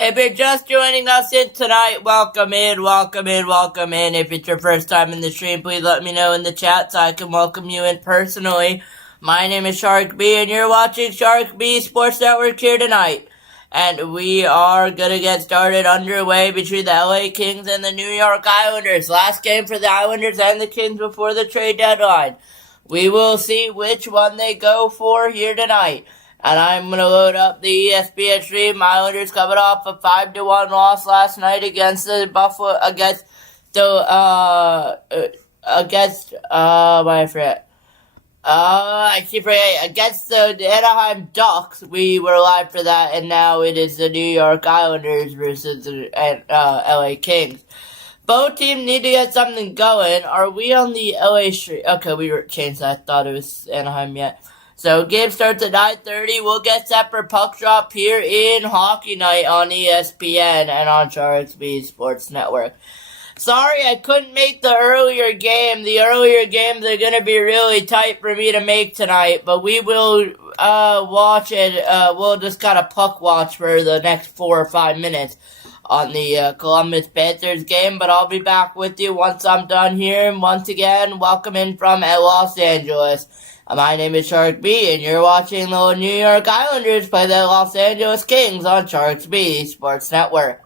If you're just joining us in tonight, welcome in, welcome in, welcome in. If it's your first time in the stream, please let me know in the chat so I can welcome you in personally. My name is Shark B, and you're watching Shark B Sports Network here tonight. And we are going to get started underway between the LA Kings and the New York Islanders. Last game for the Islanders and the Kings before the trade deadline. We will see which one they go for here tonight. And I'm going to load up the ESPN stream. Islanders coming off a 5-1 loss last night against the Buffalo, against I forget. I keep forgetting, against the Anaheim Ducks. We were live for that, and now it is the New York Islanders versus the LA Kings. Both teams need to get something going. Are we on the LA stream? Okay, we changed that. I thought it was Anaheim yet. So game starts at 9:30. We'll get set for puck drop here in Hockey Night on ESPN and on Shark B Sports Network. Sorry I couldn't make the earlier game. The earlier games are going to be really tight for me to make tonight, but we will watch it. We'll just kind of puck watch for the next 4 or 5 minutes on the Columbus Panthers game, but I'll be back with you once I'm done here. And once again, welcome in from Los Angeles. My name is Shark B, and you're watching the New York Islanders play the Los Angeles Kings on Shark B Sports Network.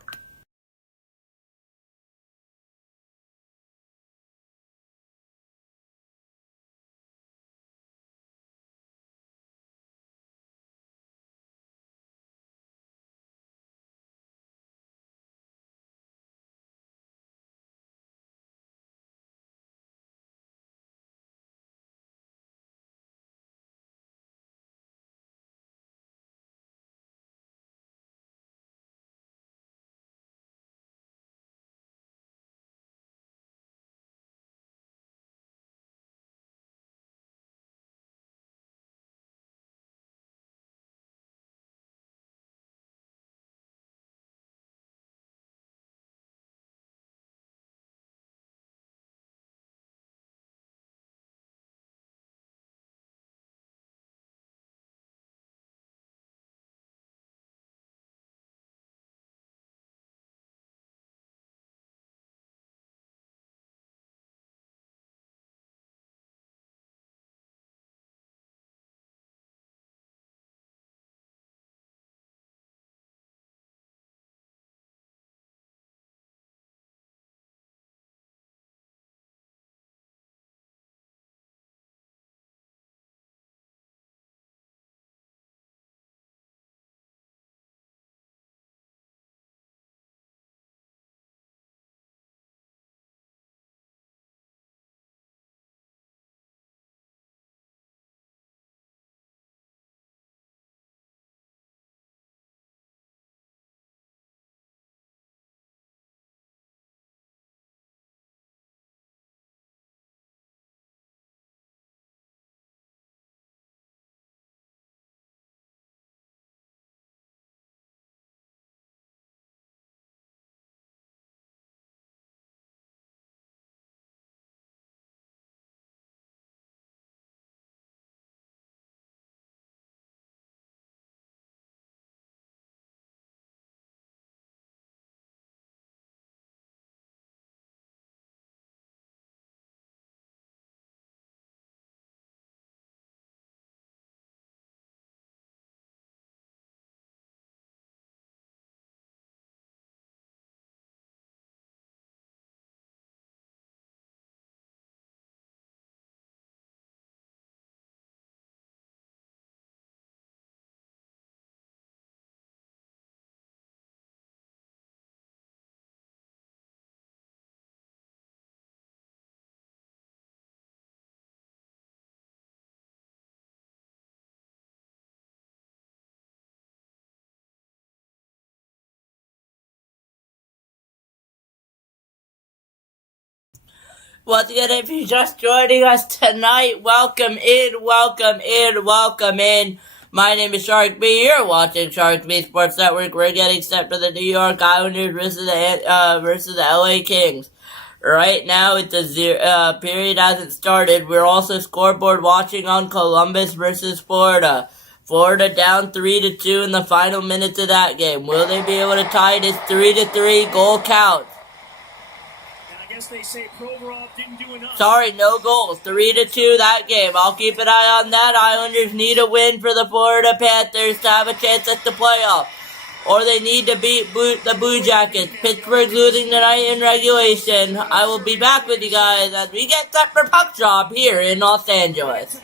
Once again, if you're just joining us tonight, welcome in, welcome in, welcome in. My name is Shark B. You're watching Shark B Sports Network. We're getting set for the New York Islanders versus the LA Kings. Right now, the period hasn't started. We're also scoreboard watching on Columbus versus Florida. Florida down 3-2 in the final minutes of that game. Will they be able to tie it? It's 3-3. Goal counts. I guess they say Provorov didn't do enough. Sorry, no goals. 3-2 that game. I'll keep an eye on that. Islanders need a win for the Florida Panthers to have a chance at the playoff. Or they need to beat the Blue Jackets. Pittsburgh's losing tonight in regulation. I will be back with you guys as we get set for Puck Drop here in Los Angeles.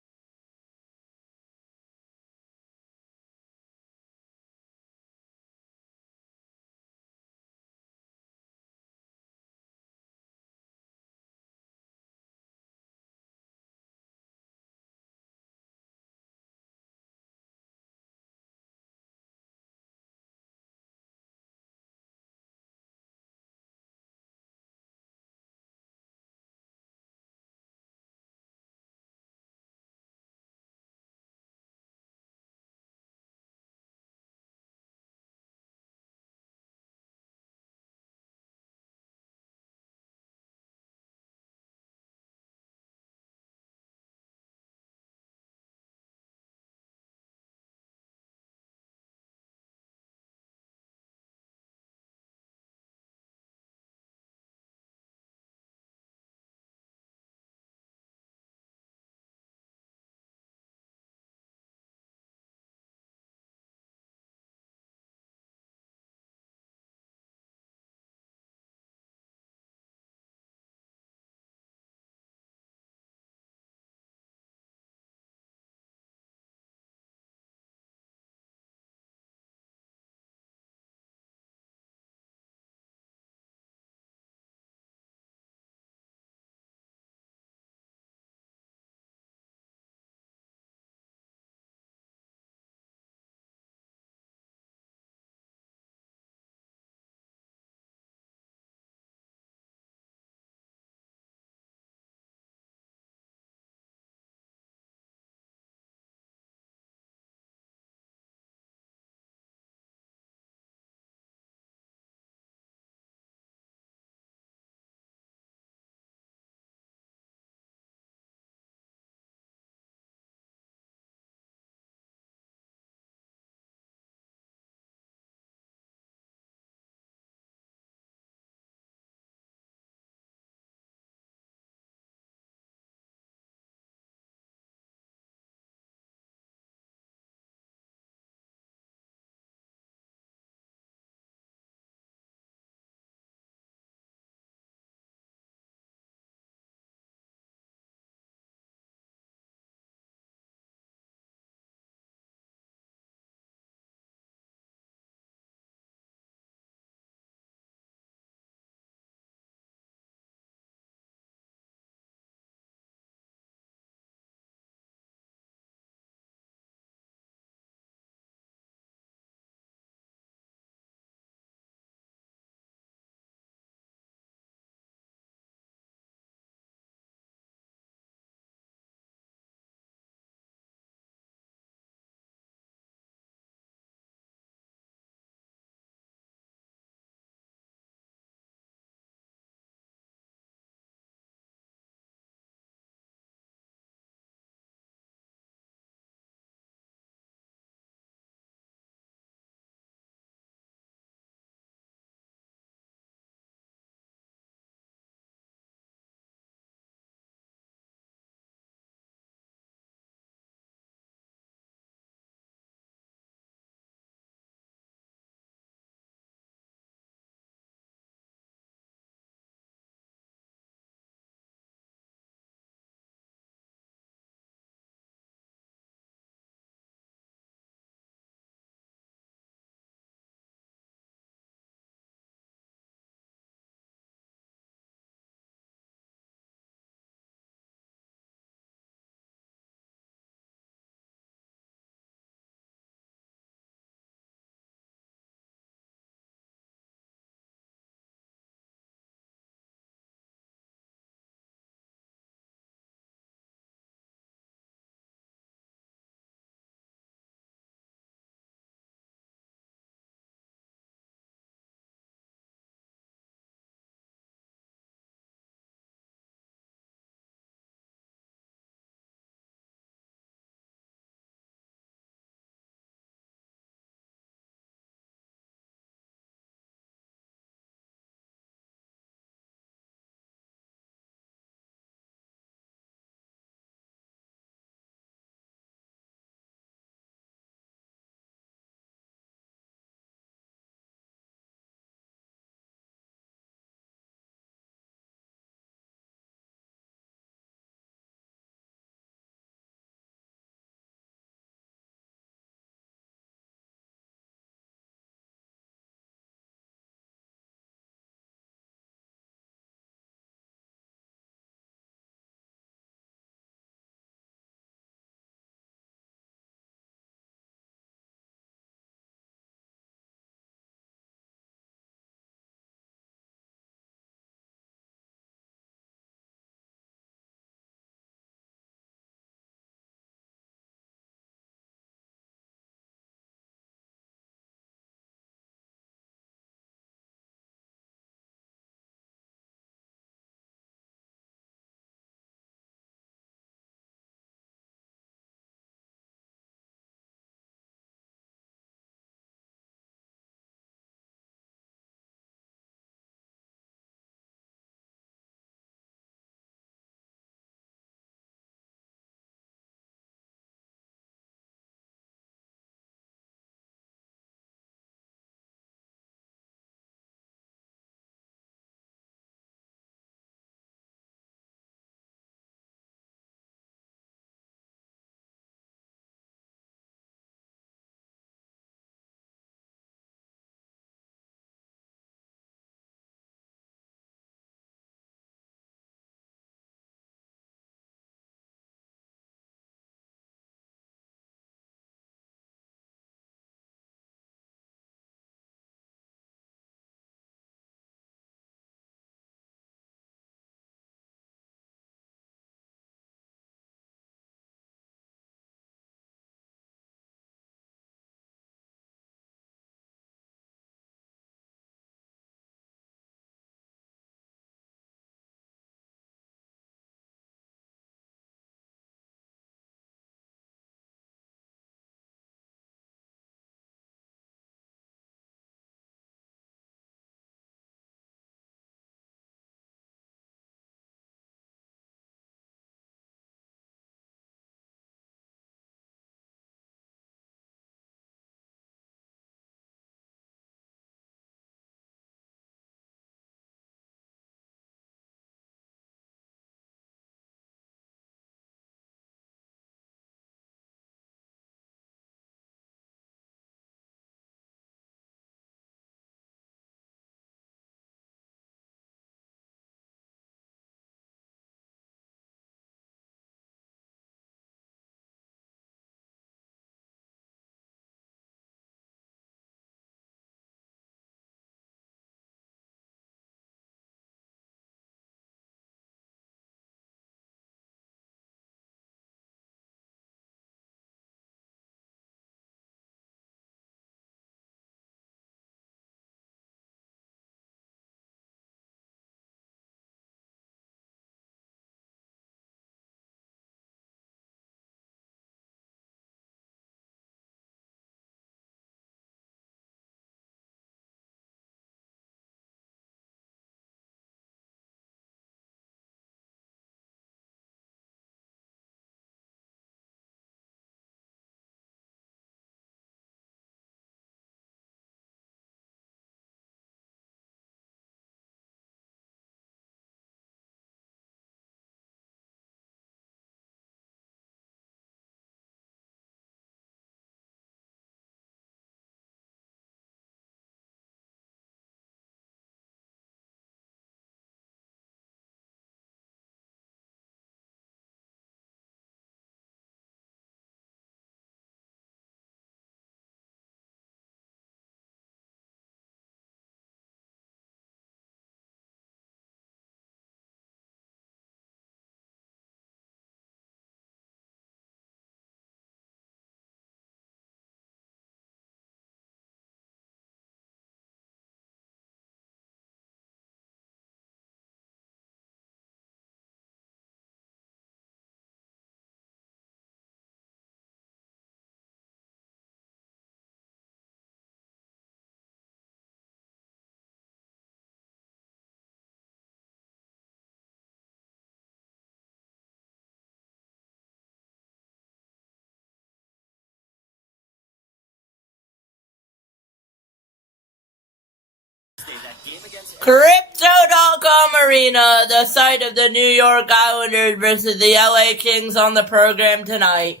Crypto.com Arena, the site of the New York Islanders versus the LA Kings on the program tonight.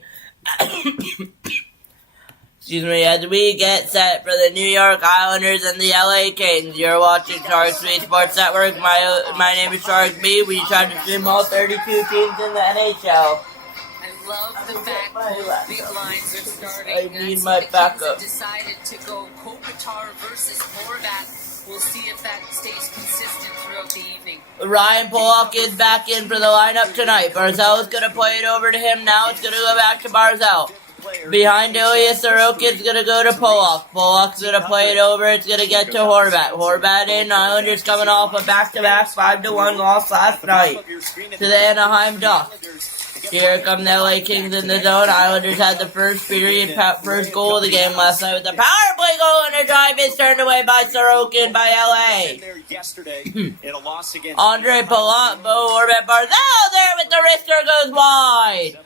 Excuse me, as we get set for the New York Islanders and the LA Kings. You're watching Shark Street Sports Network. My name is Shark B. We try to stream all 32 teams in the NHL. I love the fact that big lines are starting. I need my backup. Decided to go Kopitar versus Horvat. We'll see if that stays consistent throughout the evening. Ryan Pollock is back in for the lineup tonight. Barzal is going to play it over to him. Now it's going to go back to Barzal. Behind Ilya Sorokin's going to go to Pollock. Pollock's going to play it over. It's going to get to Horvat. Horvat in. Islanders coming off a back-to-back 5-1 loss last night to the Anaheim Ducks. Here come the LA Kings in the zone. Islanders had the first period, first goal of the game last night with the power play goal, and a drive is turned away by Sorokin by LA. Andre Palat, Bo Horvat, Barzal there with the wrister goes wide.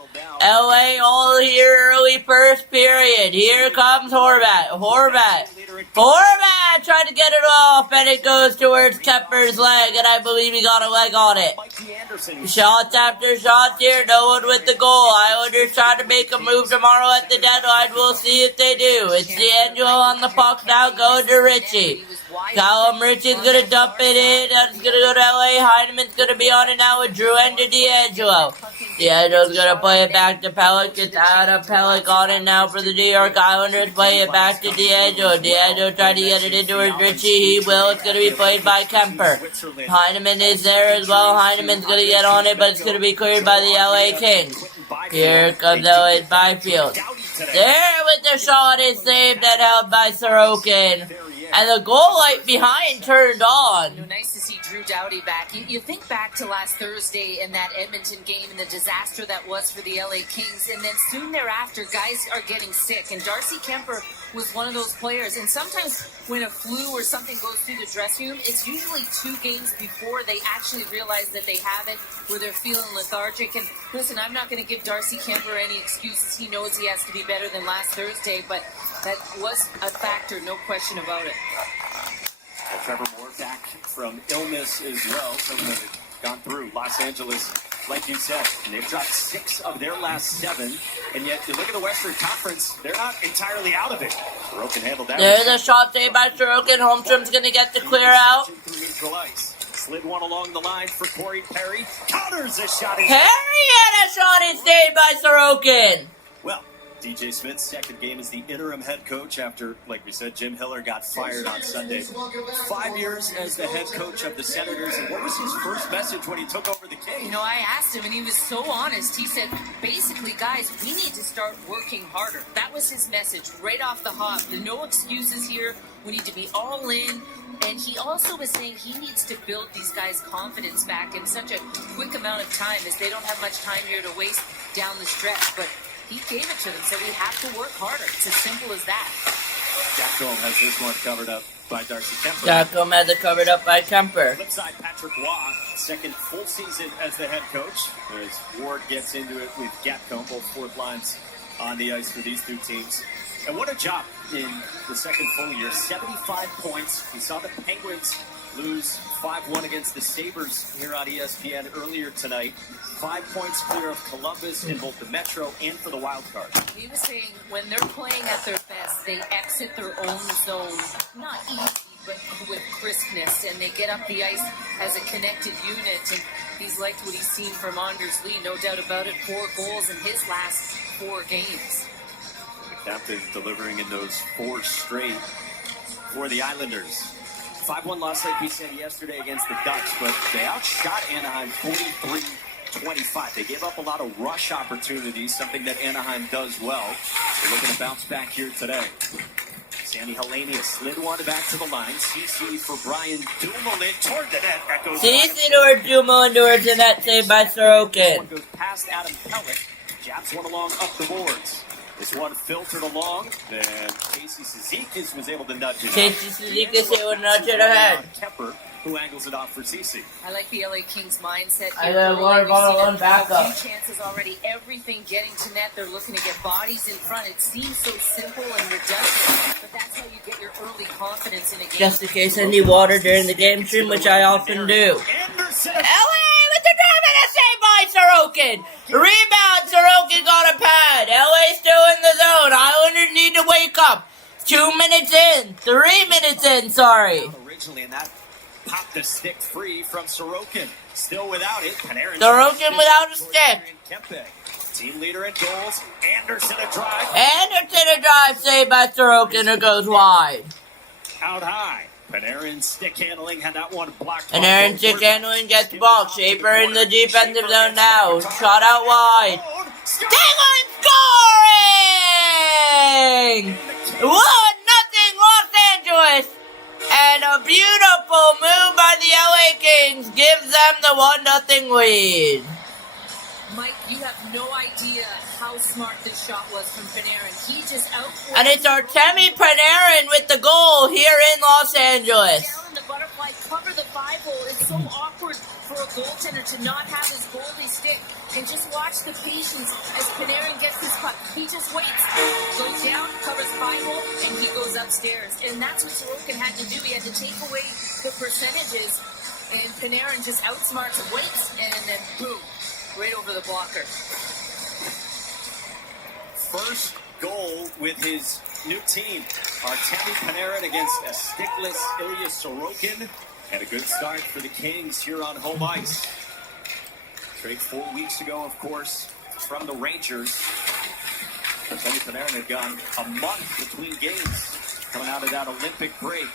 LA all here early first period. Here comes Horvat. Horvat tried to get it off, and it goes towards Kemper's leg, and I believe he got a leg on it. Shots after shots here, no one with the goal. Islanders trying to make a move tomorrow at the deadline. We'll see if they do. It's D'Angelo on the puck now, going to Ritchie. Callum Ritchie's going to dump it in. It's going to go to LA. Heineman's going to be on it now with Drew and to D'Angelo. D'Angelo's going to play it back to Pellick. It's out of Pellick on it now for the New York Islanders. Play it back to D'Angelo. D'Angelo trying to get it into his Ritchie. He will. It's going to be played by Kemper. Heineman is there as well. Heineman's going to get on it, but it's going to be cleared by the LA Kings. Here comes LA Byfield. There with the shot is saved and held by Sorokin. And the goal light behind turned on. Nice to see Drew Doughty back. You think back to last Thursday in that Edmonton game and the disaster that was for the LA Kings. And then soon thereafter, guys are getting sick. And Darcy Kemper was one of those players. And sometimes when a flu or something goes through the dressing room, it's usually 2 games before they actually realize that they have it, where they're feeling lethargic. And listen, I'm not going to give Darcy Kemper any excuses. He knows he has to be better than last Thursday, but that was a factor, no question about it. Trevor Moore back from illness as well. Someone that had gone through Los Angeles, like you said. And they've dropped 6 of their last 7. And yet, you look at the Western Conference, they're not entirely out of it. Sorokin handled that. There's a shot saved by Sorokin. Holmstrom's going to get the clear out. Slid one along the line for Corey Perry. Counters a shot. Perry had a shot is saved by Sorokin. Well, DJ Smith's second game as the interim head coach after, like we said, Jim Hiller got fired on Sunday. 5 years as the head coach of the Senators, and what was his first message when he took over the Kings? You know, I asked him, and he was so honest. He said, basically, guys, we need to start working harder. That was his message right off the hop. No excuses here. We need to be all in. And he also was saying he needs to build these guys' confidence back in such a quick amount of time, as they don't have much time here to waste down the stretch. But he gave it to them, so we have to work harder. It's as simple as that. Jack Gome has this one covered up by Darcy Kemper. Jack Gome has it covered up by Kemper. Flip side, Patrick Waugh, second full season as the head coach. As Ward gets into it with Gatcombe, both fourth lines on the ice for these 2 teams. And what a job in the second full year. 75 points. We saw the Penguins lose 5-1 against the Sabres here on ESPN earlier tonight. 5 points clear of Columbus in both the Metro and for the wild card. He was saying when they're playing at their best, they exit their own zone. Not easy, but with crispness, and they get up the ice as a connected unit. And he's liked what he's seen from Anders Lee, no doubt about it. 4 goals in his last 4 games. The captain delivering in those 4 straight for the Islanders. 5-1 loss, like we said yesterday, against the Ducks, but they outshot Anaheim 43-25. They gave up a lot of rush opportunities, something that Anaheim does well. They're looking to bounce back here today. Sammy Helenius slid one back to the line. CC for Brian Dumoulin toward the net. That goes CC toward Dumoulin towards the net, saved by Sorokin. One goes past Adam Pellick. Jabs one along up the boards. This one filtered along, then Casey Cizikas was able to nudge it. Casey Cizikas able to nudge it ahead. Kemper who angles it off for Cece. I like the LA Kings mindset I here. got a Early, water we've bottle seen and backup. a few chances already. Everything getting to net. They're looking to get bodies in front. It seems so simple and redundant, but that's how you get your early confidence in a game. Just in case I need water during the game stream, which I often do. Anderson. LA with the drive and a save by Sorokin. Rebound, Sorokin got a pad. LA still in the zone. Islanders need to wake up. 2 minutes in. 3 minutes in, sorry. Originally, and that popped the stick free from Sorokin. Still without it. Panarin. Sorokin without a stick. Kempe. Team leader in goals. Anderson a drive. Anderson a drive saved by Sorokin. It goes wide. Out high. Panarin stick handling had that one blocked. by Panarin stick Goldberg. handling gets the ball. Shaper in the defensive zone now. Shot out wide. Stigler scoring! 1-0 Los Angeles. And a beautiful move by the LA Kings gives them the 1-0 lead. Mike, you have no idea how smart this shot was from Panarin. He just outworked And it's Artemi Panarin with the goal here in Los Angeles. down in the butterfly, cover the 5-hole. It's so awkward for a goaltender to not have his goalie stick. And just watch the patience as Panarin gets his puck. He just waits, goes down, covers 5-hole, and he goes upstairs. And that's what Sorokin had to do. He had to take away the percentages, and Panarin just outsmarts and waits, and then boom, right over the blocker. First goal with his new team. Artemi Panarin against a stickless Ilya Sorokin. And a good start for the Kings here on home ice. Trade 4 weeks ago, of course, from the Rangers. Artemi Panarin had gone a month between games coming out of that Olympic break.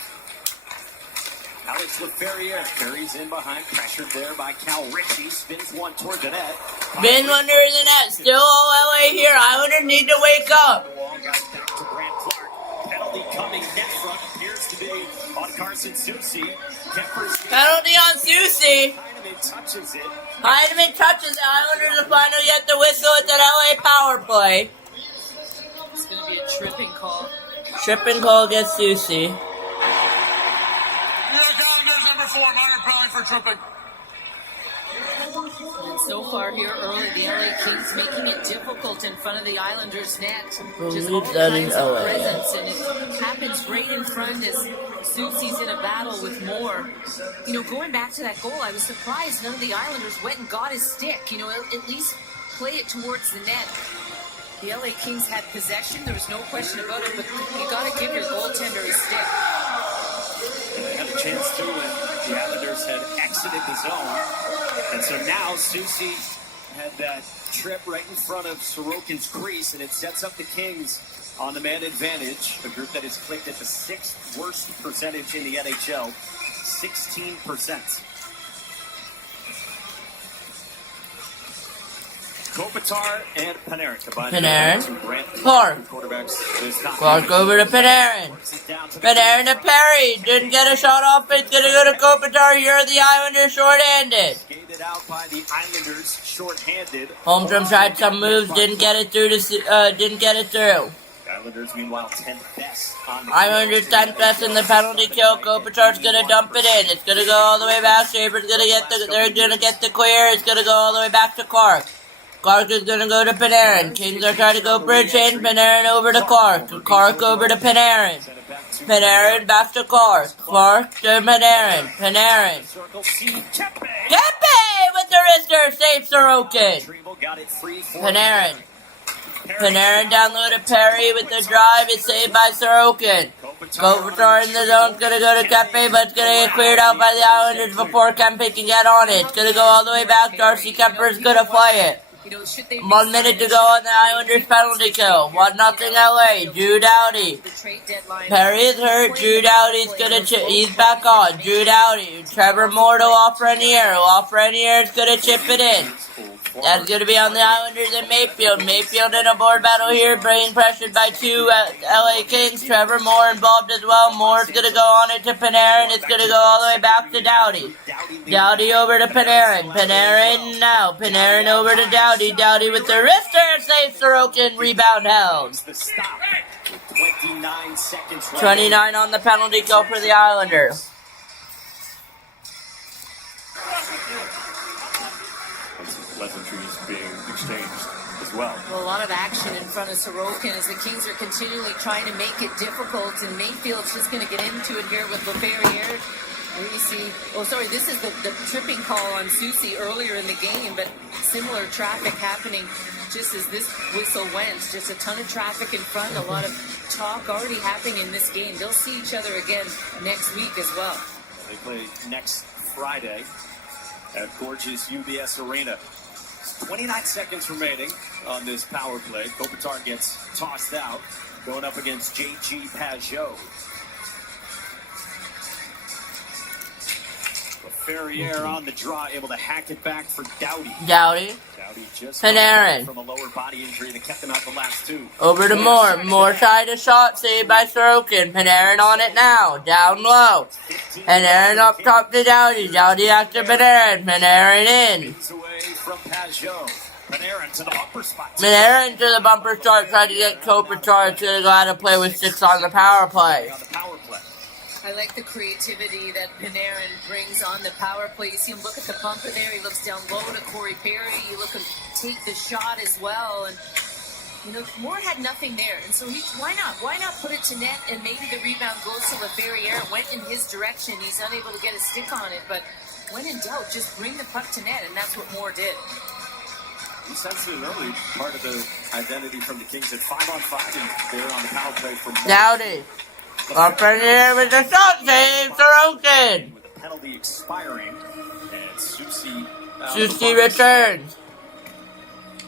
Alex Laferriere carries in behind, pressured there by Cal Ritchie. Spins one toward the net. Been under the net. Still all LA here. Islanders need to wake up. The wall got back to Brant Clark. Penalty coming net front appears to be on Carson Soucy. Kemper's Penalty on Susie. Heineman touches it. Heineman touches the Islanders will finally get the whistle at the LA power play. It's going to be a tripping call. Tripping call against Susie. New York Islanders number 4, minor penalty for tripping. And so far here early, the LA Kings making it difficult in front of the Islanders' net. Just Believe all that in kinds of LA. presence, and it happens right in front as Susie's in a battle with Moore. You know, going back to that goal, I was surprised none of the Islanders went and got his stick. You know, at least play it towards the net. The LA Kings had possession, there was no question about it, but you got to give your goaltender his stick. They had a chance to when the Islanders had exited the zone. And so now Soucy had that trip right in front of Sorokin's crease, and it sets up the Kings on the man advantage, a group that has clicked at the 6th worst percentage in the NHL, 16%. Kopitar and Panarin combined. Panarin. to Brant Clark. Quarterbacks this time. Clark over to Panarin. Works it down to the Panarin to Perry. Didn't get a shot off. It's going to go to Kopitar. Here are the Islanders short-handed. skated out by the Islanders, shorthanded. Holmstrom tried some moves. Didn't get it through. Didn't get it through. Islanders, meanwhile, 10th best on the Islanders 10th best in the penalty kill. Kopitar's gonna dump it in. It's gonna go all the way back. Shaper's gonna get the. They're gonna get the clear. It's gonna go all the way back to Clark. Clark is gonna go to Panarin. Kings are trying to go bridge in. Panarin over to Clark. Clark over to Panarin. Panarin back to Clark. Clark to Panarin. Panarin. Circle C, Kempe. Kepe with the wrister. Save Sorokin. Retrieval got it free for Panarin. Panarin down low to Perry with the drive. It's saved by Sorokin. Kopitar in the zone. It's gonna go to Kepe, but it's gonna get cleared out by the Islanders before Kempe can get on it. It's gonna go all the way back. Darcy Kemper is gonna play it. You know, should they 1 minute to go on the Islanders penalty kill. 1-0 LA. Drew Doughty. the trade deadline? Perry is hurt. Drew Doughty's gonna he's back on. Drew Doughty. Trevor Moore to Lafreniere. Lafreniere is gonna chip it in. That's gonna be on the Islanders and Mayfield. Mayfield in a board battle here, being pressured by two LA Kings. Trevor Moore involved as well. Moore's gonna go on it to Panarin. It's gonna go all the way back to Doughty. Doughty over to Panarin. Panarin now. Panarin over to Doughty. Doughty with the wrister. Saves Sorokin. Rebound held. the stop. 29 seconds. 29 on the penalty kill for the Islanders. pleasantries being exchanged as well. Well, a lot of action in front of Sorokin as the Kings are continually trying to make it difficult, and Mayfield's just going to get into it here with LeFerrier. We see, this is the tripping call on Susie earlier in the game, but similar traffic happening just as this whistle went. Just a ton of traffic in front, a lot of talk already happening in this game. They'll see each other again next week as well. They play next Friday at gorgeous UBS Arena. 29 seconds remaining on this power play. Kopitar gets tossed out, going up against J.G. Pajot. Ferrier on the draw, able to hack it back for Doughty. Doughty. Doughty just Panarin. from a lower body injury that kept him out the last two. Over to Moore. Moore tried a shot, saved by Sorokin. Panarin on it now. Down low. Panarin up top to Doughty. Doughty after Panarin. Panarin in. Moves away from Pajot. Panarin to the bumper spot. Panarin to the bumper start. Tried to get Kopitar to go out and play with 6 on the power play. On the power play. I like the creativity that Panarin brings on the power play. You see him look at the bumper there. He looks down low to Corey Perry. You look him take the shot as well. And, Moore had nothing there. And so why not? Why not put it to net and maybe the rebound goes to LeFerrier. Went in his direction. He's unable to get a stick on it. But when in doubt, just bring the puck to net. And that's what Moore did. You sensed it early. Part of the identity from the Kings at 5-on-5. And they're on the power play for Moore. Doughty. Up in here with the shot save. Sorokin. With the penalty expiring. And Susie returns.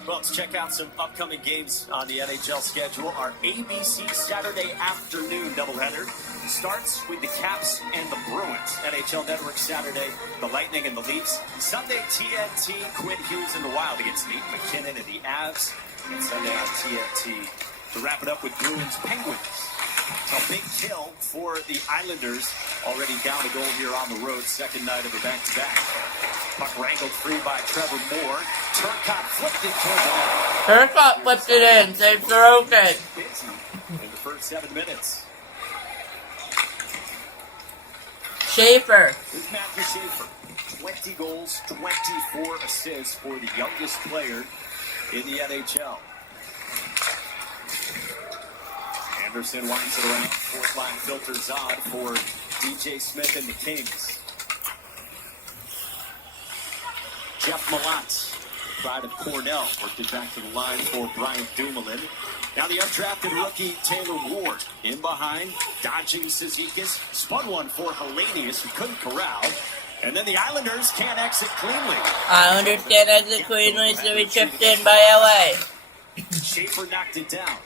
Well, let's check out some upcoming games on the NHL schedule. Our ABC Saturday afternoon doubleheader starts with the Caps and the Bruins. NHL Network Saturday, the Lightning and the Leafs. Sunday, TNT, Quinn Hughes and the Wild against Nate McKinnon and the Avs. And Sunday on TNT to wrap it up with Bruins Penguins. A big kill for the Islanders. Already down a goal here on the road. Second night of the back-to-back. Puck wrangled free by Trevor Moore. Turcotte flipped it toward the net. Turcotte flipped it in. Saves Sorokin. Busy in the first 7 minutes. Schaefer. Here's Matthew Schaefer. 20 goals, 24 assists for the youngest player in the NHL. Anderson winds it around. Fourth line filters on for DJ Smith and the Kings. Jeff Malott, pride of Cornell, worked it back to the line for Brian Dumoulin. Now the undrafted rookie Taylor Ward in behind, dodging Cizikas. Spun one for Hellenius, who couldn't corral. And then the Islanders can't exit cleanly. Islanders can't exit cleanly, so we chipped in by LA. Schaefer knocked it down.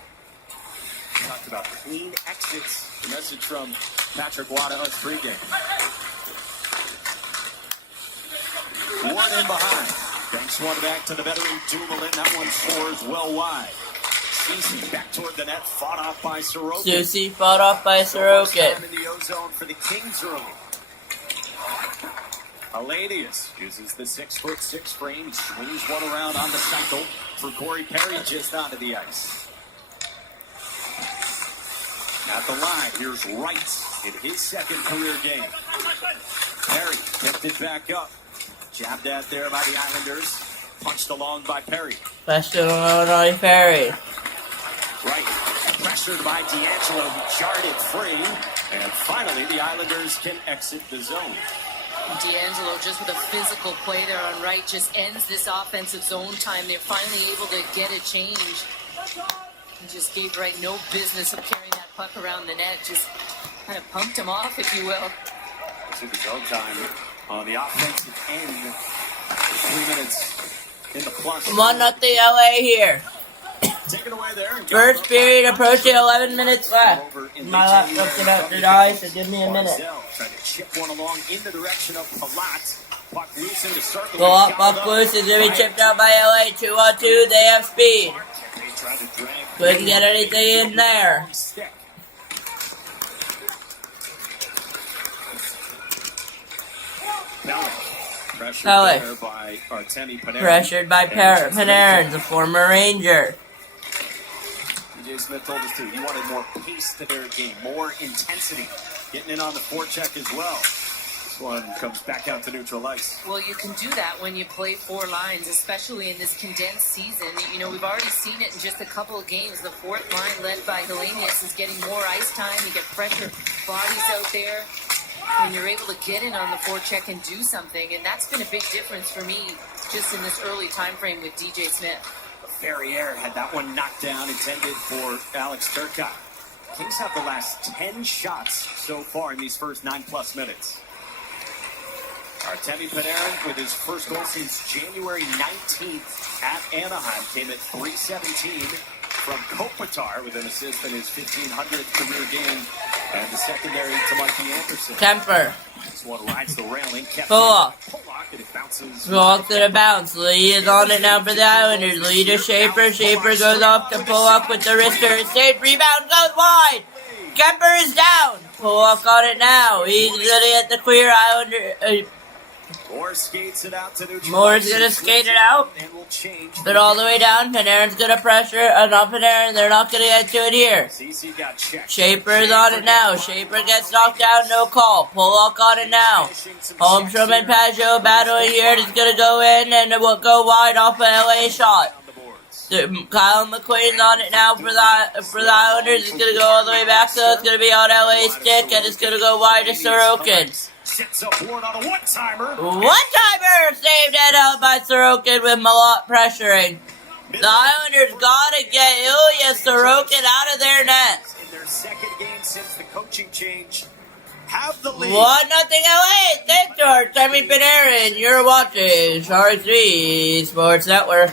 Talked about clean exits. The message from Patrick Watt on pregame. Ward in behind. Banks one back to the veteran Dumoulin. That one soars well wide. Ceci back toward the net. Fought off by Sorokin. Susie fought off by Sorokin. Time in the ozone for the Kings early. Hellenius uses the 6'6" frame. He swings one around on the cycle for Corey Perry just onto the ice. At the line, here's Wright in his second career game. Perry picked it back up. Jabbed at there by the Islanders. Punched along by Perry. Western Illinois Ferry. Wright pressured by D'Angelo, who jarred it free. And finally, the Islanders can exit the zone. D'Angelo just with a physical play there on Wright just ends this offensive zone time. They're finally able to get a change. He just gave Wright no business of carrying that puck around the net. Just kind of pumped him off, if you will. To the zone time on the offensive end. 3 minutes in the plus. 1-0 LA here. Take it away there. First period approaching, 11 minutes left. My laptop's about to die, so give me a minute. Trying to chip one along in the direction of Palat. Puck loose in the circle. Go up, Buck loose is going to be chipped out by LA. 2-on-2, they have speed. Couldn't get anything in there. Pressured there by Artemi Panarin. Pressured by Panarin, the former Ranger. DJ Smith told us too, he wanted more pace to their game, more intensity, getting in on the forecheck as well. This one comes back out to neutral ice. Well, you can do that when you play 4 lines, especially in this condensed season. You know, we've already seen it in just a couple of games. The 4th line, led by Hellenius, is getting more ice time. You get fresher bodies out there. When you're able to get in on the forecheck and do something, and that's been a big difference for me just in this early time frame with DJ Smith. Ferrier had that one knocked down, intended for Alex Turcotte. Kings have the last 10 shots so far in these first 9+ minutes. Artemi Panarin with his first goal since January 19th at Anaheim came at .317 from Kopitar with an assist in his 1500th career game. And the secondary to Mikey Anderson. Kemper. This one rides the railing. Pulock. And it bounces. Pulock to the bounce. Lee is on it now for the Islanders. Lee to Schaefer. Schaefer goes off to Pulock with the wrister. Save. Rebound goes wide. Kemper is down. Pulock on it now. He's gonna get the clear. Islander. Moore skates it out to neutral. Moore's gonna skate it out. And will change. But all the way down. Panarin's gonna pressure. Not Panarin. They're not gonna get to it here. CC got checked. Shaper's on it now. Shaper gets knocked down, no call. Pulock on it now. Holmstrom and Pajot battling here. It's gonna go in and it will go wide off an LA shot. Kyle McQuain's on it now for the Islanders. It's gonna go all the way back, so it's gonna be on LA stick, and it's gonna go wide to Sorokin. Sets up Ward on a one-timer. One-timer saved it out by Sorokin with Malott pressuring. The Islanders gotta get Ilya Sorokin out of their net. In their second game since the coaching change, have the lead. 1-0 LA. Thanks to Artemi Panarin. You're watching Shark 3 Sports Network.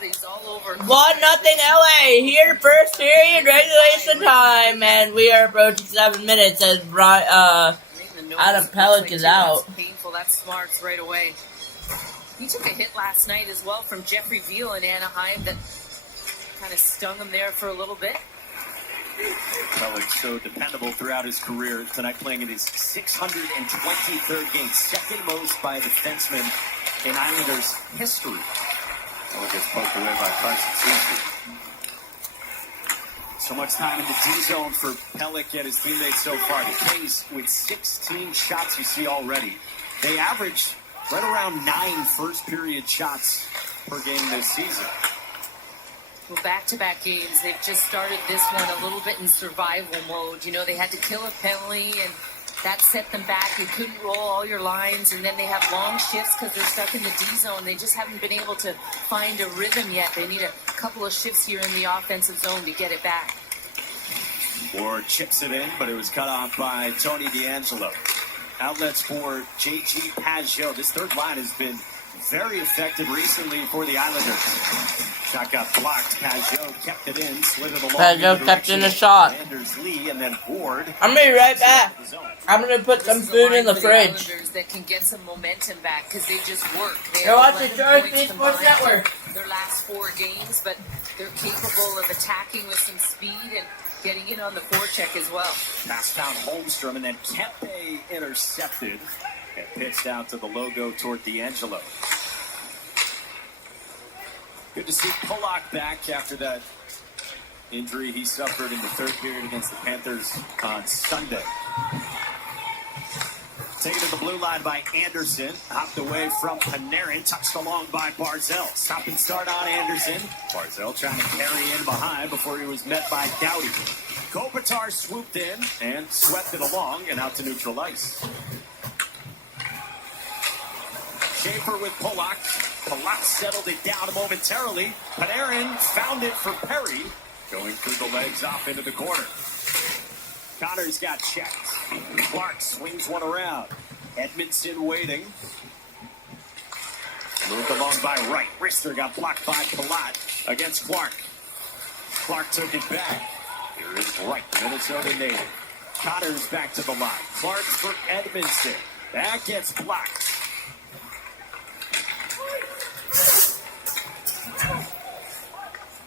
He's all over. 1-0 LA. Here, first period, regulation time, and we are approaching 7 minutes as Adam Pelech is out. That's painful. That's Smarts right away. He took a hit last night as well from Jeffrey Veal in Anaheim that kind of stung him there for a little bit. Pelech so dependable throughout his career. Tonight playing in his 623rd game, second most by a defenseman in Islanders history. Pelech gets poked away by Carson Soucy. So much time in the D zone for Pelech and his teammates so far. The Kings with 16 shots you see already. They average right around 9 first-period shots per game this season. Well, back-to-back games, they've just started this one a little bit in survival mode. You know, they had to kill a penalty, and that set them back. You couldn't roll all your lines, and then they have long shifts because they're stuck in the D zone. They just haven't been able to find a rhythm yet. They need a couple of shifts here in the offensive zone to get it back. Ward chips it in, but it was cut off by Tony DeAngelo. Outlets for J.G. Pageau. This third line has been very effective recently for the Islanders. Shot got blocked. Pageau kept it in, slid it along. Pageau kept in a shot. Anders Lee and then Ward. I'm gonna be right back. I'm gonna put some food in the fridge. Islanders that can get some momentum back because they just work. You're watching George B. Sports Network. Their last 4 games, but they're capable of attacking with some speed and getting in on the forecheck as well. Pass down Holmstrom and then Kempe intercepted and pitched out to the logo toward DeAngelo. Good to see Pollock back after that injury he suffered in the third period against the Panthers on Sunday. Taken to the blue line by Anderson. Hopped away from Panarin. Touched along by Barzell. Stop and start on Anderson. Barzell trying to carry in behind before he was met by Doughty. Kopitar swooped in and swept it along and out to neutral ice. Schaefer with Pollock. Pollock settled it down momentarily. Panarin found it for Perry. Going through the legs off into the corner. Connors got checked. Clark swings one around. Edmondson waiting. Moved along by Wright. Rister got blocked by Palat against Clark. Clark took it back. Here is Wright, Minnesota native. Connors back to the line. Clark for Edmondson. That gets blocked.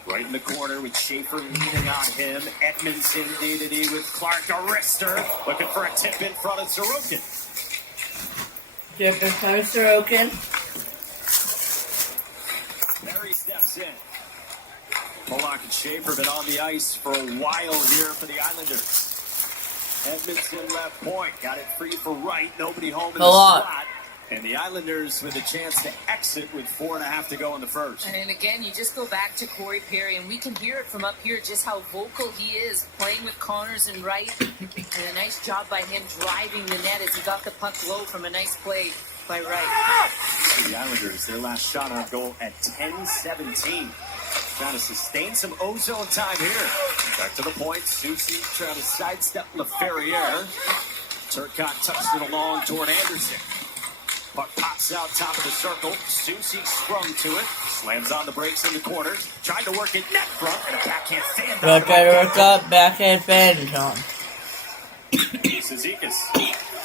Right in the corner with Schaefer leaning on him. Edmondson D-to-D with Clark. Arister looking for a tip in front of Sorokin. Tip in front of Sorokin. Perry steps in. Pollock and Schaefer been on the ice for a while here for the Islanders. Edmondson left point. Got it free for Wright. Nobody home in the slot. And the Islanders with a chance to exit with 4.5 to go in the first. And again, you just go back to Corey Perry, and we can hear it from up here just how vocal he is, playing with Connors and Wright. And a nice job by him driving the net as he got the puck low from a nice play by Wright. The Islanders, their last shot on goal at 10-17. Trying to sustain some ozone time here. Back to the point. Soucy trying to sidestep LaFerriere. Turcotte touched it along toward Anderson. Puck pops out top of the circle. Soucy sprung to it. Slams on the brakes in the corner. Tried to work it net front and a backhand fan. Try to work up, backhand fan, John. Cizikas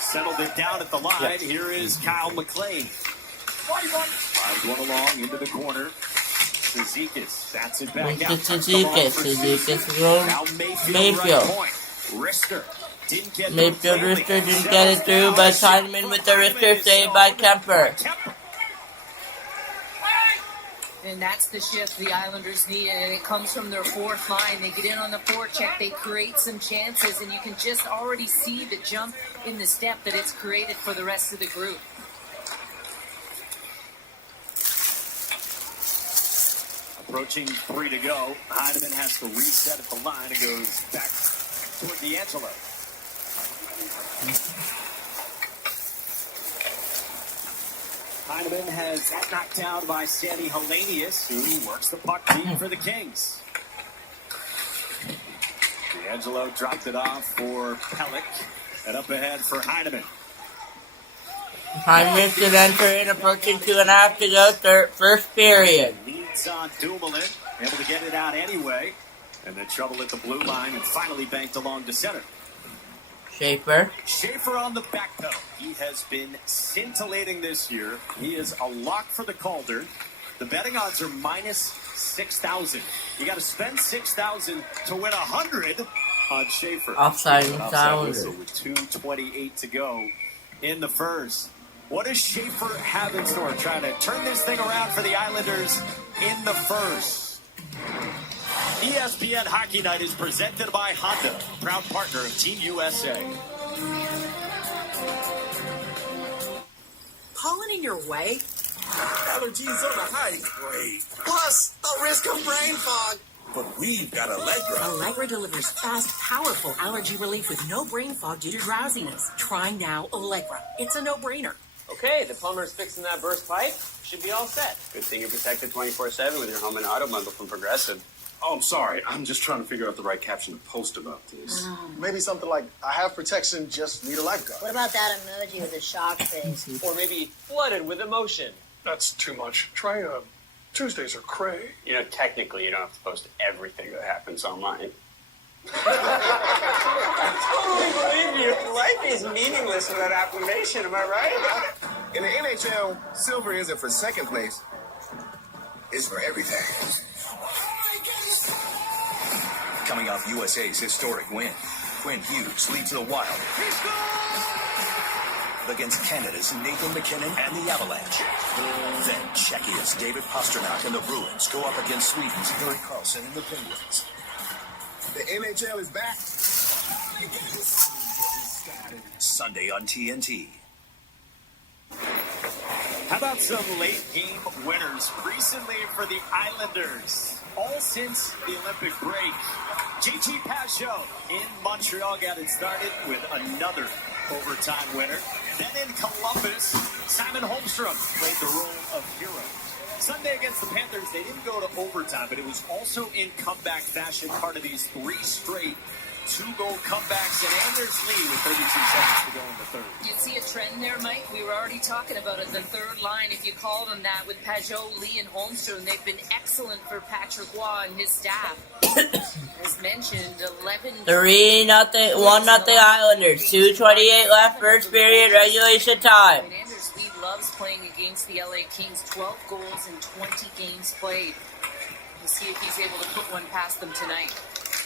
settled it down at the line. Yes. Here is Kyle McLean. Slides one along into the corner. Cizikas bats it back out. Cizikas goes Mayfield. Rister. Mayfield Rister didn't get it through, but Heineman with the Rister save by Kemper. And that's the shift the Islanders need, and it comes from their fourth line. They get in on the forecheck, they create some chances, and you can just already see the jump in the step that it's created for the rest of the group. Approaching 3 to go. Heineman has to reset at the line and goes back toward DeAngelo. Heineman has that knocked down by Sandy Helenius, who works the puck deep for the Kings. DeAngelo dropped it off for Pelech, and up ahead for Heineman. Heineman should enter in, approaching 2.5 to go, first period. Lead It's on Dumoulin, able to get it out anyway. And then trouble at the blue line and finally banked along to center. Schaefer. Schaefer on the back pedal. He has been scintillating this year. He is a lock for the Calder. The betting odds are minus 6,000. You got to spend 6,000 to win 100 on Schaefer. Offside whistle with 2:28 to go in the first. What does Schaefer have in store? Trying to turn this thing around for the Islanders in the first. ESPN Hockey Night is presented by Honda, proud partner of Team USA. Pollen in your way? Allergies on a high grade. Plus, the risk of brain fog. But we've got Allegra. Allegra delivers fast, powerful allergy relief with no brain fog due to drowsiness. Try now Allegra. It's a no-brainer. Okay, the plumber's fixing that burst pipe. Should be all set. Good thing you're protected 24/7 with your home and auto bundle from Progressive. Oh, I'm sorry. I'm just trying to figure out the right caption to post about this. Maybe something like, I have protection, just need a lifeguard. What about that emoji with a shock face? Or maybe flooded with emotion. That's too much. Try Tuesdays are cray. You know, technically, you don't have to post everything that happens online. I totally believe you. Life is meaningless without affirmation, am I right? In the NHL, silver isn't for second place. It's for everything. Coming off USA's historic win, Quinn Hughes leads the Wild against Canada's Nathan McKinnon and the Avalanche. Then Czechia's David Pastrnak and the Bruins go up against Sweden's Erik Karlsson and the Penguins. The NHL is back. Sunday on TNT. How about some late game winners recently for the Islanders? All since the Olympic break. JT Pajot in Montreal got it started with another overtime winner. Then in Columbus, Simon Holmstrom played the role of hero. Sunday against the Panthers, they didn't go to overtime, but it was also in comeback fashion, part of these 3 straight 2-goal comebacks, and Anders Lee with 32 seconds to go in the third. You see a trend there, Mike? We were already talking about it. The third line, if you call them that, with Pajot, Lee, and Holmstrom, they've been excellent for Patrick Waugh and his staff. As mentioned, 11... 3-0, 1-0 Islanders. 2:28 left, first period, regulation time. And Anders Lee loves playing against the LA Kings. 12 goals in 20 games played. We'll see if he's able to put one past them tonight.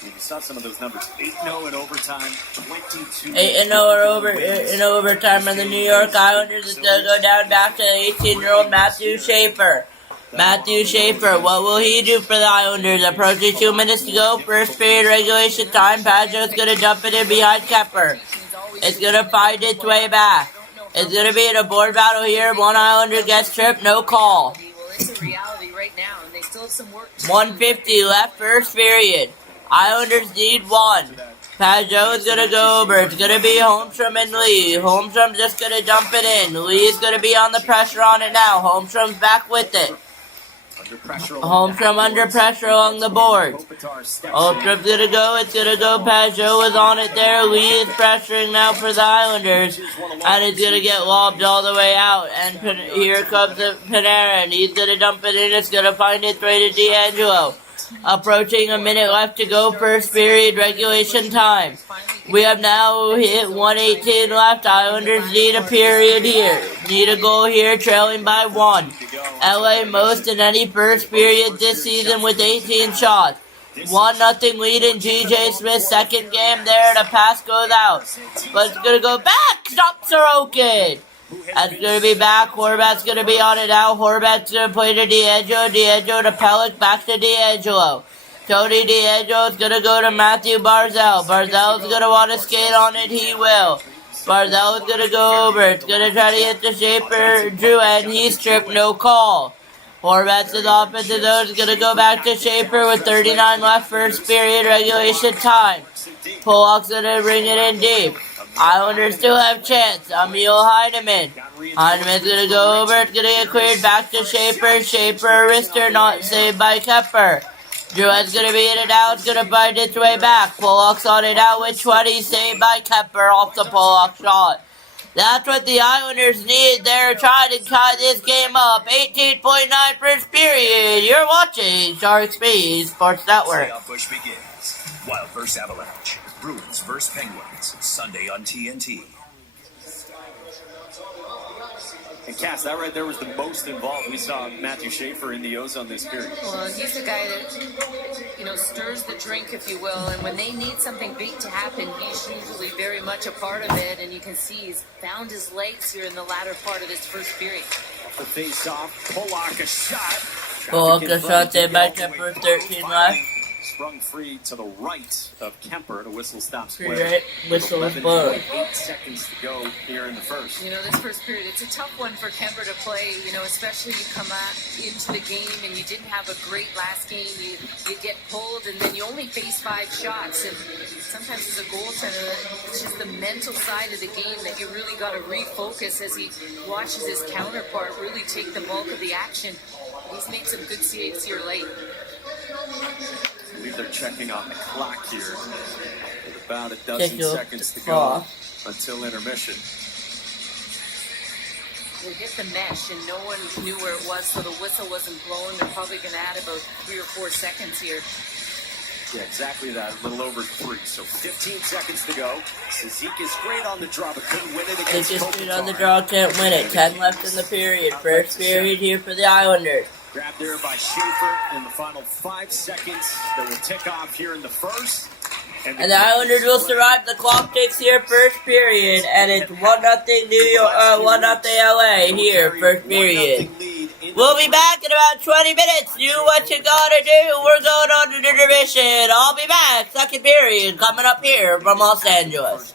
You saw some of those numbers. 8-0 in overtime, 22... 8-0 in overtime, and the New York Islanders is going to go down back to 18-year-old Matthew Schaefer. Matthew Schaefer, what will he do for the Islanders? Approaching 2 minutes to go, first period regulation time. Pajot's going to dump it in behind Kepper. It's going to find its way back. It's going to be in a board battle here. One Islander gets tripped, no call. Well, it's a reality right now, and they still have some work to do. 1:50 left, first period. Islanders need 1. Pajot is going to go over. It's going to be Holmstrom and Lee. Holmstrom's just going to dump it in. Lee is going to be on the pressure on it now. Holmstrom's back with it. Holmstrom under pressure along the boards. Holmstrom's going to go. It's going to go. Pajot was on it there. Lee is pressuring now for the Islanders. And it's going to get lobbed all the way out. And here comes Panarin. He's going to dump it in. It's going to find its way to D'Angelo. Approaching a minute left to go, first period regulation time. We have now hit 1:18 left. Islanders need a period here. Need a goal here, trailing by 1. LA most in any first period this season with 18 shots. 1-0 lead in GJ Smith's second game there. The pass goes out. But it's going to go back. Stop Sorokin. That's going to be back. Horvat's going to be on it now. Horvat's going to play to D'Angelo. D'Angelo to Pelech. Back to D'Angelo. Tony D'Angelo is going to go to Matthew Barzal. Barzal's going to want to skate on it. He will. Barzal is going to go over. It's going to try to hit the Schaefer. Drew, and he's tripped. No call. Horvat's in the offensive zone. Is going to go back to Schaefer with 39 left. First period regulation time. Pollock's going to bring it in deep. Islanders still have chance. Emil Heidemann. Heinemann's going to go over. It's going to get cleared back to Schaefer. Schaefer, wrister, not saved by Kepper. Drouin's going to be in and out. It's going to find its way back. Pollock's on it out with 20. Saved by Kepper off the Pollock shot. That's what the Islanders need. They're trying to tie this game up. 18.9 first period. You're watching Shark Speed Sports Network. Playoff push begins. Wild vs. Avalanche. Bruins vs. Penguins. Sunday on TNT. And Cass, that right there was the most involved. We saw Matthew Schaefer in the ozone this period. Well, he's the guy that, stirs the drink, if you will. And when they need something big to happen, he's usually very much a part of it. And you can see he's found his legs here in the latter part of this first period. The face-off, Polak a shot. Polak a shot there by Kemper, 13 left. Sprung free to the right of Kemper. The whistle stops play. Right. Whistle is blown. 8 seconds to go here in the first. This first period, it's a tough one for Kemper to play, especially you come into the game and you didn't have a great last game. You get pulled and then you only face 5 shots. And sometimes as a goaltender, it's just the mental side of the game that you really got to refocus as he watches his counterpart really take the bulk of the action. He's made some good saves here late. I believe they're checking on the clock here with about a dozen seconds to go until intermission. They hit the mesh and no one knew where it was, so the whistle wasn't blowing. They're probably going to add about 3 or 4 seconds here. Yeah, exactly that. A little over 3. So 15 seconds to go. Suzuki is great on the draw, but couldn't win it against Suzuki's great on the draw, can't win it. 10 left in the period. First period here for the Islanders. Grabbed there by Schaefer in the final 5 seconds that will tick off here in the first. And the Islanders will survive. The clock ticks here, first period, and it's 1-0 New York, 1-0 LA here, first period. We'll be back in about 20 minutes. Do what you gotta do. We're going on to intermission. I'll be back. Second period coming up here from Los Angeles.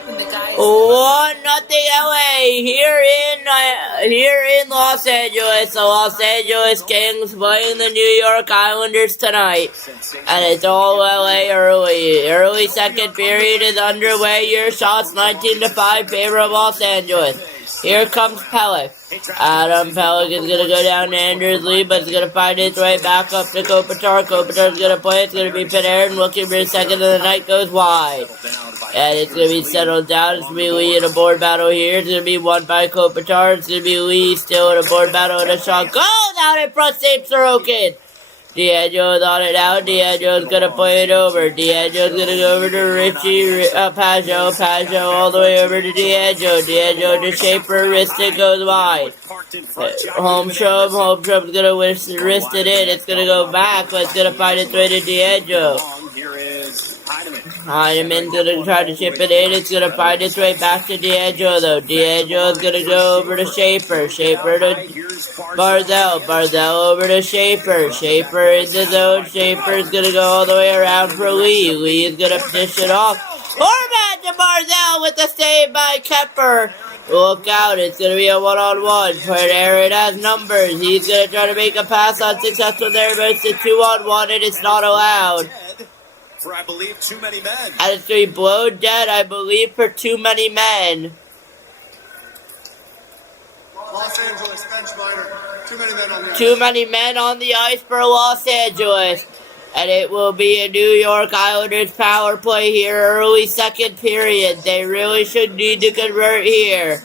happened. The guys. 1-0 LA here in Los Angeles. The Los Angeles Kings playing the New York Islanders tonight, and it's all LA early. Early second period is underway. Your shots 19-5 favor of Los Angeles. Here comes Pelech. Adam Pelech is going to go down to Anders Lee, but he's going to find his way back up to Kopitar. Kopitar's going to play. It's going to be Panarin looking for a second, and the night goes wide. And it's going to be settled down. It's going to be Lee in a board battle here. It's going to be won by Kopitar. It's going to be Lee still in a board battle, and a shot goes out in front, save Sorokin. D'Angelo's on it now. D'Angelo's going to play it over. D'Angelo's going to go over to Richie Pajot. Pajot all the way over to D'Angelo. D'Angelo to Schaefer. Wristed goes wide. Holmstrom's going to wrist it in. It's going to go back, but it's going to find its way to D'Angelo. Heineman's going to try to chip it in. It's going to find its way back to D'Angelo, though. D'Angelo's going to go over to Schaefer. Schaefer to Barzal. Barzal over to Schaefer. Schaefer in the zone. Schaefer's going to go all the way around for Lee. Lee is going to dish it off. Horvat to Barzal with the save by Kemper. Look out, it's going to be a one-on-one. Panarin has numbers. He's going to try to make a pass unsuccessful there, but it's a 2-on-1 and it's not allowed. For, I believe, too many men. And it's going to be blown dead, I believe, for too many men. Los Angeles, Ben Schneider. Too many men on the ice. Too many men on the ice for Los Angeles. And it will be a New York Islanders power play here, early second period. They really should need to convert here.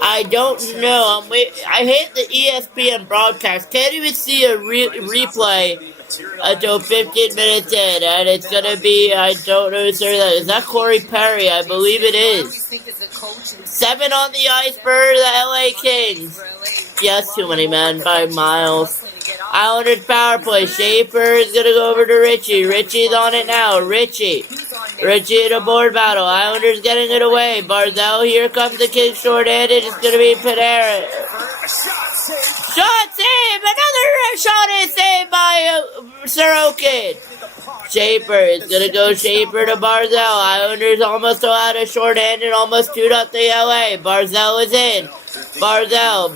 I don't know. I hate the ESPN broadcast. Can't even see a replay until 15 minutes in. And it's going to be, I don't know who's there. Is that Corey Perry? I believe it is. 7 on the ice for the LA Kings. Yes, too many men by miles. Islanders power play. Schaefer is going to go over to Richie. Richie's on it now. Richie in a board battle. Islanders getting it away. Barzal, here comes the Kings short-handed. It's going to be Panarin. Shot save! Another shot is saved by Sorokin. Schaefer is going to go Schaefer to Barzal. Islanders almost allowed a short-handed, almost 2-0 LA. Barzal is in. Barzal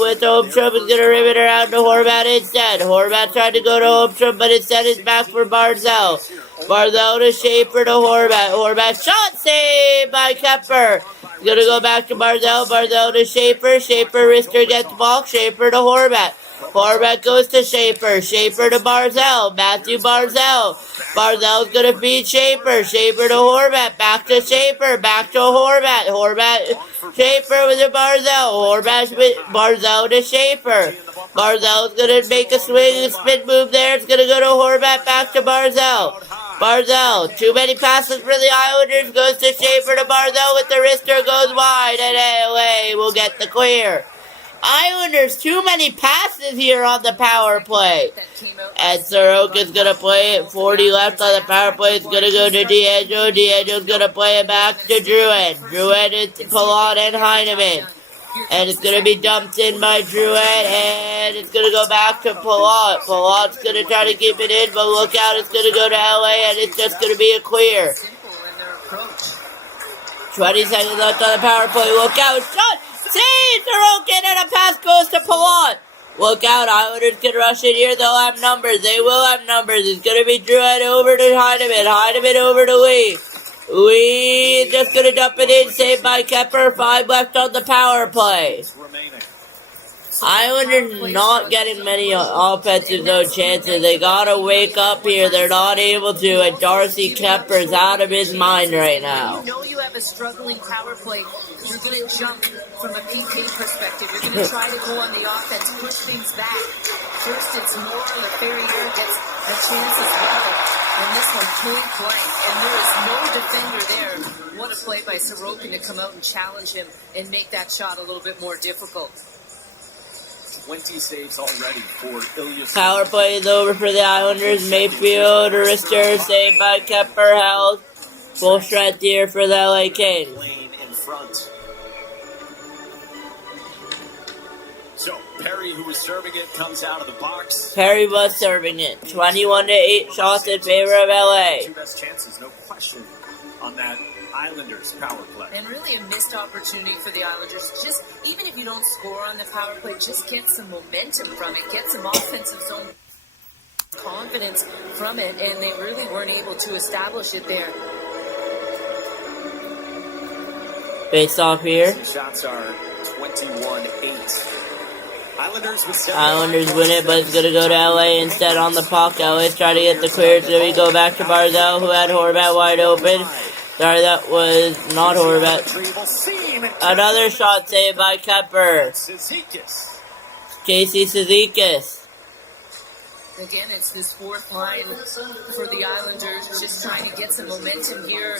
with Holmstrom is going to rip it around to Horvat instead. Horvat tried to go to Holmstrom, but instead it's back for Barzal. Barzal to Schaefer to Horvat. Horvat shot saved by Kemper. He's going to go back to Barzal. Barzal to Schaefer. Schaefer wrister gets blocked. Schaefer to Horvat. Horvat goes to Schaefer. Schaefer to Barzal. Matthew Barzal. Barzal's going to beat Schaefer. Schaefer to Horvat. Back to Schaefer. Back to Horvat. Horvat. Schaefer with a Barzal. Horvat with Barzal to Schaefer. Barzal's going to make a swing and spin move there. It's going to go to Horvat. Back to Barzal. Barzal. Too many passes for the Islanders. Goes to Schaefer to Barzal with the wrister. Goes wide. And LA will get the clear. Islanders, too many passes here on the power play. And Sorokin's going to play it. 40 left on the power play. It's going to go to D'Angelo. D'Angelo's going to play it back to Drouin. Drouin is Palat and Heineman. And it's going to be dumped in by Drouin. And it's going to go back to Palat. Palat's going to try to keep it in, but look out. It's going to go to LA, and it's just going to be a clear. 20 seconds left on the power play. Look out. Shot. See, Sorokin, and a pass goes to Palat. Look out, Islanders can rush in here. They'll have numbers. They will have numbers. It's going to be Drouin over to Heineman. Heineman over to Lee. Lee just going to dump it in. Saved by Kemper. 5 left on the power play. Islanders not getting many offensive zone chances. They got to wake up here. They're not able to. And Darcy Kemper's out of his mind right now. You know you have a struggling power play. You're going to jump from a PK perspective. You're going to try to go on the offense, push things back. First, it's Moore. LaFerriere gets a chance as well. And this one point blank. And there is no defender there. What a play by Sorokin to come out and challenge him and make that shot a little bit more difficult. 20 saves already for Ilya. Power play is over for the Islanders. Mayfield, wrister, saved by Kemper, held. Full strength here for the LA Kings. Lane in front. So Perry, who was serving it, comes out of the box. Perry was serving it. 21-8 shots in favor of LA. Two best chances, no question, on that Islanders power play. And really a missed opportunity for the Islanders. Just, even if you don't score on the power play, just get some momentum from it. Get some offensive zone confidence from it. And they really weren't able to establish it there. Face off here. Shots are 21-8. Islanders win it, but it's going to go to LA instead on the puck. LA's trying to get the clear, so we go back to Barzal, who had Horvat wide open. Sorry, that was not Horvat. Another shot saved by Kemper. Casey Cizikas. Again, it's this fourth line for the Islanders, just trying to get some momentum here,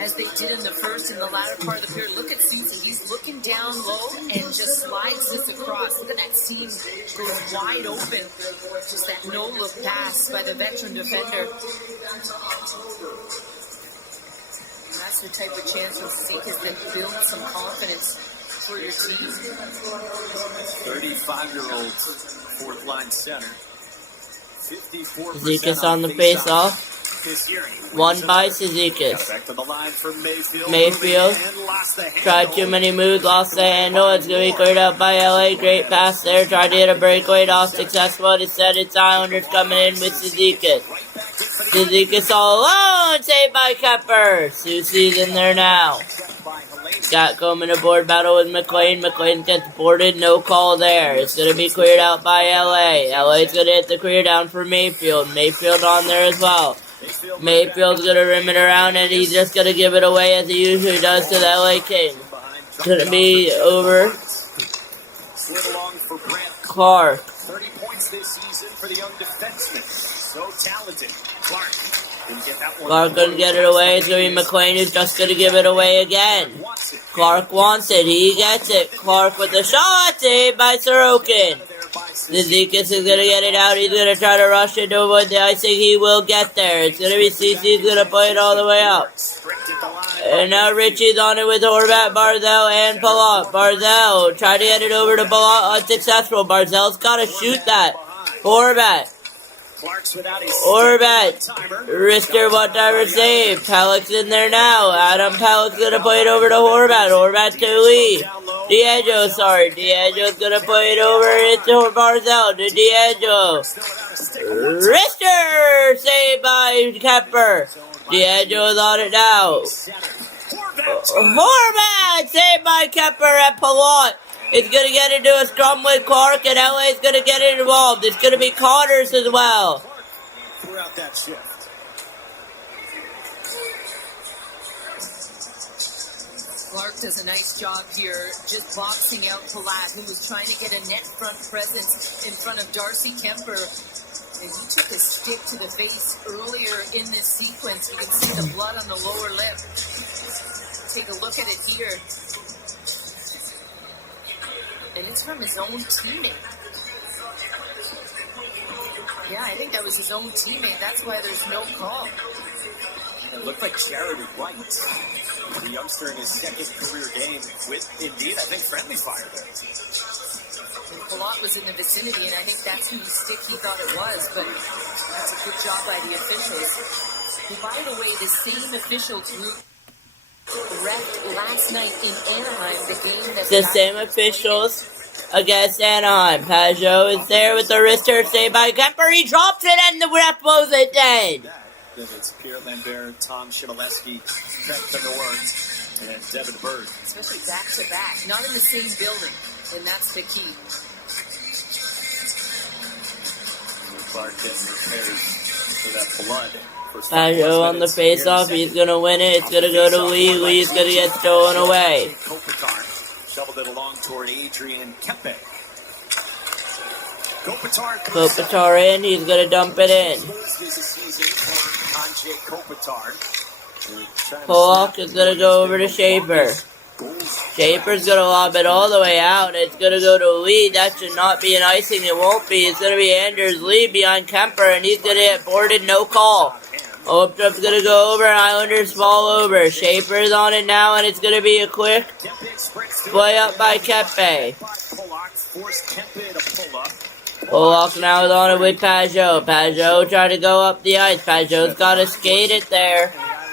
as they did in the first and the latter part of the period. Look at Susan. He's looking down low and just slides this across. Look at that seam goes wide open. Just that no-look pass by the veteran defender. And that's the type of chance you'll see, is that builds some confidence for your team. 35-year-old fourth-line center. Cizikas on the face-off. One by Cizikas. Mayfield tried too many moves, lost the handle. It's going to be cleared up by LA. Great pass there. Tried to hit a breakaway, not successful. Instead, it's Islanders coming in with Cizikas. Cizikas all alone, saved by Kemper. Susie's in there now. Got coming aboard battle with McLean. McLean gets boarded, no call there. It's going to be cleared out by LA. LA's going to hit the clear down for Mayfield. Mayfield on there as well. Mayfield's going to rim it around, and he's just going to give it away as he usually does to the LA Kings. Going to be over. Clark. 30 points this season for the young defenseman. So talented. Clark couldn't get it away. It's going to be McLean who's just going to give it away again. Clark wants it. He gets it. Clark with the shot. Saved by Sorokin. Cizikas is going to get it out. He's going to try to rush it to avoid the icing. He will get there. It's going to be CC's going to play it all the way up. And now Richie's on it with Horvat, Barzal, and Palat. Barzal tried to get it over to Palat. Unsuccessful. Barzal's got to shoot that. Horvat. Horvat. Rister one-timer save. Palik's in there now. Adam Palik's going to play it over to Horvat. Horvat to Lee. D'Angelo's going to play it over into Barzal. To D'Angelo. Rister saved by Kemper. D'Angelo's on it now. Horvat saved by Kemper at Palat. It's going to get into a scrum with Clark, and LA's going to get it involved. It's going to be Connors as well. Throughout that shift. Clark does a nice job here, just boxing out Palat, who was trying to get a net front presence in front of Darcy Kemper. And he took a stick to the face earlier in this sequence. You can see the blood on the lower lip. Take a look at it here. And it's from his own teammate. Yeah, I think that was his own teammate. That's why there's no call. It looked like Jared White, the youngster in his second career game with, indeed, I think, friendly fire there. And Palat was in the vicinity, and I think that's whose stick he thought it was, but that's a good job by the officials. Who, by the way, the same officials who wrecked last night in Anaheim the game that the same officials against Anaheim. Pajot is there with the wrister saved by Kemper. He drops it and the ref blows it dead. Then it's Pierre Lambert, Tom Shimoleski, Trent Benoit, and Devin Bird. Especially back to back, not in the same building, and that's the key. Clark getting repaired for that blood. Pajot on the face-off. He's going to win it. It's going to go to Lee. Lee's going to get stolen away. Kopitar shoveled it along toward Adrian Kempe. Kopitar in. He's going to dump it in. Pollock is going to go over to Schaefer. Schaefer's going to lob it all the way out. It's going to go to Lee. That should not be an icing. It won't be. It's going to be Anders Lee behind Kemper, and he's going to get boarded. No call. Ultram's gonna go over, Islanders fall over. Schaefer's on it now, and it's gonna be a quick play up by Kempe. Pollock now is on it with Pajot. Pajot trying to go up the ice. Pajot's gotta skate it there.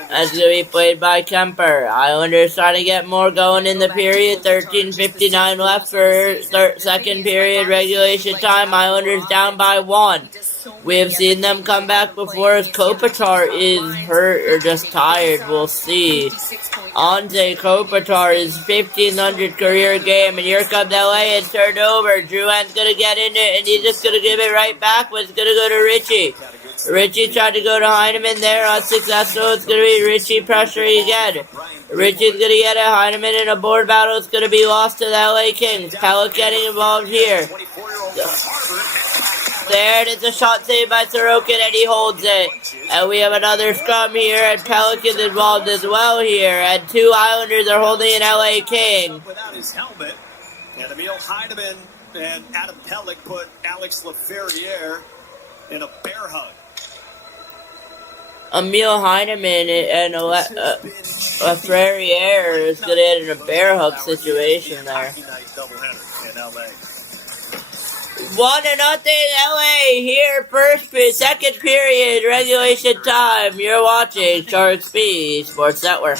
That's going to be played by Kemper. Islanders trying to get more going in the period. 13:59 left for second period regulation time. Islanders down by 1. We have seen them come back before as Kopitar is hurt or just tired. We'll see. Ante Kopitar is 1,500 career game. And here comes LA and turned over. Drouin's going to get in it and he's just going to give it right back. But it's going to go to Ritchie. Ritchie tried to go to Heineman there, unsuccessful. It's going to be Ritchie pressuring again. Ritchie's going to get it. Heineman in a board battle. It's going to be lost to the LA Kings. Pellick getting involved here. There it is, a shot saved by Sorokin, and he holds it. And we have another scrum here, and Pellick is involved as well here. And 2 Islanders are holding an LA King. Without his helmet, and Emil Heineman and Adam Pellick put Alex Laferriere in a bear hug. Emil Heineman and Laferriere is going to get in a bear hug situation there. 1-0 LA here, second period, regulation time. You're watching Shark Speed Sports Network.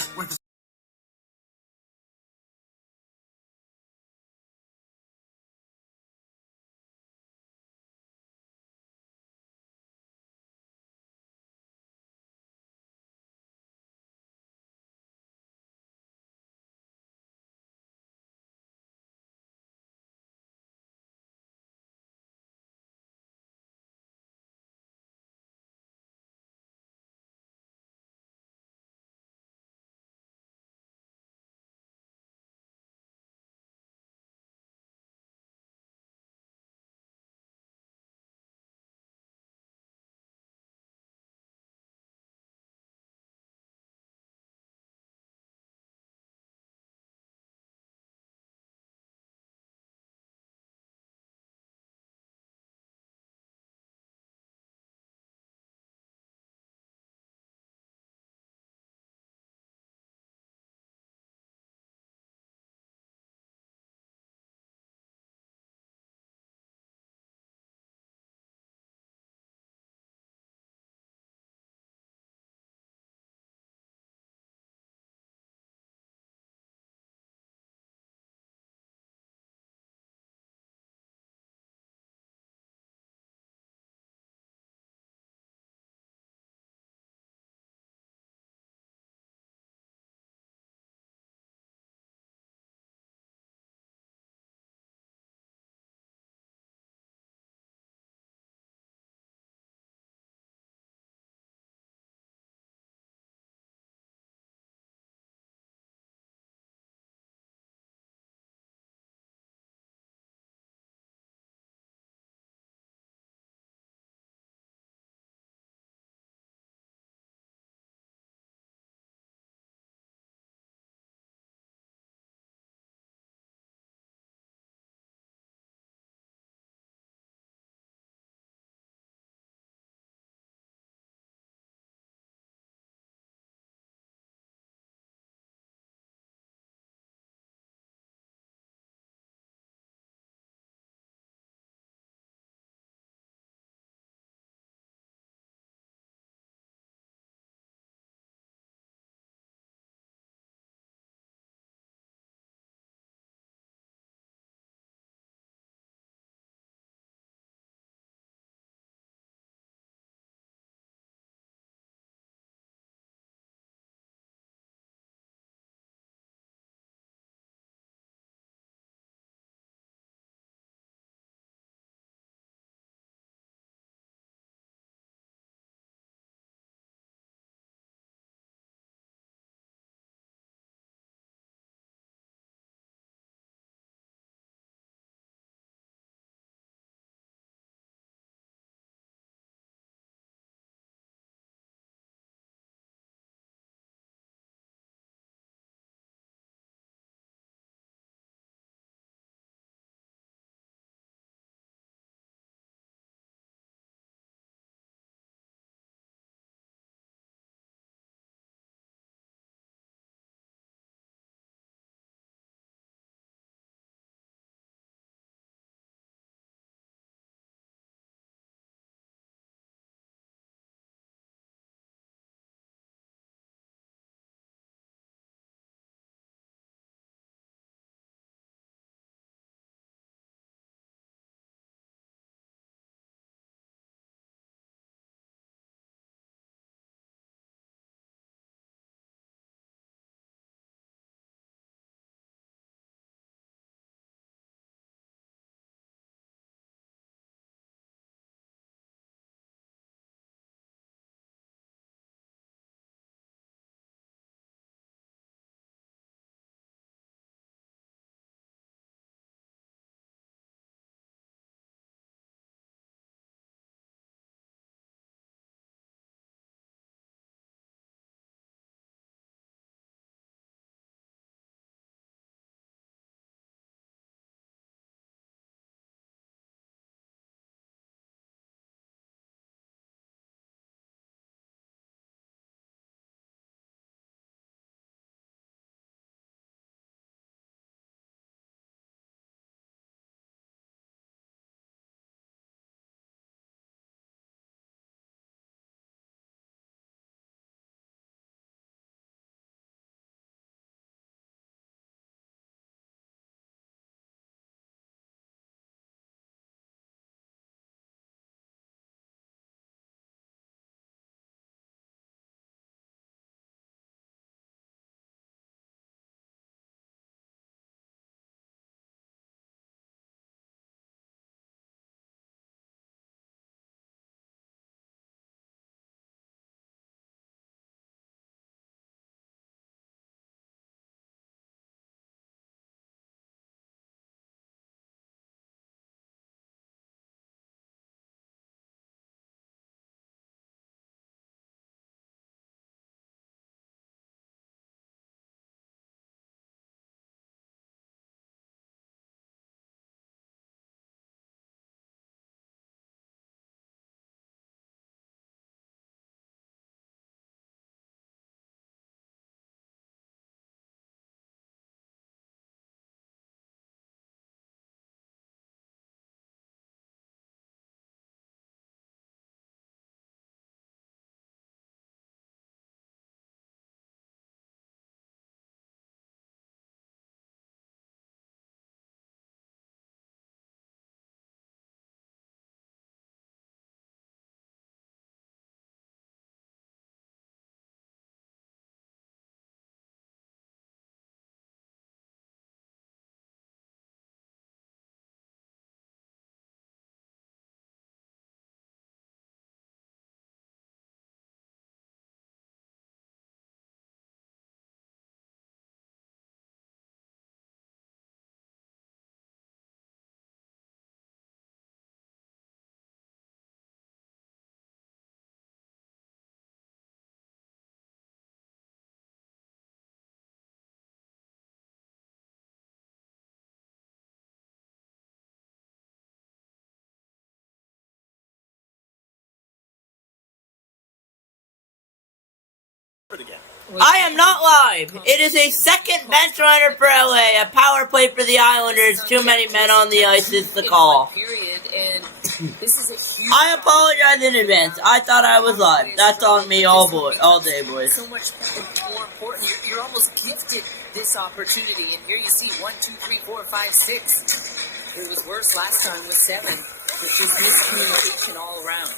I am not live. It is a second bench runner for LA. A power play for the Islanders. Too many men on the ice is the call. I apologize in advance. I thought I was live. That's on me all day, boys. So much more important. You're almost gifted this opportunity, and here you see 1, 2, 3, 4, 5, 6. It was worse last time with 7. With this miscommunication all around.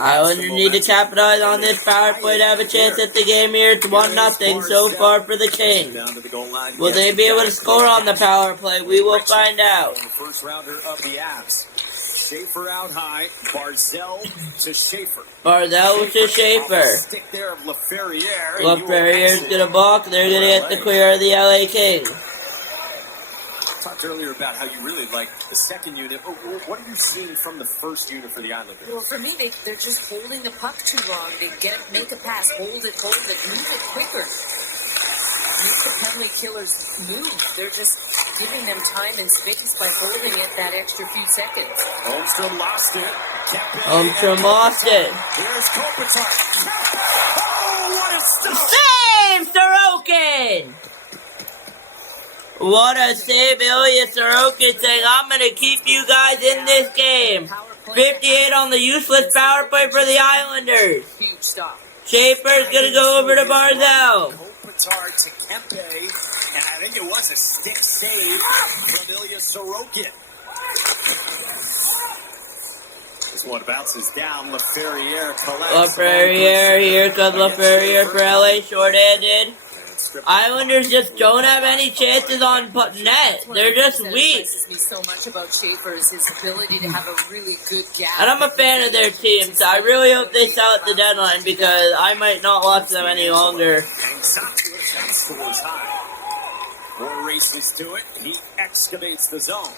Islanders need to capitalize on this power play to have a chance at the game here. It's 1-0 so far for the Kings. Will they be able to score on the power play? We will find out. First rounder of the Avs. Schaefer out high. Barzell to Schaefer. Barzell to Schaefer. Stick there of LaFerriere. LaFerriere's going to block. They're going to get the clear of the LA Kings. Talked earlier about how you really like the second unit. What are you seeing from the first unit for the Islanders? Well, for me, they're just holding the puck too long. They make a pass, hold it, move it quicker. Make the penalty killers move. They're just giving them time and space by holding it that extra few seconds. Holmstrom lost it. Holmstrom lost it. Here's Kopitar. Oh, what a stop! Save, Sorokin! What a save, Ilya Sorokin saying, I'm going to keep you guys in this game. 58 on the useless power play for the Islanders. Huge stop. Schaefer's going to go over to Barzell. Kopitar to Kempe, and I think it was a stick save from Ilya Sorokin. This one bounces down. LaFerriere collects. LaFerriere, here comes LaFerriere for LA, short-handed. Islanders just don't have any chances on net. They're just weak. Me so much about Schaefer is his ability to have a really good gap. And I'm a fan of their team, so I really hope they sell at the deadline because I might not watch them any longer. Scores high. Moore races to it. He excavates the zone.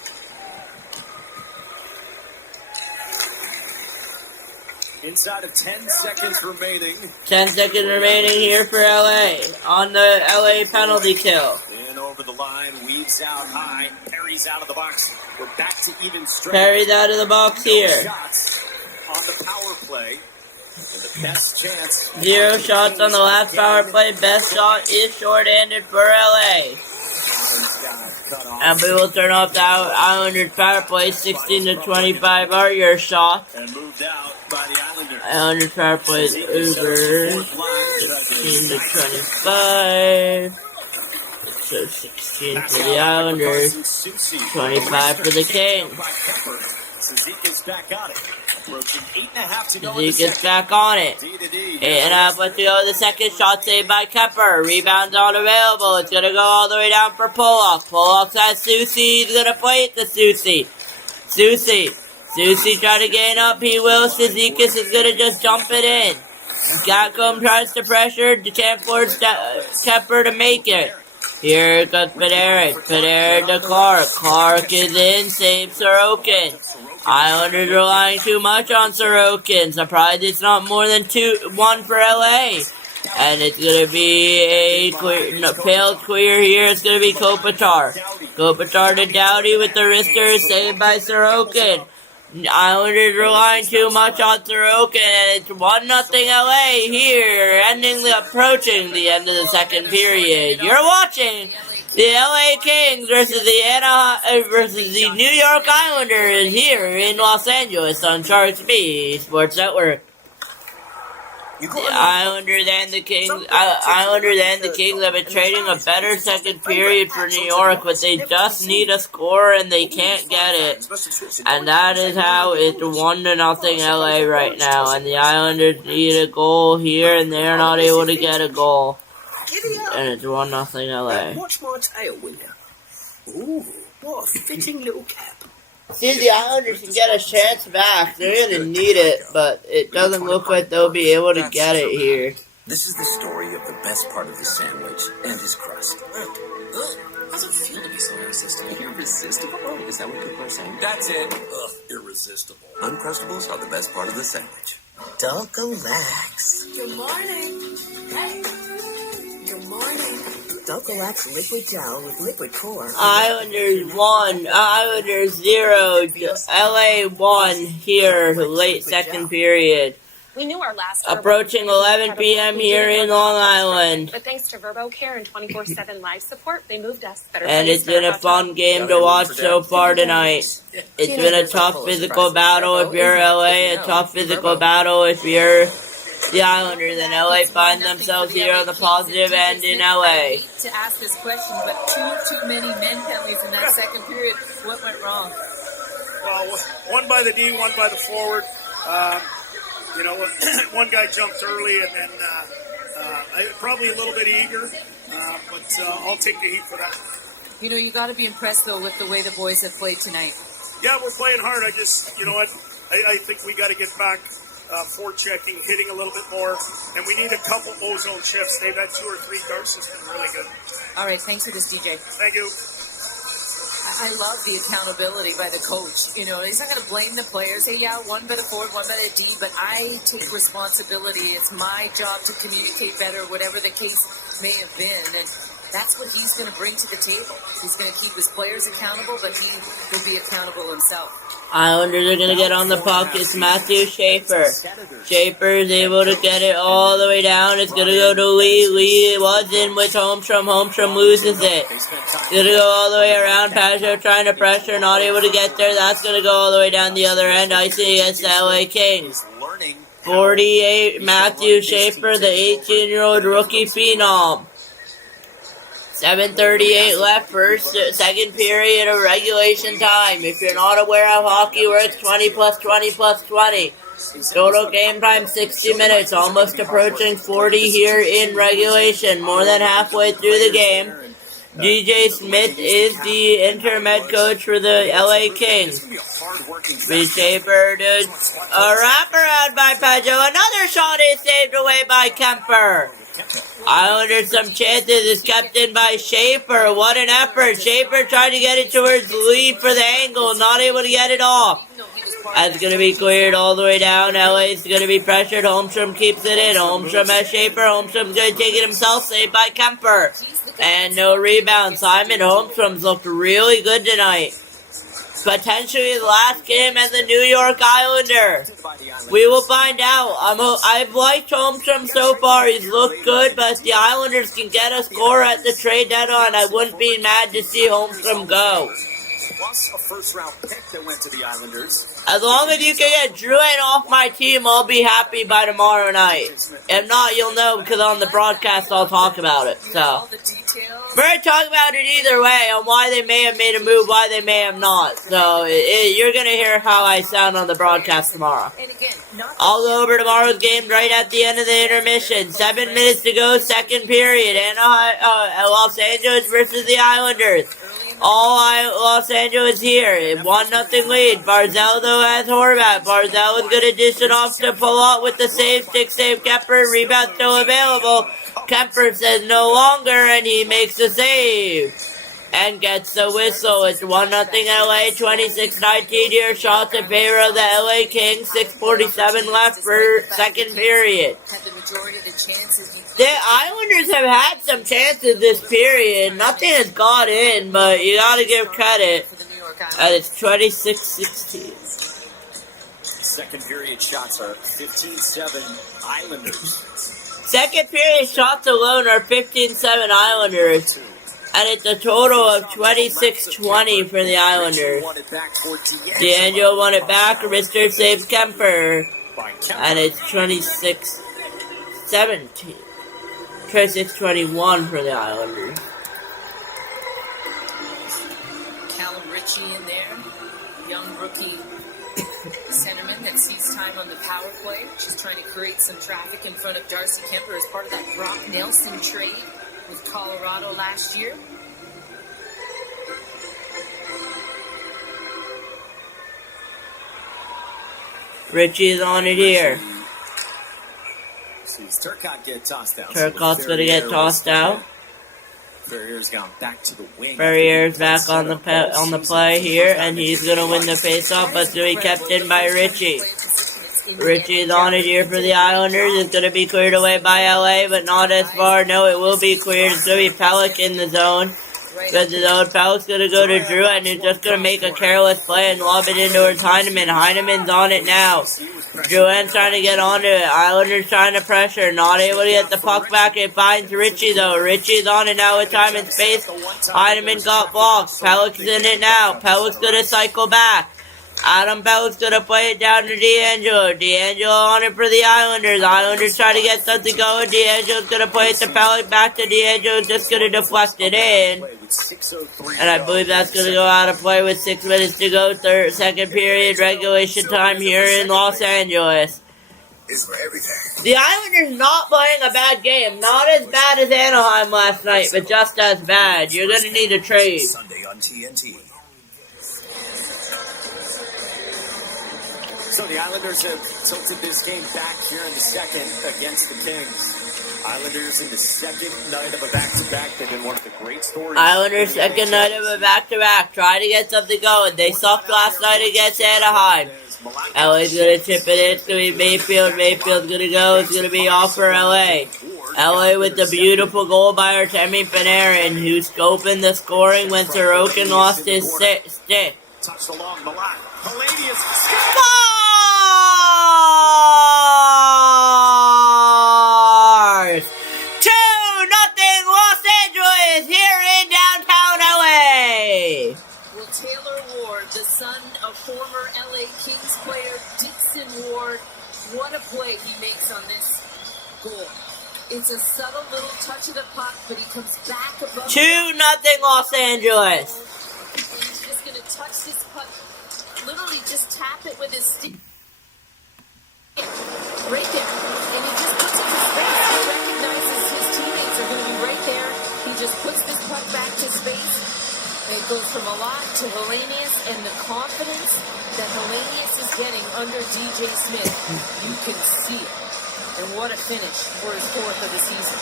Inside of 10 seconds remaining. 10 seconds remaining here for LA on the LA penalty kill. In over the line, weaves out high, Perry's out of the box. We're back to even strength. Perry's out of the box here. Shots on the power play. And the best chance. 0 shots on the last power play. Best shot is short-handed for LA. And we will turn off the Islanders power play. 16-25 are your shots. And moved out by the Islanders. Islanders power play is over. 16-25. So 16 for the Islanders. 25 for the Kings. Zeke back on it. Approaching 8.5 to go. Zeke is back on it. 8.5 to go. The second shot saved by Kemper. Rebound's not available. It's going to go all the way down for Pollock. Pollock's at Susie. He's going to play it to Susie. Susie trying to gain up. He will. Cizikas is going to just jump it in. Gatcomb tries to pressure. Can't force Kemper to make it. Here comes Panarin. Panarin to Clark. Clark is in. Saves Sorokin. Islanders relying too much on Sorokin. Surprised it's not more than 1 for LA. And it's going to be a pale clear here. It's going to be Kopitar. Kopitar to Doughty with the wrister. Saved by Sorokin. Islanders relying too much on Sorokin. And it's 1-0 LA here. Approaching the end of the second period. You're watching the LA Kings versus the New York Islanders here in Los Angeles on Sharks B Sports Network. The Islanders and the Kings have been trading a better second period for New York, but they just need a score and they can't get it. And that is how it's 1-0 LA right now. And the Islanders need a goal here and they're not able to get a goal. And it's 1-0 LA. Watch my tail, will ya? Ooh, what a fitting little cap. See, the Islanders can get a chance back. They're going to need it, but it doesn't look like they'll be able to get it here. This is the story of the best part of the sandwich and his crust. How's it feel to be so irresistible? Irresistible? Oh, is that what people are saying? That's it. Irresistible. Uncrustables are the best part of the sandwich. Dulcolax. Good morning. Hey. Good morning. Dulcolax liquid gel with liquid core. Islanders 1, Islanders 0, LA 1 here, late second period. We knew our last Approaching 11 p.m. here in Long Island. But thanks to VerboCare and 24/7 live support, they moved us better. And it's been a fun game to watch so far tonight. It's been a tough physical battle if you're LA, a tough physical battle if you're the Islanders, and LA find themselves here on the positive end in LA. I hate to ask this question, but too many men penalties in that second period. What went wrong? Well, one by the D, one by the forward. One guy jumped early, and then probably a little bit eager, but I'll take the heat for that. You got to be impressed, though, with the way the boys have played tonight. Yeah, we're playing hard. I think we got to get back forechecking, hitting a little bit more, and we need a couple ozone shifts. They've had 2 or 3 darts that's been really good. All right, thanks for this, DJ. Thank you. I love the accountability by the coach. He's not going to blame the players. Say, yeah, one by the forward, one by the D, but I take responsibility. It's my job to communicate better, whatever the case may have been. And that's what he's going to bring to the table. He's going to keep his players accountable, but he will be accountable himself. Islanders are going to get on the puck. It's Matthew Schaefer. Schaefer is able to get it all the way down. It's going to go to Lee. Lee was in with Holmstrom. Holmstrom loses it. It's going to go all the way around. Pajot trying to pressure, not able to get there. That's going to go all the way down the other end. Icing against the LA Kings. 48, Matthew Schaefer, the 18-year-old rookie phenom. 7:38 left, second period of regulation time. If you're not aware how hockey works, 20 plus 20 plus 20. Total game time 60 minutes, almost approaching 40 here in regulation. More than halfway through the game. DJ Smith is the interim head coach for the LA Kings. Schaefer did a wraparound by Pajot. Another shot is saved away by Kemper. Islanders some chances, is kept in by Schaefer. What an effort. Schaefer tried to get it towards Lee for the angle, not able to get it off. That's going to be cleared all the way down. LA is going to be pressured. Holmstrom keeps it in. Holmstrom has Schaefer. Holmstrom's going to take it himself, saved by Kemper. And no rebound. Simon Holmstrom's looked really good tonight. Potentially his last game as a New York Islander. We will find out. I've liked Holmstrom so far. He's looked good, but if the Islanders can get a score at the trade deadline, I wouldn't be mad to see Holmstrom go. Plus a first-round pick that went to the Islanders. As long as you can get Drouin off my team, I'll be happy by tomorrow night. If not, you'll know because on the broadcast I'll talk about it. So we're going to talk about it either way on why they may have made a move, why they may have not. So you're going to hear how I sound on the broadcast tomorrow. I'll go over tomorrow's game right at the end of the intermission. 7 minutes to go, second period. Los Angeles versus the Islanders. Los Angeles here. 1-0 lead. Barzal though has Horvat. Barzal is going to dish it off to Palat with the save. Stick save Kemper. Rebound still available. Kemper says no longer and he makes the save. And gets the whistle. It's 1-0 LA. 26-19 here. Shots in favor of the LA Kings. 6:47 left for second period. The Islanders have had some chances this period. Nothing has got in, but you gotta give credit. And it's 26-16. Second period shots are 15-7 Islanders. Second period shots alone are 15-7 Islanders. And it's a total of 26-20 for the Islanders. D'Angelo won it back. Rister saves Kemper. And it's 26-17. 26-21 for the Islanders. Callum Ritchie in there. Young rookie centerman that sees time on the power play. Just trying to create some traffic in front of Darcy Kemper as part of that Brock Nelson trade with Colorado last year. Ritchie's on it here. Sees Turcotte get tossed out. Turcotte's going to get tossed out. Ferrier's gone back to the wing. Ferrier's back on the play here, and he's going to win the faceoff, but to be kept in by Ritchie. Ritchie's on it here for the Islanders. It's going to be cleared away by LA, but not as far. No, it will be cleared. It's going to be Pelech in the zone. Because his own Pellick's gonna go to Drew and he's just gonna make a careless play and lob it in towards Heineman. Heineman's on it now. Drouin's trying to get onto it. Islanders trying to pressure. Not able to get the puck back. It finds Ritchie though. Ritchie's on it now with time and space. Heineman got blocked. Pellick's in it now. Pellick's gonna cycle back. Adam Pellick's gonna play it down to D'Angelo. D'Angelo on it for the Islanders. Islanders trying to get something going. D'Angelo's gonna play it to Pellick. Back to D'Angelo. Just gonna deflect it in. And I believe that's gonna go out of play with 6 minutes to go. Second period regulation time here in Los Angeles. The Islanders not playing a bad game. Not as bad as Anaheim last night, but just as bad. You're gonna need a trade. Sunday on TNT. So the Islanders have tilted this game back here in the second against the Kings. Islanders in the second night of a back-to-back. They've been one of the great stories. Islanders second night of a back-to-back. Try to get something going. They sucked last night against Anaheim. LA's gonna chip it in. It's gonna be Mayfield. Mayfield's gonna go. It's gonna be off for LA. LA with the beautiful goal by Artemi Panarin, who's scoping the scoring when Sorokin lost his stick. Touched along the line. Palladius. Scores! 2-0 Los Angeles here in downtown LA. Well, Taylor Ward, the son of former LA Kings player Dixon Ward, what a play he makes on this goal. It's a subtle little touch of the puck, but he comes back above. 2-0 Los Angeles. He's just going to touch this puck, literally just tap it with his stick. Right there. And he just puts it to space. He recognizes his teammates are going to be right there. He just puts this puck back to space. And it goes from a lot to Hellenius, and the confidence that Hellenius is getting under DJ Smith, you can see it. And what a finish for his 4th of the season.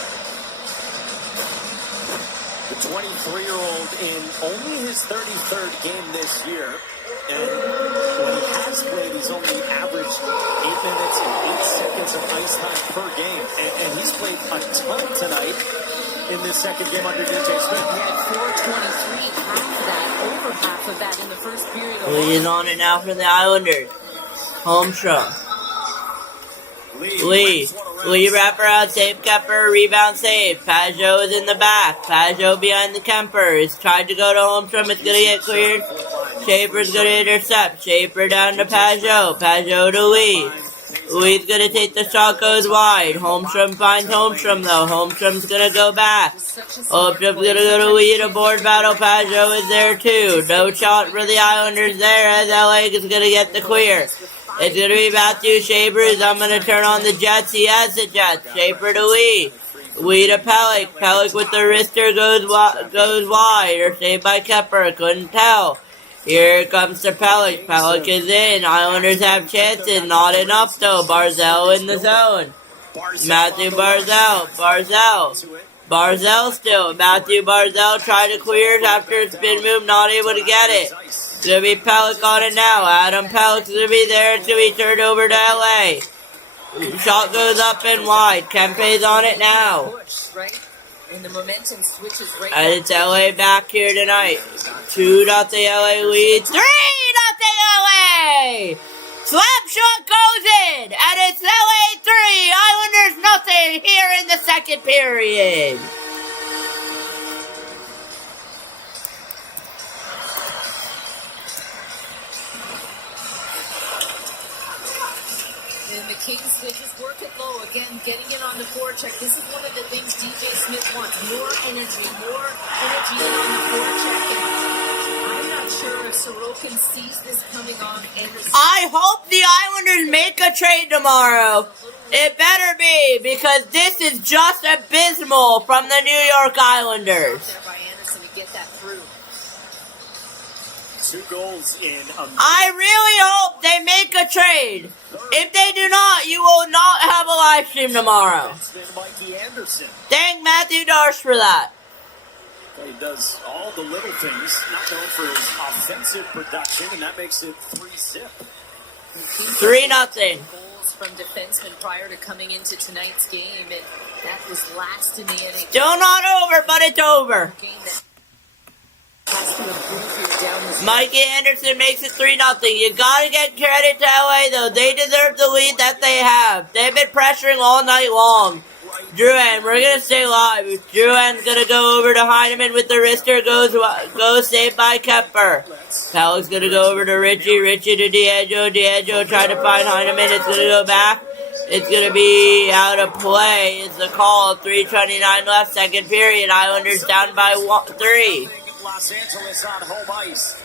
The 23-year-old in only his 33rd game this year. And when he has played, he's only averaged 8 minutes and 8 seconds of ice time per game. And he's played a ton tonight in this second game under DJ Smith. He had 423, half of that, over half of that in the first period. Lee's on it now for the Islanders. Holmstrom. Lee wraparound save, Kemper, rebound save. Pajot is in the back. Pajot behind the Kemper. He's tried to go to Holmstrom. It's going to get cleared. Schaefer's going to intercept. Schaefer down to Pajot. Pajot to Lee. Lee's going to take the shot, goes wide. Holmstrom finds Holmstrom though. Holmstrom's going to go back. Holmstrom's going to go to Lee to board battle. Pajot is there too. No shot for the Islanders there as LA is going to get the clear. It's going to be Matthew Schaefer. I'm going to turn on the Jets. He has the Jets. Schaefer to Lee. Lee to Pellick. Pellick with the wrister goes wide. Or saved by Kemper. Couldn't tell. Here comes to Pellick. Pellick is in. Islanders have chances. Not enough though. Barzell in the zone. Matthew Barzell. Barzell still. Matthew Barzell trying to clear after it's been moved. Not able to get it. It's going to be Pellick on it now. Adam Pellick's going to be there. It's going to be turned over to LA. Shot goes up and wide. Kempe's on it now. And the momentum switches right. And it's LA back here tonight. 2-0 LA lead. 3-0 LA! Slap shot goes in. And it's LA 3. Islanders nothing here in the second period. And the Kings, they just work it low. Again, getting in on the forecheck. This is one of the things DJ Smith wants. More energy in on the forecheck. And I'm not sure if Sorokin sees this coming on. I hope the Islanders make a trade tomorrow. It better be, because this is just abysmal from the New York Islanders. By Anderson to get that through. 2 goals in a minute. I really hope they make a trade. If they do not, you will not have a live stream tomorrow. Mikey Anderson. Thank Matthew Darsh for that. He does all the little things, not known for his offensive production, and that makes it 3-zip. 3-0. Goals from defensemen prior to coming into tonight's game, and that was last in the NHL. Still not over, but it's over. to improve here down the stretch. Mikey Anderson makes it 3-0. You gotta get credit to LA though. They deserve the lead that they have. They've been pressuring all night long. Drouin, we're gonna stay live. Drouin's gonna go over to Heineman with the wrister. Goes saved by Kemper. Halleck's gonna go over to Richie. Richie to D'Angelo. D'Angelo trying to find Heineman. It's gonna go back. It's gonna be out of play. It's a call. 3:29 left, second period. Islanders down by 3. Los Angeles on home ice.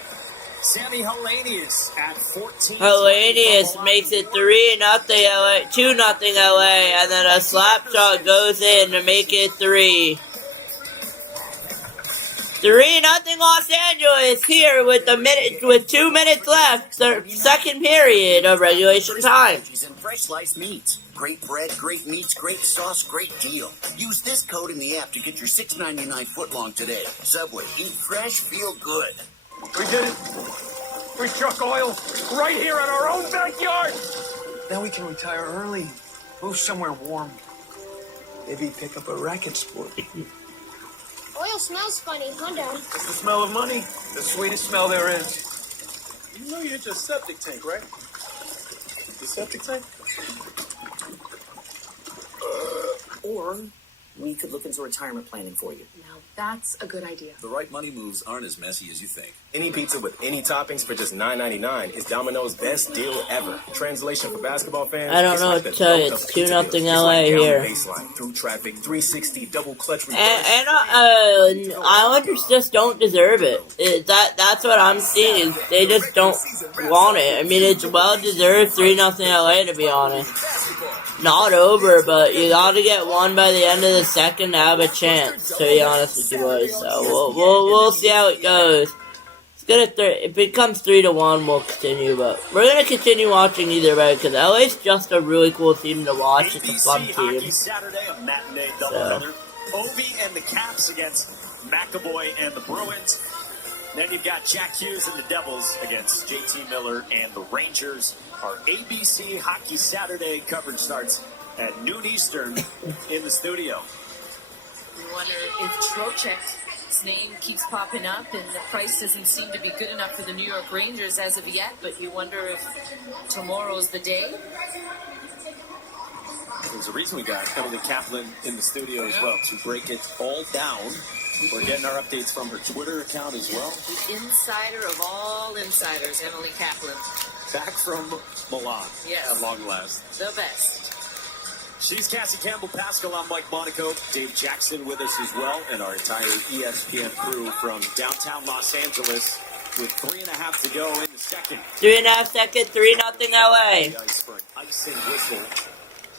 Sammy Hellenius at 14. Hellenius makes it 3-0 LA, 2-0 LA, and then a slap shot goes in to make it 3. 3-0 Los Angeles here with 2 minutes left, the second period of regulation time. And fresh sliced meats. Great bread, great meats, great sauce, great deal. Use this code in the app to get your $6.99 footlong today. Subway, eat fresh, feel good. We did it. We struck oil right here in our own backyard. Now we can retire early, move somewhere warm. Maybe pick up a racket sport. Oil smells funny, huh, Dad? It's the smell of money, the sweetest smell there is. You know you hit your septic tank, right? The septic tank? Or we could look into retirement planning for you. Now that's a good idea. The right money moves aren't as messy as you think. Any pizza with any toppings for just $9.99 is Domino's best deal ever. Translation for basketball fans. I don't know what to tell you. It's 2-0 LA here. Baseline, through traffic, 360 double clutch reverse. And Islanders just don't deserve it. That's what I'm seeing. Is they just don't want it. I mean, it's well deserved 3-0 LA, to be honest. Not over, but you gotta get one by the end of the second to have a chance, to be honest with you boys. So we'll see how it goes. If it becomes 3-1, we'll continue, but we're gonna continue watching either way, because LA's just a really cool team to watch. It's a fun team. Saturday, a matinee doubleheader. Ovi and the Caps against McAvoy and the Bruins. Then you've got Jack Hughes and the Devils against JT Miller and the Rangers. Our ABC Hockey Saturday coverage starts at noon Eastern in the studio. We wonder if Trocheck's name keeps popping up and the price doesn't seem to be good enough for the New York Rangers as of yet, but you wonder if tomorrow's the day. There's a reason we got Emily Kaplan in the studio as well to break it all down. We're getting our updates from her Twitter account as well. The insider of all insiders, Emily Kaplan. Back from Milan. Yes. At long last. The best. She's Cassie Campbell-Pascal. I'm Mike Monaco. Dave Jackson with us as well, and our entire ESPN crew from downtown Los Angeles with 3.5 to go in the second. 3.5 seconds, 3-0 LA. Ice for an icing whistle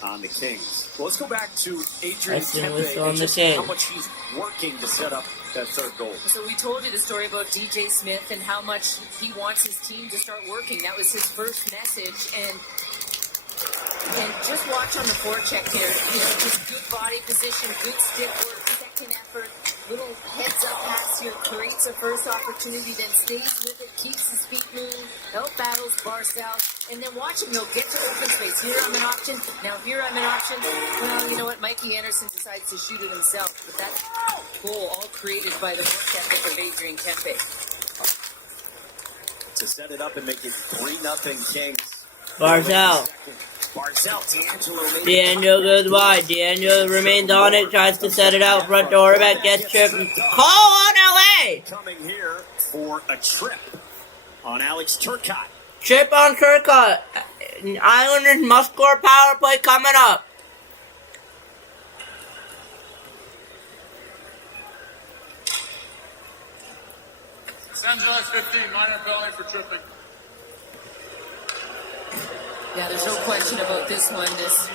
on the Kings. Well, let's go back to Adrian Kempe on and the just Kings. how much he's working to set up that third goal. So we told you the story about DJ Smith and how much he wants his team to start working. That was his first message, and just watch on the forecheck here. You know, just good body position, good stick work, second effort, little heads up pass here, creates a first opportunity, then stays with it, keeps his feet moving, help battles Barzal, and then watch him, he'll get to open space. Here I'm an option, now here I'm an option. Well, you know what, Mikey Anderson decides to shoot it himself, but that goal all created by the work ethic of Adrian Kempe. To set it up and make it 3-0 Kings. Barzal. D'Angelo. D'Angelo goes wide. D'Angelo remains on it, tries to set it out. Front door, Horvat gets tripped. Call on LA! Coming here for a trip on Alex Turcotte. Trip on Turcotte. Islanders must score power play coming up. Los Angeles 15, minor penalty for tripping. Yeah, there's no question about this one. This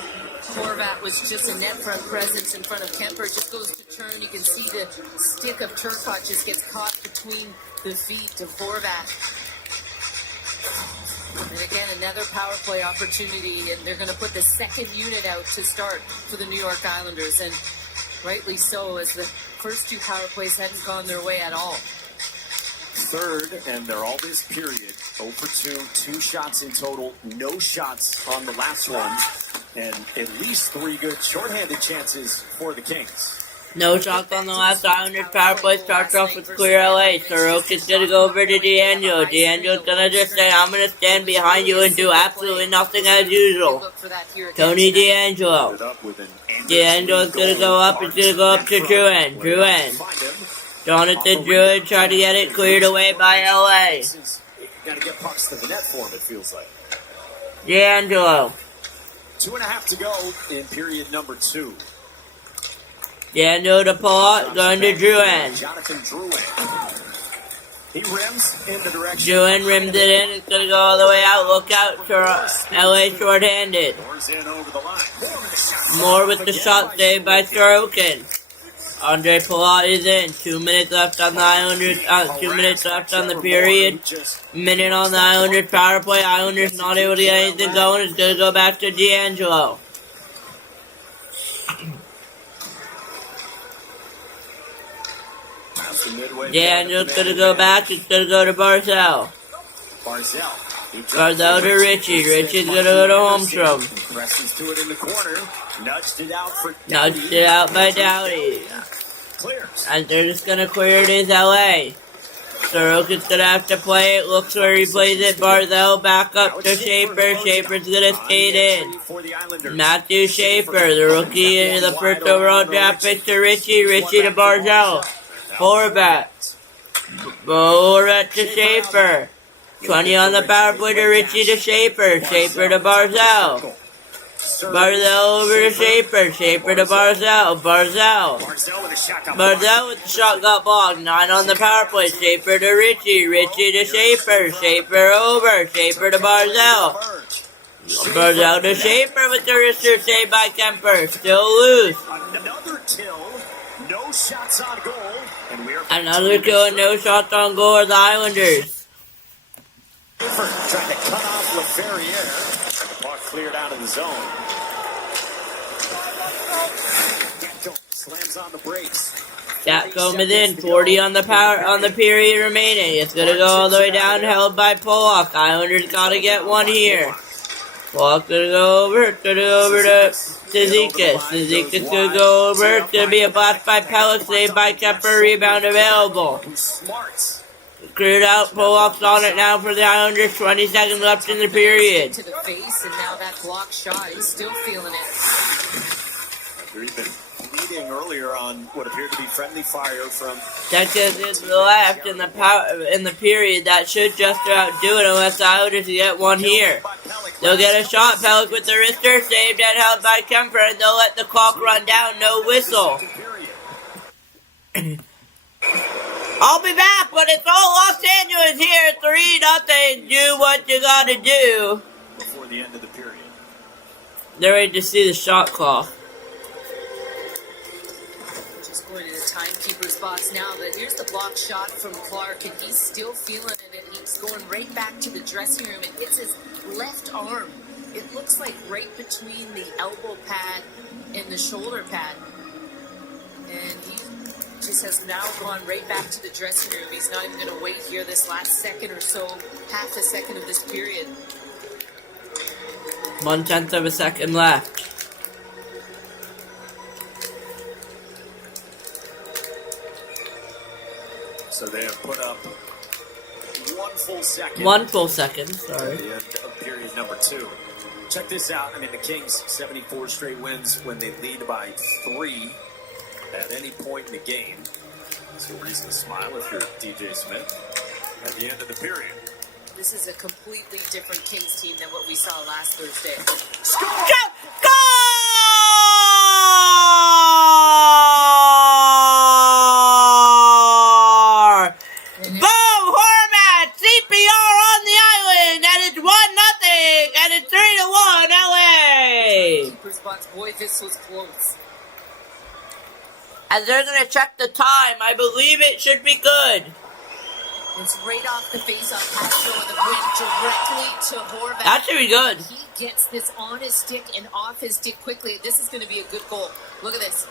Horvat was just a net front presence in front of Kemper. Just goes to turn. You can see the stick of Turcotte just gets caught between the feet of Horvat. And again, another power play opportunity, and they're going to put the second unit out to start for the New York Islanders, and rightly so, as the first two power plays hadn't gone their way at all. Third, and they're all this period. 0 for 2, 2 shots in total, no shots on the last one, and at least 3 good shorthanded chances for the Kings. No shots on the last Islanders power play. Starts off with clear LA. Sorokin's gonna go over to D'Angelo. D'Angelo's gonna just say, I'm gonna stand behind you and do absolutely nothing as usual. Tony D'Angelo. D'Angelo's gonna go up. He's gonna go up to Drouin. Jonathan Drouin trying to get it cleared away by LA. Got to get pucks to the net for him, it feels like. D'Angelo. 2.5 to go in period number 2. D'Angelo to Paul, going to Drouin. Jonathan Drouin. He rims in the direction. Drouin rimmed it in. It's going to go all the way out. Look out for LA shorthanded. In over the line. More with the shot saved by Sorokin. Andre Palat is in. 2 minutes left on the Islanders. 2 minutes left on the period. Minute on the Islanders power play. Islanders not able to get anything going. It's going to go back to D'Angelo. D'Angelo's going to go back. It's going to go to Barzal. Barzal to Richie. Richie's going to go to Holmstrom. Presses to it in the corner. Nudged it out by Doughty. And they're just going to clear it as LA. Sorokin's going to have to play it. Looks where he plays it. Barzal back up to Schaefer. Schaefer's going to skate in. Matthew Schaefer, the rookie, the first overall draft pick to Richie. Richie to Barzal. Horvat. Horvat to Schaefer. 20 on the power play to Richie to Schaefer. Schaefer to Barzal. Barzal over to Schaefer. Schaefer to Barzal. Barzal with the shot got blocked. 9 on the power play. Schaefer to Richie. Richie to Schaefer. Schaefer over. Schaefer to Barzal. Barzal to Schaefer with the wrister saved by Kemper. Still loose. Another kill. No shots on goal. Another kill and no shots on goal are the Islanders. Trying to cut off LaFerriere. The puck cleared out of the zone. Slams on the brakes. Gatcomb is in. 40 on the period remaining. It's gonna go all the way down, held by Pollock. Islanders gotta get one here. Pollock gonna go over. It's gonna go over to Zizekas. Zizekas gonna go over. It's gonna be a blast by Pellick, saved by Kemper. Rebound available. Cleared out. Pollock's on it now for the Islanders. 20 seconds left in the period. To the face, and now that block shot, he's still feeling it. He's been leading earlier on what appeared to be friendly fire from Seconds is left in the period. That should just about do it unless the Islanders get one here. They'll get a shot. Pellick with the wrister, saved and held by Kemper, and they'll let the clock run down. No whistle. I'll be back, but it's all Los Angeles here. 3-0. Do what you gotta do. Before the end of the period. They're ready to see the shot clock. Just going to the timekeeper's box now, but here's the block shot from Clark, and he's still feeling it, and he's going right back to the dressing room. It hits his left arm. It looks like right between the elbow pad and the shoulder pad. And he just has now gone right back to the dressing room. He's not even going to wait here this last second or so, half a second of this period. 1/10 of a second left. So they have put up 1 full second. 1 full second, sorry. At the end of period number 2. Check this out. I mean, the Kings, 74 straight wins when they lead by 3 at any point in the game. So a reason to smile if you're DJ Smith at the end of the period. This is a completely different Kings team than what we saw last Thursday. Score! Boom! Horvat! CPR on the island! And it's 1-0! And it's 3-1 LA! Keeper's box. Boy, this was close. As they're gonna check the time, I believe it should be good. It's right off the face-off pass with a win directly to Horvat. That should be good. He gets this on his stick and off his stick quickly. This is going to be a good goal. Look at this.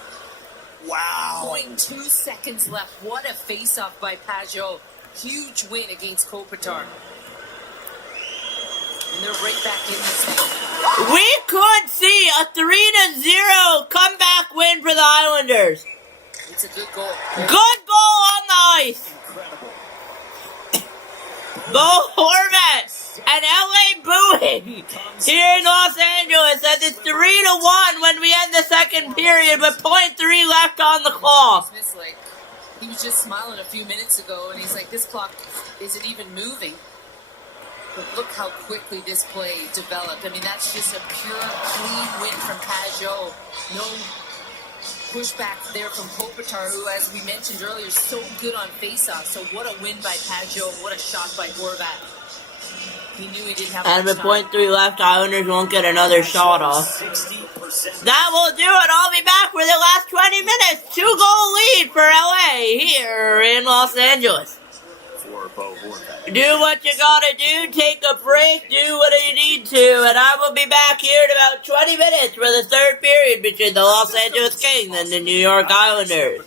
Wow. 0.2 seconds left. What a face-off by Pajot. Huge win against Kopitar. And they're right back in this thing. We could see a 3-0 comeback win for the Islanders. It's a good goal. Good goal on the ice. Bo Horvat and LA booing here in Los Angeles as it's 3-1 when we end the second period with .3 left on the clock. Like, he was just smiling a few minutes ago, and he's like, this clock isn't even moving. But look how quickly this play developed. I mean, that's just a pure, clean win from Pajot. No pushback there from Kopitar, who, as we mentioned earlier, is so good on faceoff. So what a win by Pajot. What a shot by Horvat. He knew he didn't have And much with time. .3 left, Islanders won't get another shot off. That will do it. I'll be back for the last 20 minutes. 2-goal lead for LA here in Los Angeles. Do what you gotta do, take a break, do what you need to, and I will be back here in about 20 minutes for the third period between the Los Angeles Kings and the New York Islanders.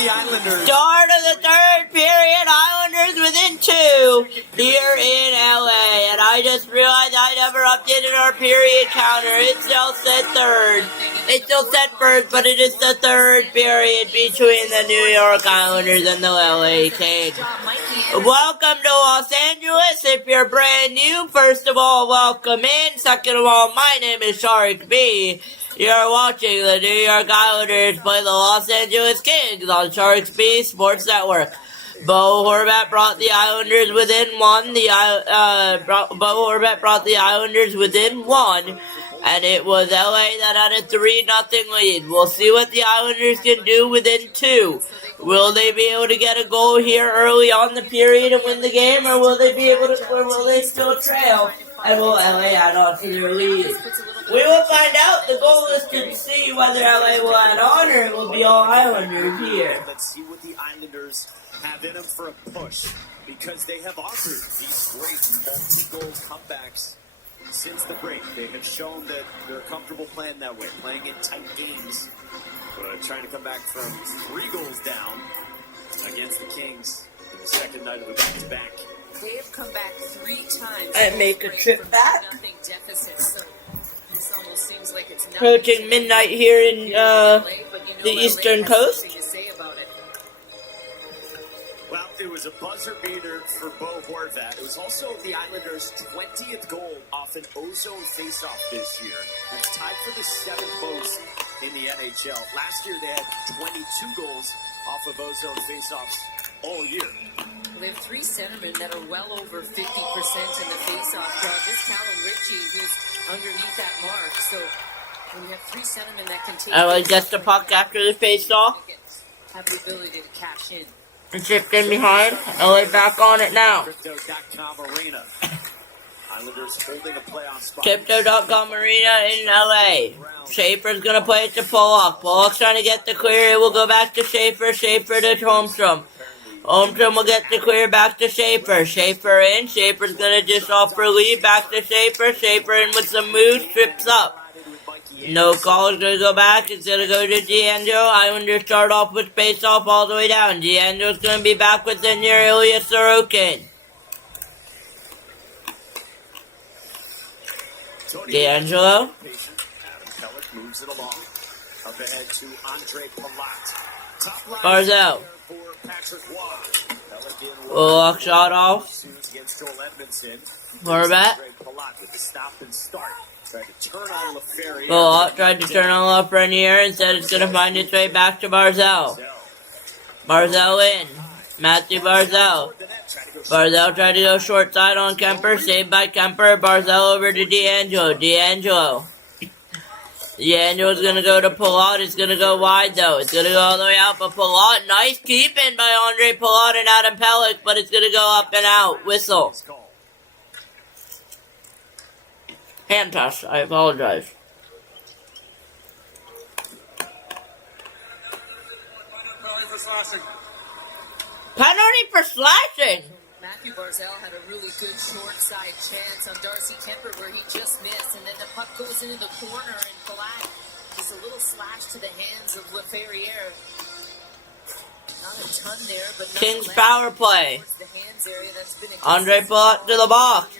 the Islanders. Start of the third period, Islanders within 2 here in LA. And I just realized I never updated our period counter. It still said third. It still said first, but it is the third period between the New York Islanders and the LA Kings. Welcome to Los Angeles. If you're brand new, first of all, welcome in. Second of all, my name is Shark B. You're watching the New York Islanders play the Los Angeles Kings on Sharks B Sports Network. Bo Horvat brought the Islanders within 1. Bo Horvat brought the Islanders within 1. And it was LA that had a 3-0 lead. We'll see what the Islanders can do within 2. Will they be able to get a goal here early on the period and win the game, or will they will they still trail? And will LA add on to their lead? We will find out. The goal is to see whether LA will add on or it will be all Islanders here. Let's see what the Islanders have in them for a push, because they have offered these great multi-goal comebacks since the break. They have shown that they're comfortable playing that way, playing in tight games, but trying to come back from 3 goals down against the Kings in the second night of the back-to-back. They have come back 3 times and make a trip back. Nothing deficit, so this almost seems like it's approaching midnight here in the Eastern Coast. Well, it was a buzzer beater for Bo Horvat. It was also the Islanders' 20th goal off an ozone faceoff this year. That's tied for the 7th most in the NHL. Last year they had 22 goals off of ozone faceoffs all year. They have 3 centermen that are well over 50% in the faceoff draw. This Callum Ritchie, who's underneath that mark. So when you have 3 centermen that can take... LA gets the puck after the faceoff. Have the ability to cash in. And chipped in behind. LA back on it now. Crypto.com Arena. Islanders holding a playoff spot. Crypto.com Arena in LA. Schaefer's gonna play it to Pollock. Pollock's trying to get the clear. It will go back to Schaefer. Schaefer to Holmstrom. Holmstrom will get the clear back to Schaefer. Schaefer in. Schaefer's gonna dish off for lead. Back to Schaefer. Schaefer in with some moves. Trips up. No call is going to go back. It's going to go to D'Angelo. Islanders start off with face off all the way down. D'Angelo's going to be back with the near Ilya Sorokin. D'Angelo. Adam Pelech moves it along. Up ahead to Andre Palat. Barzal. Bullock shot off. Horvat. With the stop and start. Tried to turn on LaFerriere. Bullock tried to turn on Lafreniere. Instead, it's going to find its way back to Barzal. Barzal in. Matthew Barzal. Barzal tried to go short side on Kemper. Saved by Kemper. Barzal over to D'Angelo. D'Angelo's going to go to Palat. It's going to go wide, though. It's going to go all the way out. But Palat, nice keeping by Andre Palat and Adam Pelech. But it's going to go up and out. Whistle. Hand touch. I apologize. Penalty for slashing. Matthew Barzal had a really good short side chance on Darcy Kemper where he just missed, and then the puck goes into the corner, and Palat just a little slash to the hands of LaFerriere. Not a ton there, but Kings power play. The hands area, that's been a Andre Palat to the box.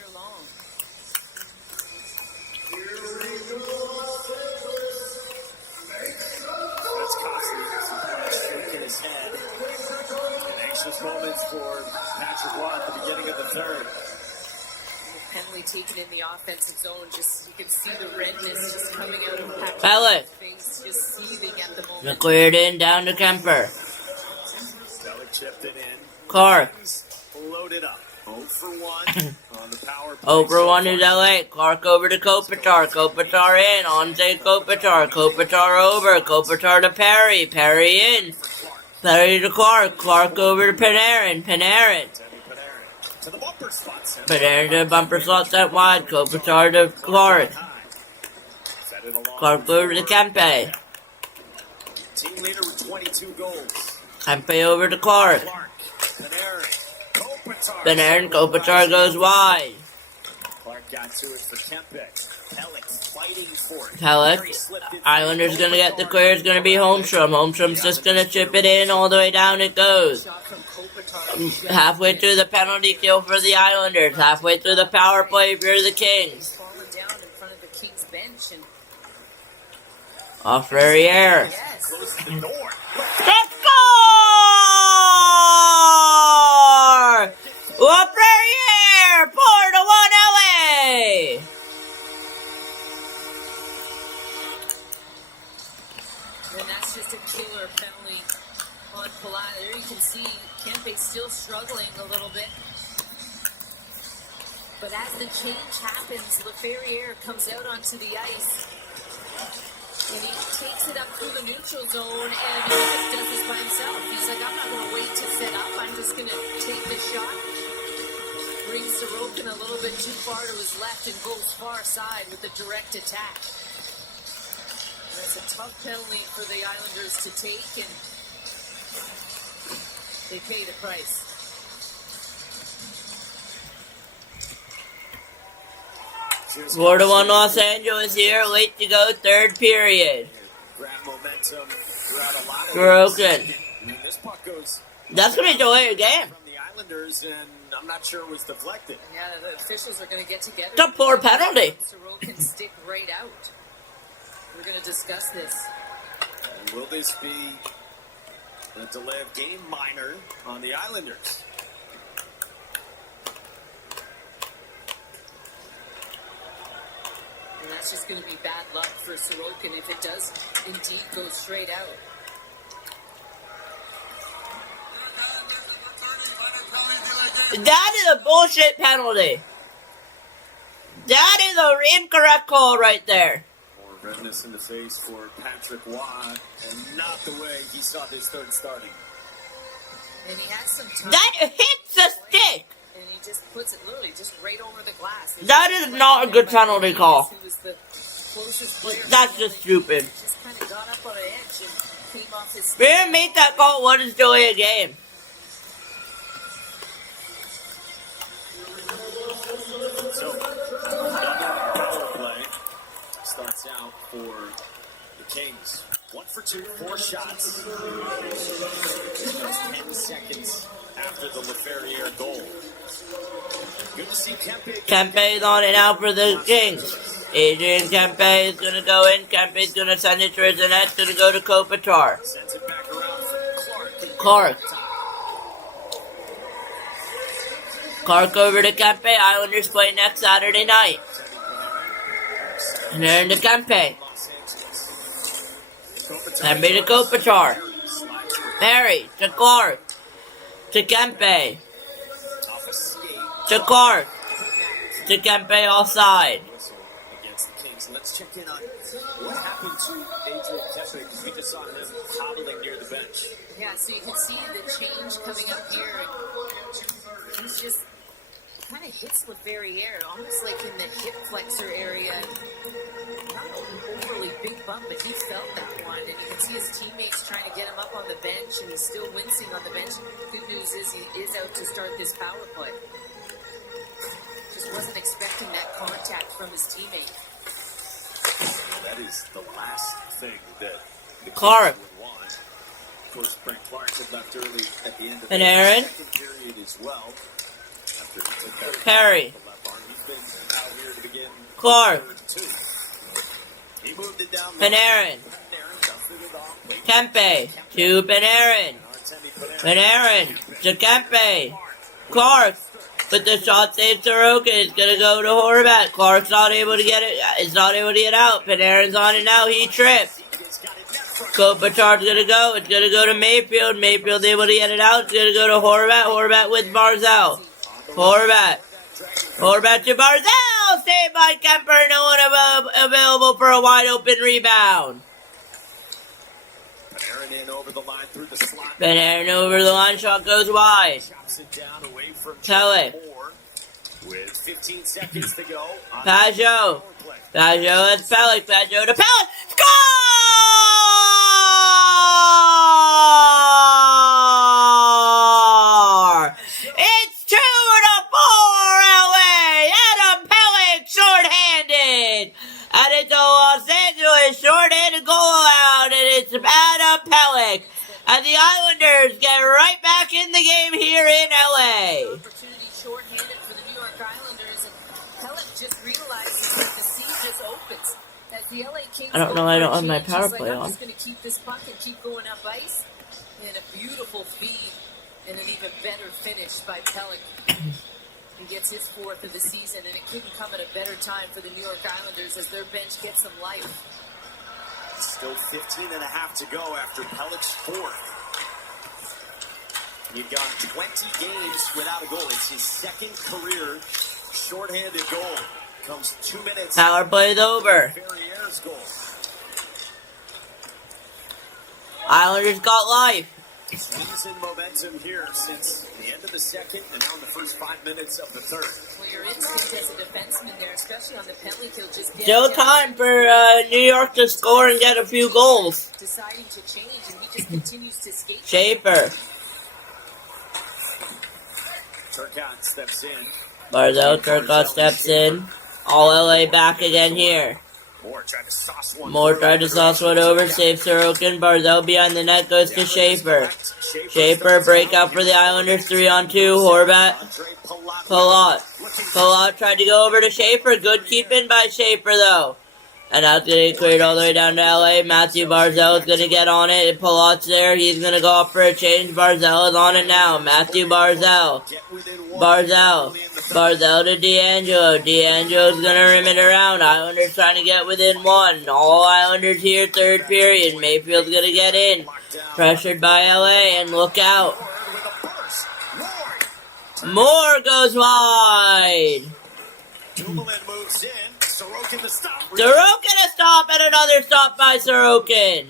Moments for Patrick Waugh at the beginning of the third. Penalty taken in the offensive zone. Just you can see the redness just coming out of Pelech. Patrick's face, just seething at the moment. Cleared in down to Kemper. Pelech chipped it in. Clark. Loaded up. 0 for 1 on the power play. 0 for 1 is LA. Clark over to Kopitar. Kopitar in. Anze Kopitar. Kopitar over. Kopitar to Perry. Perry in. Perry to Clark. Clark over to Panarin. Panarin. Panarin to bumper slot set wide. Kopitar to Clark. Clark over to Kempe. Team leader with 22 goals. Kempe over to Clark. Panarin. Panarin. Kopitar goes wide. Clark got to it for Kempe. Pellick fighting for it. Pellick. Islanders gonna get the clear. It's gonna be Holmstrom. Holmstrom's just gonna chip it in all the way down. It goes. Halfway through the penalty kill for the Islanders. Halfway through the power play for the Kings. Falling down in front of the Kings bench and Off Ferrier. Close to the door. Score! Off Ferrier! 4-1 LA! And that's just a killer penalty on Palat. There you can see Kempe still struggling a little bit. But as the change happens, LaFerriere comes out onto the ice. And he takes it up through the neutral zone, and he just does this by himself. He's like, I'm not going to wait to set up. I'm just going to take the shot. Brings Sorokin a little bit too far to his left and goes far side with a direct attack. That's a tough penalty for the Islanders to take, and they pay the price. Four to 1 Los Angeles here. Late to go, third period. Grab momentum throughout a lot of Broken. this puck goes That's going to be delayed game. from the Islanders, and I'm not sure it was deflected. Yeah, the officials are going to get together. It's a poor penalty. Sorokin stick right out. We're going to discuss this. And will this be a delay of game minor on the Islanders? And that's just going to be bad luck for Sorokin if it does indeed go straight out. That is a bullshit penalty. That is an incorrect call right there. More redness in the face for Patrick Waugh, and not the way he saw this third starting. And he had some time. That hits the stick. And he just puts it literally just right over the glass. That is not a good penalty call. Who was the closest player. That's just stupid. Just kind of got up on an edge and came off his If we didn't make that call, what is delay a game? So, power play starts out for the Kings. 1 for 2, 4 shots. Just 10 seconds after the LaFerriere goal. Good to see Kempe. Kempe's on it now for the Kings. Adrian Kempe is going to go in. Kempe's going to send it towards the net. It's going to go to Kopitar. Sends it back around for Clark. Clark over to Kempe. Islanders play next Saturday night. And they're into Kempe. Kempe to Kopitar. Perry to Clark. To Kempe. To Clark. To Kempe offside. Against the Kings. Let's check in on what happened to Adrian Kempe, because we just saw him hobbling near the bench. Yeah, so you can see the change coming up here. And he's just kind of hits LaFerriere, almost like in the hip flexor area. Not an overly big bump, but he felt that one. And you can see his teammates trying to get him up on the bench, and he's still wincing on the bench. Good news is he is out to start this power play. Just wasn't expecting that contact from his teammate. That is the last thing that the Clark. Kings would want. Of course, Brent Clark had left early at the end of And the Aaron. second period as well. After he took that Perry. left arm, he's been out here to begin Clark. third two. He moved it down. Panarin. Kempe to Panarin. Panarin to Kempe. Clark. But the shot saves Sorokin. It's going to go to Horvat. Clark's not able to get it. It's not able to get out. Panarin's on it now. He tripped. Kopitar's going to go. It's going to go to Mayfield. Mayfield's able to get it out. It's going to go to Horvat. Horvat with Barzal. Horvat. Horvat to Barzal. Saved by Kemper. No one available for a wide open rebound. Panarin in over the line through the slot. Panarin over the line. Shot goes wide. Chops it down away from Pellick. Moore with 15 seconds to go. Pajot. Pajot has Pellick. Pajot to Pellick. Score! It's 2-4 LA. Adam Pellick And it's a Los Angeles short-handed goal allowed, and it's Adam Pelech. And the Islanders get right back in the game here in LA. Opportunity short-handed for the New York Islanders, and Pelech just realizes that the siege just opens. As the LA Kings I don't know, I don't have my power he's play like, I'm on. just going to keep this puck and keep going up ice. And a beautiful feed and an even better finish by Pelech. He gets his fourth of the season, and it couldn't come at a better time for the New York Islanders as their bench gets some life. Still 15 and a half to go after Pelech's fourth. You've got 20 games without a goal. It's his second career shorthanded goal. Comes 2 minutes. Power play's over. Ferrier's goal. Islanders got life. Season momentum here since the end of the second and now in the first 5 minutes of the third. Well, your instinct as a defenseman there, especially on the penalty kill, just get Still down, time for New York to score and get a few goals. deciding to change, and he just continues to skate. Schaefer. Turcotte steps in. Barzal, Turcotte steps in. All LA back again here. Moore tried to sauce one. Moore tried to sauce one over, saves Sorokin. Barzal behind the net goes to Schaefer. Schaefer breakout for the Islanders, 3-on-2. Horvat, Palat. Palat tried to go over to Schaefer. Good keeping by Schaefer though. And that's going to get cleared all the way down to LA. Matthew Barzal is going to get on it. And Palat's there. He's going to go up for a change. Barzal is on it now. Matthew Barzal. Barzal to D'Angelo. D'Angelo's going to rim it around. Islanders trying to get within one. All Islanders here, third period. Mayfield's going to get in. Pressured by LA, and look out. Moore goes wide. Dumoulin moves in. Sorokin to stop. Sorokin a stop, and another stop by Sorokin.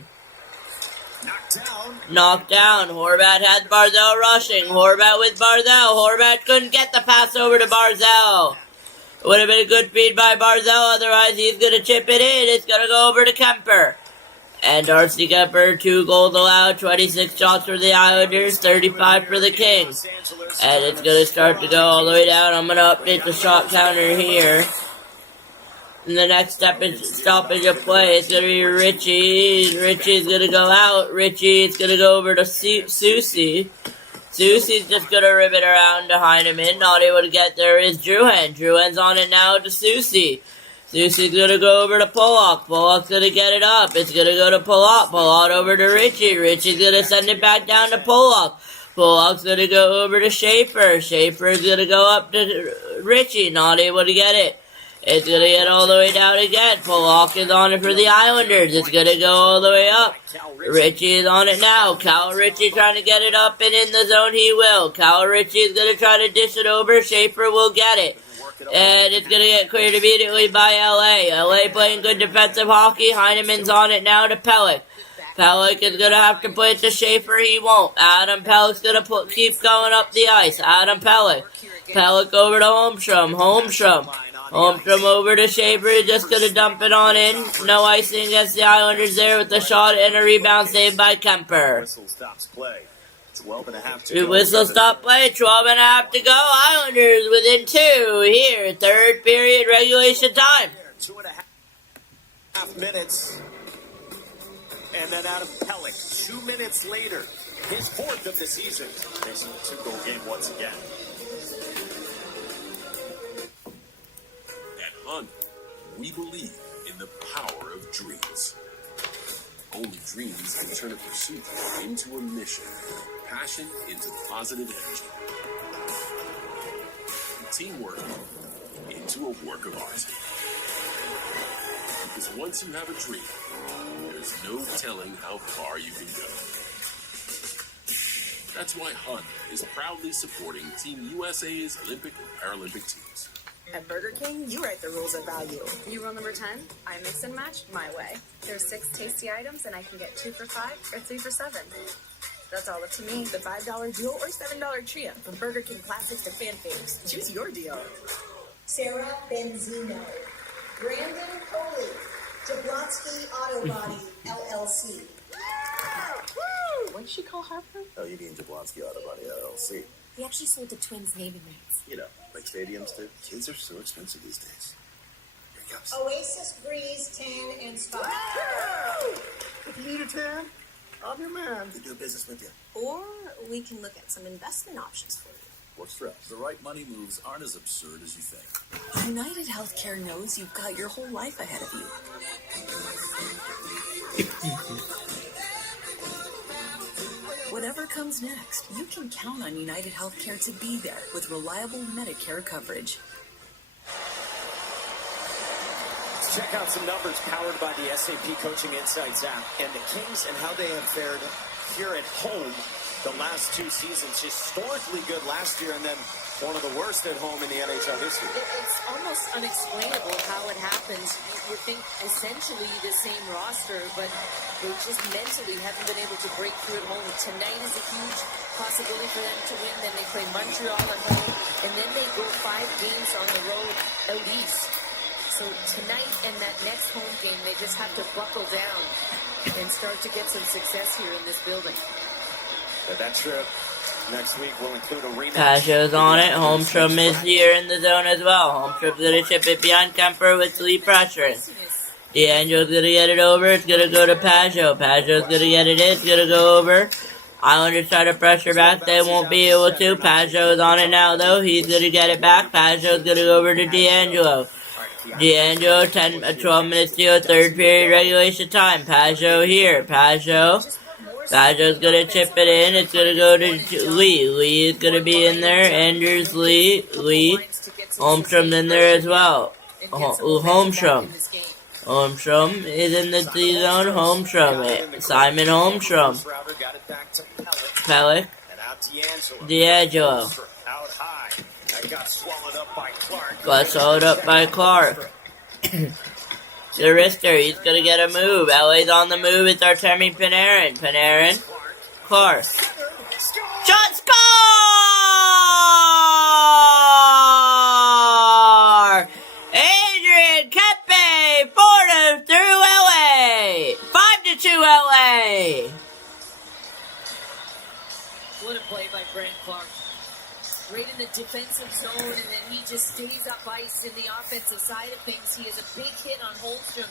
Knocked down. Horvat had Barzal rushing. Horvat with Barzal. Horvat couldn't get the pass over to Barzal. It would have been a good feed by Barzal, otherwise he's going to chip it in. It's going to go over to Kemper. And Darcy Kemper, 2 goals allowed, 26 shots for the Islanders, 35 for the Kings. And it's going to start to go all the way down. I'm going to update the shot counter here. And the next stoppage of play is going to be Richie. Richie's going to go out. Richie is going to go over to Susie. Susie's just going to rip it around to Heineman. Not able to get there is Drouin. Drouin's on it now to Susie. Susie's going to go over to Pollock. Pollock's going to get it up. It's going to go to Pollock. Pollock over to Richie. Richie's going to send it back down to Pollock. Pollock's going to go over to Schaefer. Schaefer's going to go up to Richie. Not able to get it. It's going to get all the way down again. Pollock is on it for the Islanders. It's going to go all the way up. Richie is on it now. Cal Richie trying to get it up, and in the zone he will. Cal Richie is going to try to dish it over. Schaefer will get it. And it's going to get cleared immediately by LA. LA playing good defensive hockey. Heineman's on it now to Pelech. Pelech is going to have to play it to Schaefer. He won't. Adam Pelech's going to keep going up the ice. Adam Pelech. Pelech over to Holmstrom. Holmstrom over to Schaefer. Just going to dump it on in. No icing against the Islanders there with the shot and a rebound saved by Kemper. Whistle stops play. 12 and a half to The go. whistle stop play, 12 and a half to go. Islanders within 2 here. Third period regulation time. 2.5 minutes. And then out of Pelech, 2 minutes later, his fourth of the season. Facing a 2-goal game once again. At Honda, we believe in the power of dreams. Only dreams can turn a pursuit into a mission, passion into positive energy, and teamwork into a work of art. Because once you have a dream, there's no telling how far you can go. That's why Honda is proudly supporting Team USA's Olympic and Paralympic teams. At Burger King, you write the rules of value. You rule number 10, I mix and match my way. There's 6 tasty items, and I can get 2 for $5 or 3 for $7. That's all up to me. The $5 deal or $7 trio. From Burger King classics to fan faves. Choose your deal. Sarah Benzino. Brandon Coley. Jablonski Auto Body, LLC. What did she call Harper? Oh, you mean Jablonski Auto Body, LLC. We actually sold the Twins naming rights. You know, like stadiums do. Kids are so expensive these days. Your Oasis Breeze Tan and Spa. If you need a tan, I'm your man. We do business with you. Or we can look at some investment options for you. Works for us. The right money moves aren't as absurd as you think. United Healthcare knows you've got your whole life ahead of you. Whatever comes next, you can count on United Healthcare to be there with reliable Medicare coverage. Let's check out some numbers powered by the SAP Coaching Insights app and the Kings and how they have fared here at home the last 2 seasons. Historically good last year and then one of the worst at home in the NHL this year. It's almost unexplainable how it happens. You think essentially the same roster, but they just mentally haven't been able to break through at home. Tonight is a huge possibility for them to win. Then they play Montreal at home, and then they go 5 games on the road out east. So tonight and that next home game, they just have to buckle down and start to get some success here in this building. But that trip next week will include a rematch. Pageau's on it. Holmstrom is here in the zone as well. Holmstrom's going to chip it beyond Kemper with Lee pressuring. D'Angelo's going to get it over. It's going to go to Pageau. Pageau's going to get it in. It's going to go over. Islanders try to pressure back. They won't be able to. Pageau's on it now, though. He's going to get it back. Pageau's going to go over to D'Angelo. D'Angelo, 12 minutes to go. Third period regulation time. Pageau here. Pageau's going to chip it in. It's going to go to Lee. Lee is going to be in there. Anders Lee. Holmstrom's in there as well. Holmstrom is in the D zone. Holmstrom. Simon Holmstrom. Pellick. D'Angelo. Got swallowed up by Clark. The wrister, he's going to get a move. LA's on the move. It's Artemi Panarin. Panarin. Clark. Shot score! Adrian Kempe, 4-2 through LA. 5-2 LA. What a play by Brent Clark. Right in the defensive zone, and then he just stays up ice in the offensive side of things. He has a big hit on Holmstrom,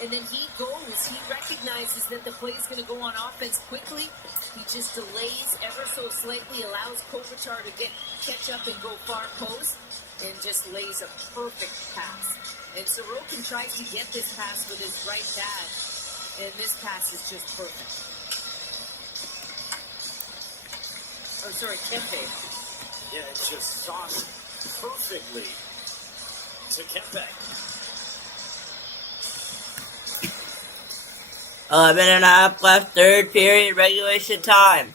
and then he goes. He recognizes that the play is going to go on offense quickly. He just delays ever so slightly, allows Kopitar to catch up and go far post, and just lays a perfect pass. And Sorokin tries to get this pass with his right pad, and this pass is just perfect. Oh, sorry, Kempe. Yeah, it just sauced perfectly to Kempe. 11.5 left, third period, regulation time.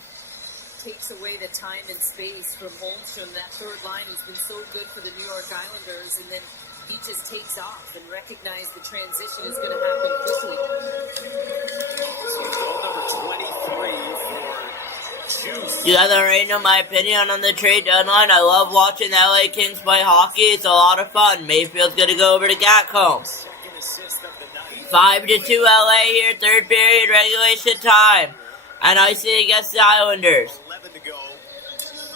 Takes away the time and space from Holmstrom, that third line who's been so good for the New York Islanders, and then he just takes off and recognizes the transition is going to happen quickly. So goal number 23 for Juice. You guys already know my opinion on the trade deadline. I love watching the LA Kings play hockey. It's a lot of fun. Mayfield's going to go over to Gatcombe. 5-2 LA here, third period, regulation time. And icing against the Islanders. 11 to go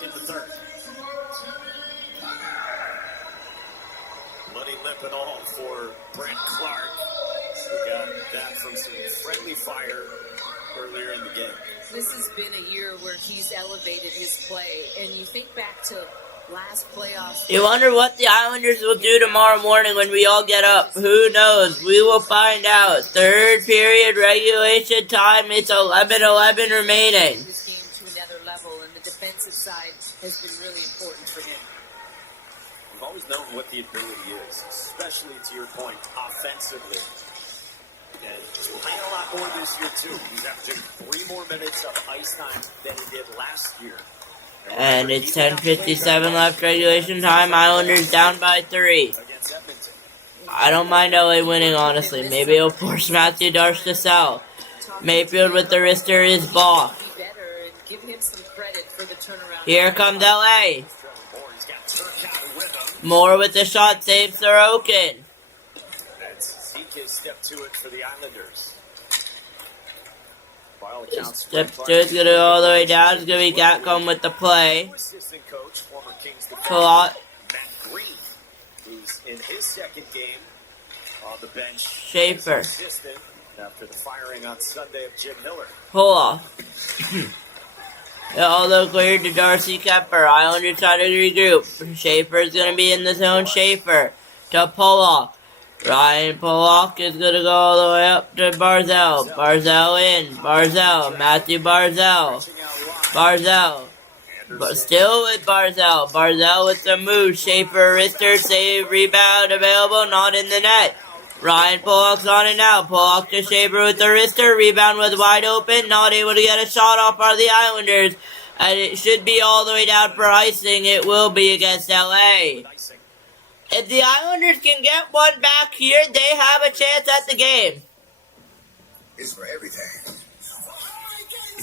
in the third. Bloody lip and all for Brent Clark. We got that from some friendly fire earlier in the game. This has been a year where he's elevated his play, and you think back to last playoffs. You wonder what the Islanders will do tomorrow morning when we all get up. Who knows? We will find out. Third period regulation time. It's 11-11 remaining. This game to another level, and the defensive side has been really important for him. We've always known what the ability is, especially to your point, offensively. And he's playing a lot more this year, too. He's averaging 3 more minutes of ice time than he did last year. And it's 10:57 left regulation time. Islanders down by 3. I don't mind LA winning, honestly. Maybe it'll force Matthew Darche to sell. Mayfield with the wrister is blocked. Here comes LA. More with the shot, saves Sorokin. Step to it for the Islanders. By all accounts, Step 2 is going to go all the way down. It's going to be Gatcombe with the play. Assistant coach, former Kings Matt Green, who's in his second game On the bench, Schaefer. consistent after the firing on Sunday of Jim Miller. Pull off. It all look clear to Darcy Kemper. Islanders try to regroup. Schaefer's going to be in the zone. Schaefer to Pollock. Ryan Pollock is going to go all the way up to Barzell. Barzell in. Barzell. Matthew Barzell. Barzell. But still with Barzell. Barzell with the move. Schaefer, wrister, save, rebound, available, not in the net. Ryan Pollock's on it now. Pollock to Schaefer with the wrister. Rebound was wide open. Not able to get a shot off by the Islanders. And it should be all the way down for icing. It will be against LA. If the Islanders can get one back here, they have a chance at the game. It's for everything.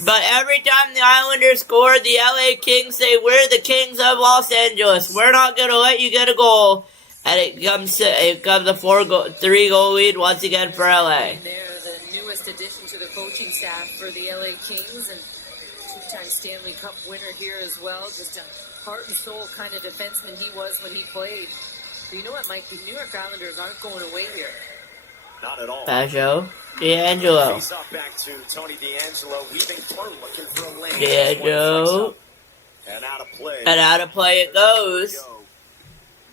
But every time the Islanders score, the LA Kings say, we're the Kings of Los Angeles. We're not going to let you get a goal. And it comes a 3-goal lead once again for LA. They're the newest addition to the coaching staff for the LA Kings and two-time Stanley Cup winner here as well. Just a heart and soul kind of defenseman he was when he played. But you know what, Mike? The New York Islanders aren't going away here. Not at all. Pageau, D'Angelo. Face off back to Tony D'Angelo, weaving through, looking for a lane. D'Angelo. And out of play. And out of play it goes.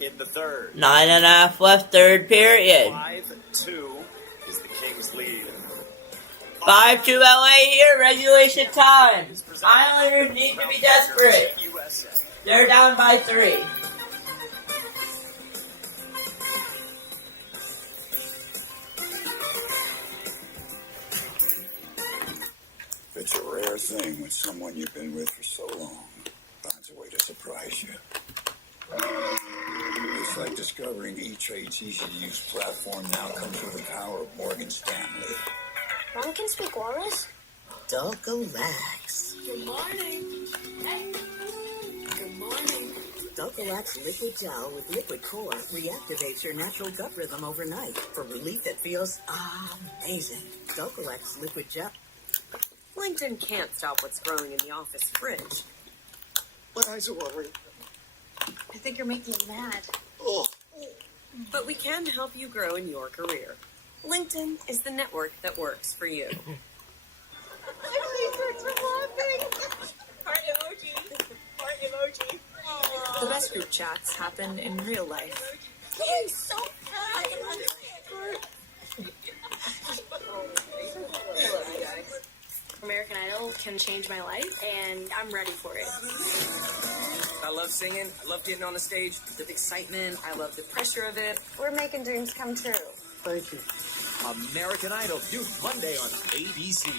In the third. 9.5 left, third period. 5-2 is the Kings' lead. 5-2 LA here, regulation time. Islanders need to be desperate. They're down by 3. It's a rare thing when someone you've been with for so long finds a way to surprise you. It's like discovering E-Trade's easy-to-use platform now comes with the power of Morgan Stanley. Mom can speak walrus? Don't relax. Good morning. Hey. Good morning. Docolax Liquid Gel with Liquid Core reactivates your natural gut rhythm overnight for relief that feels amazing. Docolax Liquid Gel. LinkedIn can't stop what's growing in the office fridge. My eyes are watering. I think you're making me mad. Oh. But we can help you grow in your career. LinkedIn is the network that works for you. Heart emoji. Heart emoji. The best group chats happen in real life. I'm so proud. American Idol can change my life, and I'm ready for it. I love singing. I love getting on the stage. The excitement. I love the pressure of it. We're making dreams come true. Thank you. American Idol Youth Monday on ABC.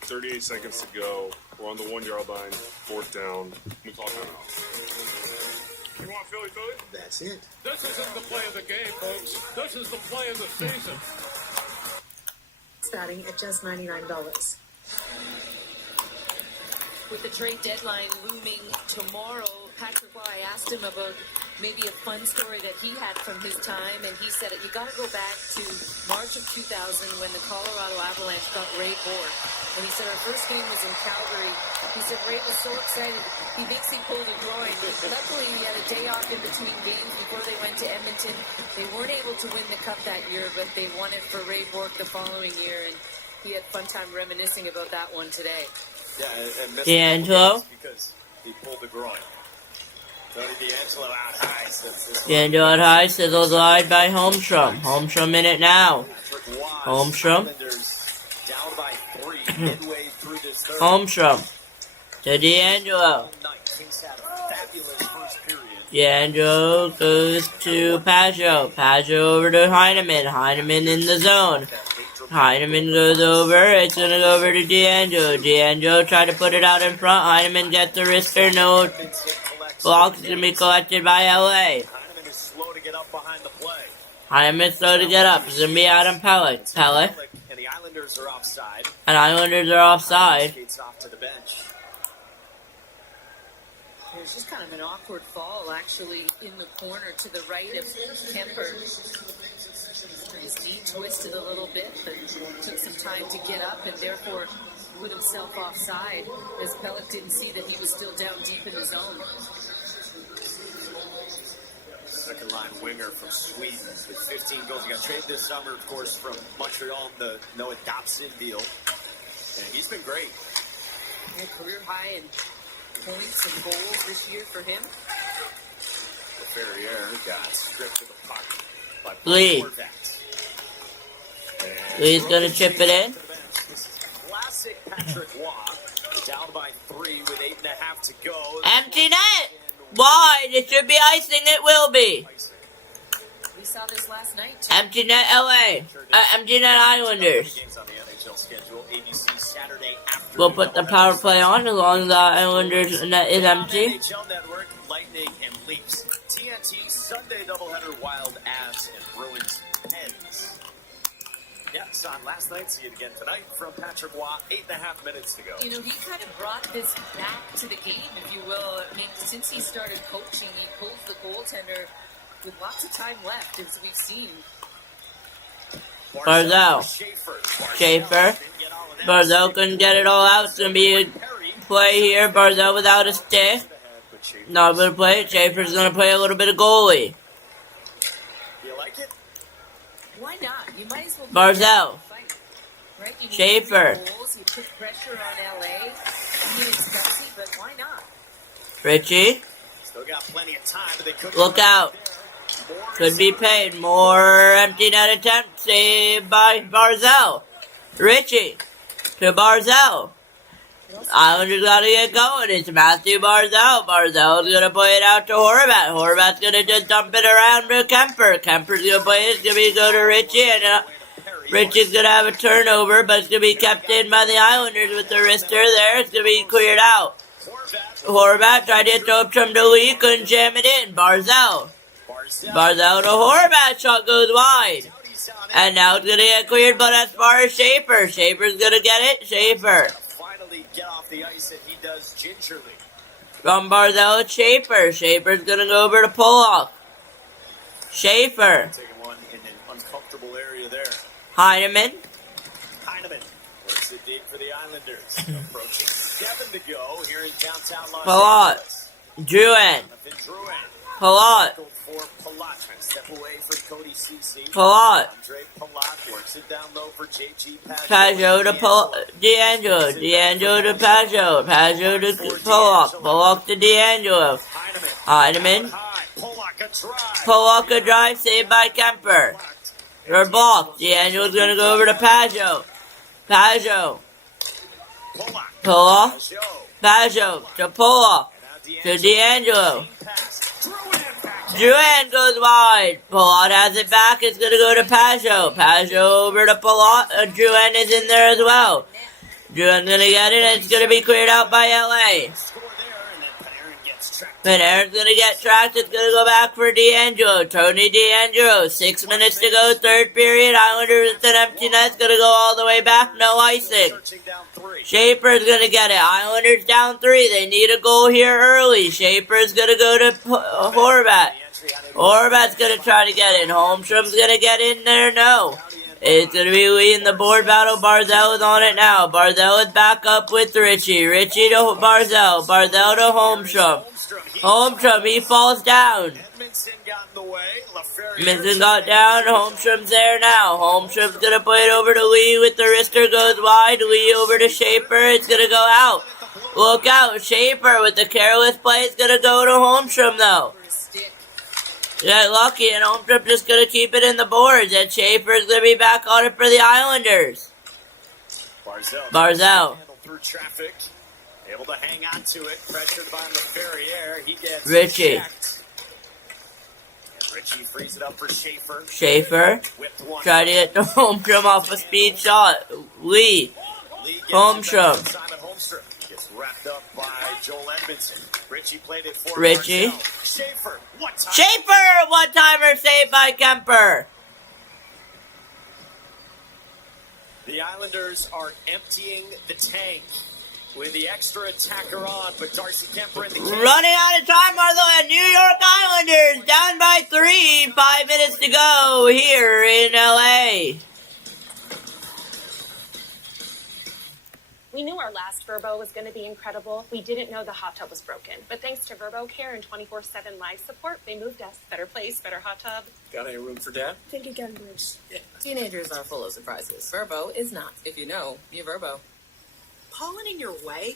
38 seconds to go. We're on the 1-yard line. 4th down. We call timeout. You want Philly? That's it. This isn't the play of the game, folks. This is the play of the season. Starting at just $99. With the trade deadline looming tomorrow, Patrick Roy, I asked him about maybe a fun story that he had from his time, and he said you got to go back to March of 2000 when the Colorado Avalanche got Ray Borg. And he said our first game was in Calgary. He said Ray was so excited, he thinks he pulled a groin. Luckily, he had a day off in between games before they went to Edmonton. They weren't able to win the Cup that year, but they won it for Ray Borg the following year, and he had fun time reminiscing about that one today. Yeah, and missed D'Angelo. because he pulled the groin. Tony D'Angelo out high. D'Angelo out high, sizzles wide by Holmstrom. Holmstrom in it now. Holmstrom. Down by 3 midway through this third. Holmstrom. To D'Angelo. D'Angelo goes to Pageau. Pageau over to Heineman. Heineman in the zone. Heineman goes over. It's going to go over to D'Angelo. D'Angelo tried to put it out in front. Heineman gets the wrister. No block's going to be collected by LA. Heineman is slow to get up behind the play. Heineman's slow to get up. It's going to be Adam Pellick. Pellick. And the Islanders are offside. And Islanders are offside. Skates off to the bench. There's just kind of an awkward fall, actually, in the corner to the right of Kemper. His knee twisted a little bit, but took some time to get up and therefore put himself offside, as Pellick didn't see that he was still down deep in the zone. Second line winger from Sweden with 15 goals. He got traded this summer, of course, from Montreal in the Noah Dobson deal. And he's been great. A career high in points and goals this year for him. Ferrier got stripped of the puck by Lee. Horvat. Lee's gonna chip it in. Classic Patrick Waugh. Down by 3 with 8.5 to go. Empty net! Wide! It should be icing, it will be. We saw this last night, too. Empty net LA. Empty net Islanders. Games on the NHL schedule. ABC Saturday afternoon. We'll put the power play on as long as the Islanders net is empty. NHL Network, Lightning and Leafs. TNT Sunday doubleheader, Wild Avs and Bruins Pens. Yeah, saw it last night, see it again tonight from Patrick Waugh, 8.5 minutes to go. You know, he kind of brought this back to the game, if you will. I mean, since he started coaching, he pulls the goaltender with lots of time left, as we've seen. Barzal. Schaefer. Barzal couldn't get it all out. It's going to be a play here. Barzal without a stick. Not going to play it. Schaefer's going to play a little bit of goalie. You like it? Why not? You might as well. Barzal. Right? You Schaefer. Goals, you put pressure on LA. He needs Darcy, but why not? Richie. Still got plenty of time, but they couldn't. Look out. Could be paid. More empty net attempt saved by Barzal. Richie. To Barzal. Islanders gotta get going. It's Matthew Barzal. Barzal's gonna play it out to Horvat. Horvat's gonna just dump it around to Kemper. Kemper's gonna play it. It's gonna go to Richie, and Richie's gonna have a turnover, but it's gonna be kept in by the Islanders with the wrister there. It's gonna be cleared out. Horvat tried to throw up from the lead, couldn't jam it in. Barzal. Barzal to Horvat. Shot goes wide. And now it's gonna get cleared, but as far as Schaefer. Schaefer's gonna get it. Schaefer. Get off the ice, and he does gingerly. From Barzal to Schaefer. Schaefer's gonna go over to Pollock. Schaefer. Taking one in an uncomfortable area there. Heineman. Heineman works it deep for the Islanders. Approaching 7 to go here in downtown Los Palat. Angeles. Drouin. Drouin. Palat. For Palat, trying to step away from Cody Ceci. Palat. Andre Palat works it down low for JG Pajot to D'Angelo. D'Angelo to Pajot. Pajot to Pollock. Pollock to D'Angelo. Heineman. Pollock a drive saved by Kemper. They're blocked. D'Angelo's gonna go over to Pajot. Pajot. Pollock. Pajot to Pollock. To D'Angelo. Drouin goes wide. Palat has it back. It's going to go to Pajot. Pajot over to Palat. Drouin is in there as well. Drouin's going to get it, and it's going to be cleared out by LA. Panarin's going to get tracked. It's going to go back for D'Angelo. Tony D'Angelo. 6 minutes to go, third period. Islanders with an empty net. It's going to go all the way back. No icing. Schaefer's going to get it. Islanders down 3. They need a goal here early. Schaefer's going to go to Horvat. Horvat's going to try to get in. Holmstrom's going to get in there. No. It's going to be Lee in the board battle. Barzal is on it now. Barzal is back up with Richie. Richie to Barzal. Barzal to Holmstrom. Holmstrom, he falls down. Edmondson got down. Holmstrom's there now. Holmstrom's going to play it over to Lee with the wrister goes wide. Lee over to Schaefer. It's going to go out. Look out. Schaefer with the careless play. It's going to go to Holmstrom though. Get lucky, and Holmstrom just going to keep it in the boards. And Schaefer's going to be back on it for the Islanders. Barzal. Through traffic. Able to hang on to it. Pressured by LaFerriere. He gets Richie. checked. And Richie frees it up for Schaefer. Schaefer. Try to get the Holmstrom off a speed shot. Lee. Holmstrom. Simon Holmstrom gets wrapped up by Joel Edmondson. Richie played it for Richie. Schaefer. Schaefer! One-timer saved by Kemper. The Islanders are emptying the tank with the extra attacker on, but Darcy Kemper in the game. Running out of time, Marlo, and New York Islanders down by 3. 5 minutes to go here in LA. We knew our last Verbo was going to be incredible. We didn't know the hot tub was broken. But thanks to Verbo Care and 24/7 live support, they moved us. Better place, better hot tub. Got any room for Dad? Think again, Bruce. Yeah. Teenagers are full of surprises. Verbo is not. If you know, you Verbo. Pollen in your way?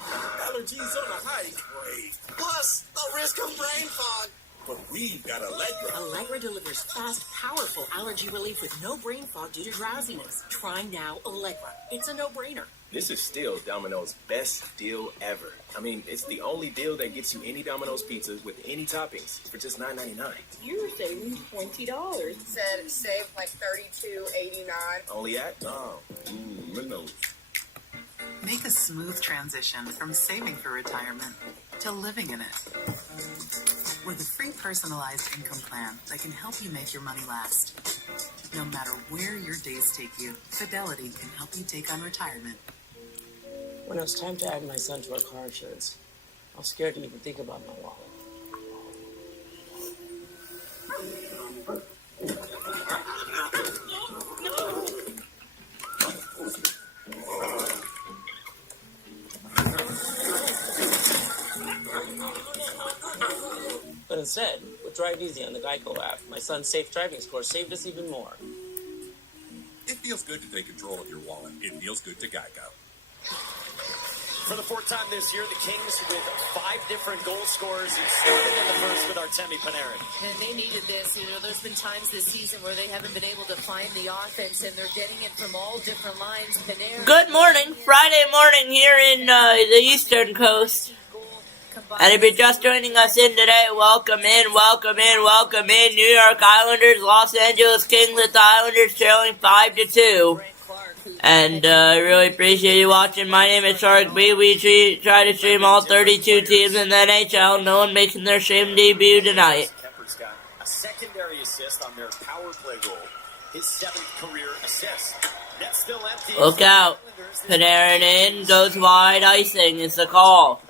Allergies on a hike. Great. Plus, the risk of brain fog. But we've got Allegra. Allegra delivers fast, powerful allergy relief with no brain fog due to drowsiness. Try now Allegra. It's a no-brainer. This is still Domino's best deal ever. I mean, it's the only deal that gets you any Domino's pizzas with any toppings for just $9.99. You're saving $20. Said save like $32.89. Only at Domino's. Make a smooth transition from saving for retirement to living in it. With a free personalized income plan that can help you make your money last. No matter where your days take you, Fidelity can help you take on retirement. When it was time to add my son to our car insurance, I was scared to even think about my wallet. But instead, with Drive Easy on the Geico app, my son's safe driving score saved us even more. It feels good to take control of your wallet. It feels good to Geico. For the fourth time this year, the Kings with 5 different goal scorers. It started in the first with Artemi Panarin. And they needed this. You know, there's been times this season where they haven't been able to find the offense, and they're getting it from all different lines. Panarin. Good morning, Friday morning here in the Eastern Coast. And if you're just joining us in today, welcome in, welcome in, welcome in. New York Islanders, Los Angeles Kings with the Islanders trailing 5-2. And I really appreciate you watching. My name is Shark B. We try to stream all 32 teams in the NHL. No one making their stream debut tonight. Kemper's got a secondary assist on their power play goal. His 7th career assist. Net's still empty. Look out. Panarin in, goes wide, icing is the call.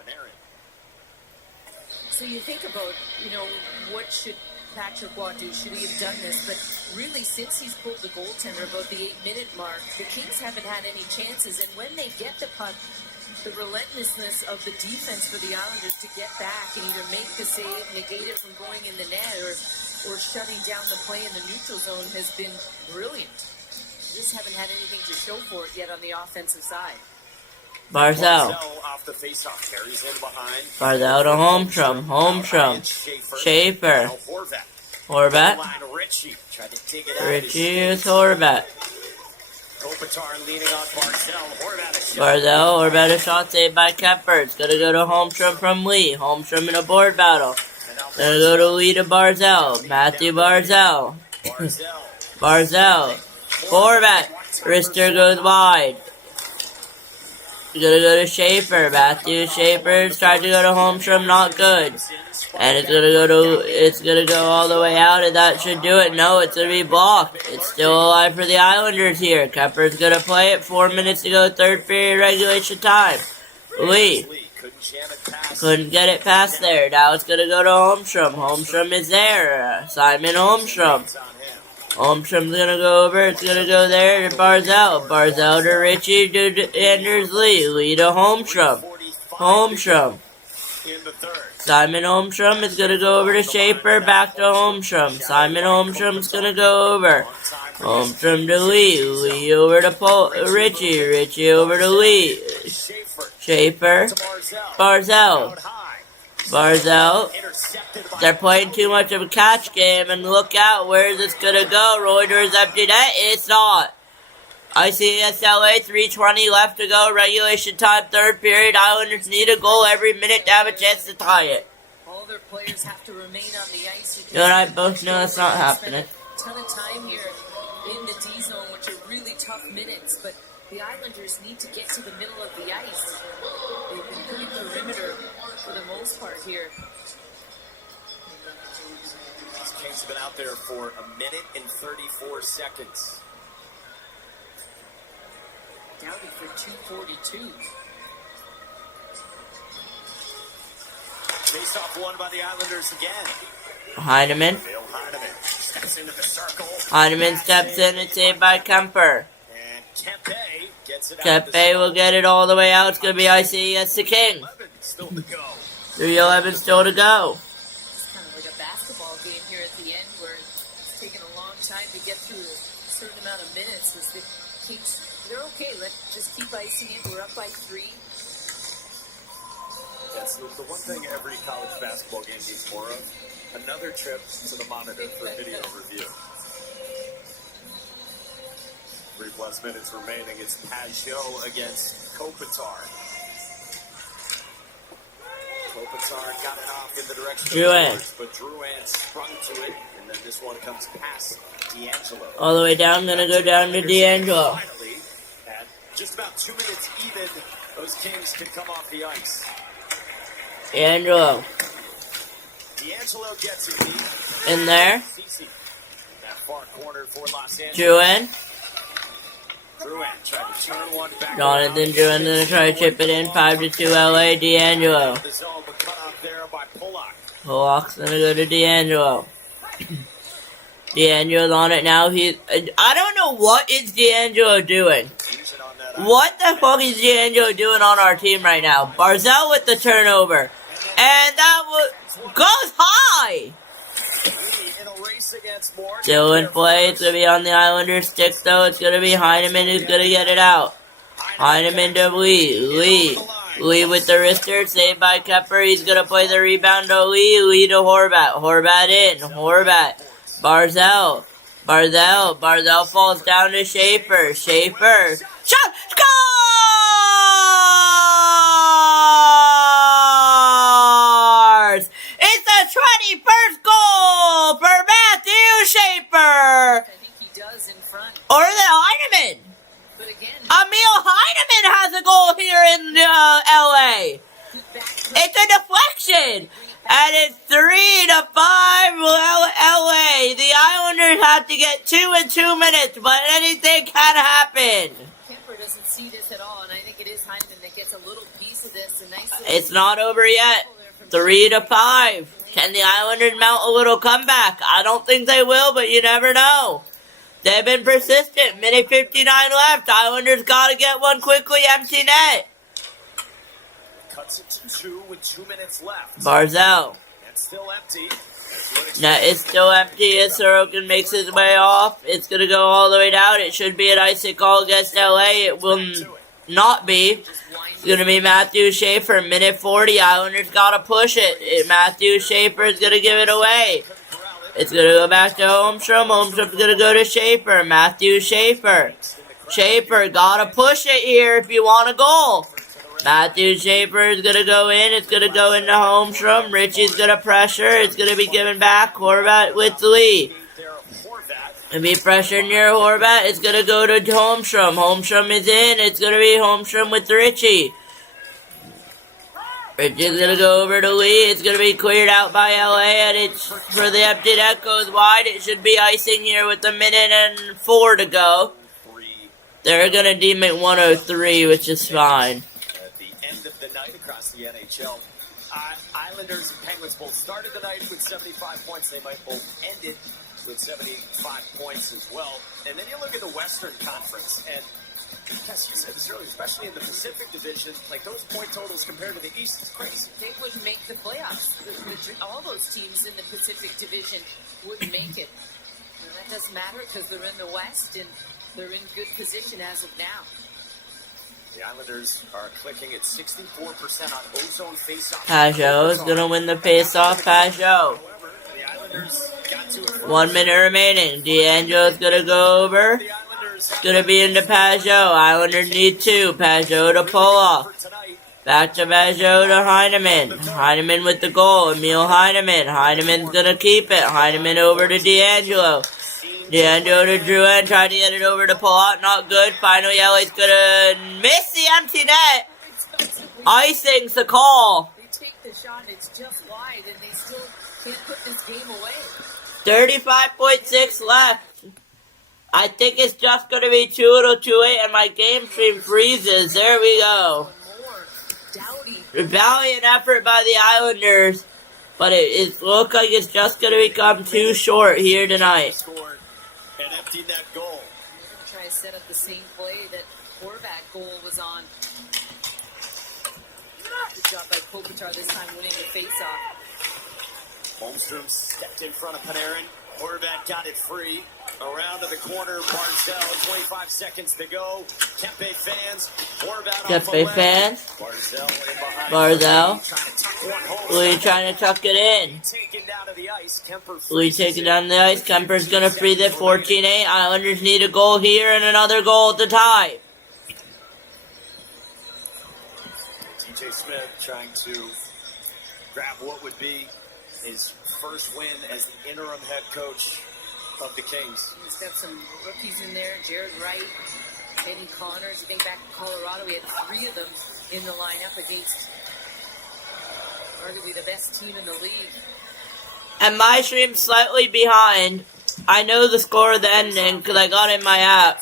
So you think about, you know, what should Patrick Waugh do? Should he have done this? But really, since he's pulled the goaltender about the 8-minute mark, the Kings haven't had any chances. And when they get the puck, the relentlessness of the defense for the Islanders to get back and either make the save, negate it from going in the net, or shutting down the play in the neutral zone has been brilliant. Just haven't had anything to show for it yet on the offensive side. Barzal. Off the faceoff, carries in behind. Barzal to Holmstrom. Schaefer. Horvat. Richie is Horvat. Kopitar leaning on Barzal. Horvat a shot saved by Kemper. It's gonna go to Holmstrom from Lee. Holmstrom in a board battle. Gonna go to Lee to Barzal. Matthew Barzal. Barzal. Horvat. Rister goes wide. Gonna go to Schaefer. Matthew Schaefer's tried to go to Holmstrom, not good. And it's gonna go all the way out, and that should do it. No, it's gonna be blocked. It's still alive for the Islanders here. Kemper's gonna play it. 4 minutes to go, third period regulation time. Lee couldn't get it past there. Now it's gonna go to Holmstrom. Holmstrom is there. Simon Holmstrom. Holmstrom's gonna go over, it's gonna go there to Barzal. Barzal to Richie to Anders Lee. Lee to Holmstrom. Holmstrom. Simon Holmstrom is gonna go over to Schaefer, back to Holmstrom. Simon Holmstrom's gonna go over. Holmstrom to Lee. Lee over to Richie. Richie over to Lee. Schaefer. Barzal. Barzal. They're playing too much of a catch game, and look out, where is this gonna go? Reuters empty net? It's not. ICSLA, 3:20 left to go, regulation time, third period. Islanders need a goal every minute to have a chance to tie it. All their players have to remain on the ice. You and I both know that's not happening. A ton of time here in the D zone, which are really tough minutes, but the Islanders need to get to the middle of the ice. They've been pretty perimeter for the most part here. These Kings have been out there for 1 minute and 34 seconds. Down for 2:42. Face off won by the Islanders again. Heineman. Bill Heineman steps into the circle. Heineman steps in and saved by Kemper. And Kempe gets Kepe will get it all the way out. It's going to be IC against the King. 3:11 still to go. It's kind of like a basketball game here at the end where it's taken a long time to get through a certain amount of minutes. As the Kings, they're okay. Let's just keep icing it. We're up by 3. That's the one thing every college basketball game needs more of. Another trip to the monitor for video review. 3+ minutes remaining. It's Pajot against Kopitar. Kopitar got it off in the direction of Drouin. the boards, but Drouin sprung to it, and then this one comes past D'Angelo. All the way down, gonna go down to D'Angelo. Finally, at just about 2 minutes even, those Kings can come off the ice. D'Angelo D'Angelo gets it deep. in there. Cece, that far corner for Los Angeles. Drouin. Drouin trying to turn one back. Jonathan Drouin gonna try to chip it in. 5-2 LA. D'Angelo. The zone, but cut off there by Polak. Polak's gonna go to D'Angelo. D'Angelo's on it now. I don't know what is D'Angelo doing. What the fuck is D'Angelo doing on our team right now? Barzell with the turnover. And that goes high! Still in play. It's going to be on the Islanders' stick, though. It's going to be Heineman who's going to get it out. Heineman to Lee. Lee with the wrister. Saved by Kepper. He's going to play the rebound to Lee. Lee to Horvat. Horvat in. Horvat. Barzell. Barzell falls down to Schaefer. Shot! Scores! It's the 21st goal for Matthew Schaefer! I think he does in front. Or the Heineman! But again, Emil Heineman has a goal here in LA! It's a deflection! And it's 3-5 LA. The Islanders have to get 2 in 2 minutes, but anything can happen. Kemper doesn't see this at all, and I think it is Heineman that gets a little piece of this. A nice little It's not over yet. 3-5. Can the Islanders mount a little comeback? I don't think they will, but you never know. They've been persistent. Minute 59 left. Islanders got to get one quickly. Empty net. Cuts it to 2 with 2 minutes left. Barzell. It's still empty. Net is still empty as Sorokin makes his way off. It's going to go all the way down. It should be an icing call against LA. It will not be. It's going to be Matthew Schaefer. Minute 40. Islanders got to push it. Matthew Schaefer is going to give it away. It's going to go back to Holmstrom. Holmstrom's going to go to Schaefer. Matthew Schaefer. Schaefer got to push it here if you want a goal. Matthew Schaefer is going to go in. It's going to go into Holmstrom. Richie's going to pressure. It's going to be given back. Horvat with Lee. Going to be pressure near Horvat. It's going to go to Holmstrom. Holmstrom is in. It's going to be Holmstrom with Richie. Richie's going to go over to Lee. It's going to be cleared out by LA. And it's for the empty net goes wide. It should be icing here with 1:04 to go. They're going to deem it 103, which is fine. End of the night across the NHL. Islanders and Penguins both started the night with 75 points. They might both end it with 75 points as well. And then you look at the Western Conference, and as you said this earlier, especially in the Pacific Division, like those point totals compared to the East is crazy. They wouldn't make the playoffs. All those teams in the Pacific Division wouldn't make it. And that doesn't matter because they're in the West and they're in good position as of now. The Islanders are clicking at 64% on ozone faceoff. Pajot is going to win the faceoff. Pajot. 1 minute remaining. D'Angelo is going to go over. It's going to be into Pajot. Islanders need 2. Pajot to pull off. Back to Pajot to Heineman. Heineman with the goal. Emil Heineman. Heineman's going to keep it. Heineman over to D'Angelo. D'Angelo to Drouin, tried to get it over to Palat, not good. Finally, LA's gonna miss the empty net. Icing's the call. They take the shot and it's just wide and they still can't put this game away. 35.6 left. I think it's just gonna be 2:28 and my game stream freezes. There we go. Valiant effort by the Islanders, but it looks like it's just gonna become too short here tonight. An empty net goal. Try to set up the same play that Horvat goal was on. Good job by Kopitar this time winning the faceoff. Holmstrom stepped in front of Panarin. Horvat got it free. Around to the corner, Barzell, 25 seconds to go. Kempe fans, Horvat off the Kempe leg. fans. Barzell in behind. Barzell. Trying to tuck one home. Louis trying to tuck it in. Taken down to the ice. Kemper Louis taking down the ice. Kemper's gonna free it. 14-8. Islanders need a goal here and another goal to tie. TJ Smith trying to grab what would be his first win as the interim head coach of the Kings. He's got some rookies in there. Jared Wright, Benny Connors. You think back in Colorado, we had 3 of them in the lineup against arguably the best team in the league. And my stream's slightly behind. I know the score of the ending because I got it in my app.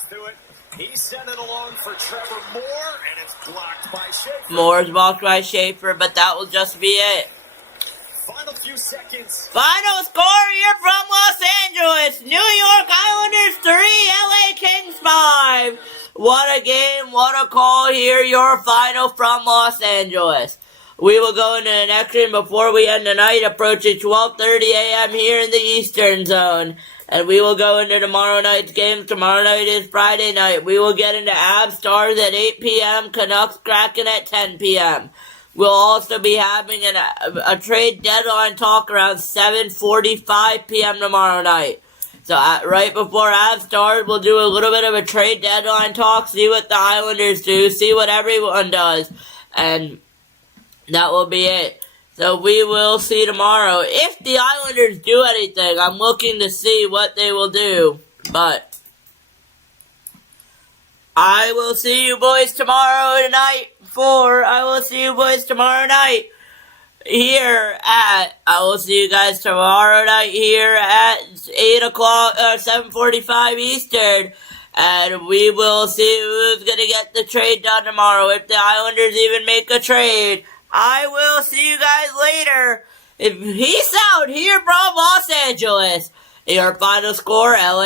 He sent it along for Trevor Moore, and it's blocked by Schaefer. Moore's blocked by Schaefer, but that will just be it. Final few seconds. Final score here from Los Angeles. New York Islanders 3, LA Kings 5. What a game, what a call here. Your final from Los Angeles. We will go into the next game before we end the night, approaching 12:30 a.m. here in the Eastern Zone. And we will go into tomorrow night's game. Tomorrow night is Friday night. We will get into Avs Stars at 8 p.m., Canucks Kraken at 10 p.m. We'll also be having a trade deadline talk around 7:45 p.m. tomorrow night. So right before Avs Stars, we'll do a little bit of a trade deadline talk, see what the Islanders do, see what everyone does. And that will be it. So we will see tomorrow. If the Islanders do anything, I'm looking to see what they will do. But I will see you boys tomorrow night here at, I will see you guys tomorrow night here at 8 o'clock, 7:45 Eastern. And we will see who's going to get the trade done tomorrow. If the Islanders even make a trade. I will see you guys later. Peace out here from Los Angeles. Your final score, LA.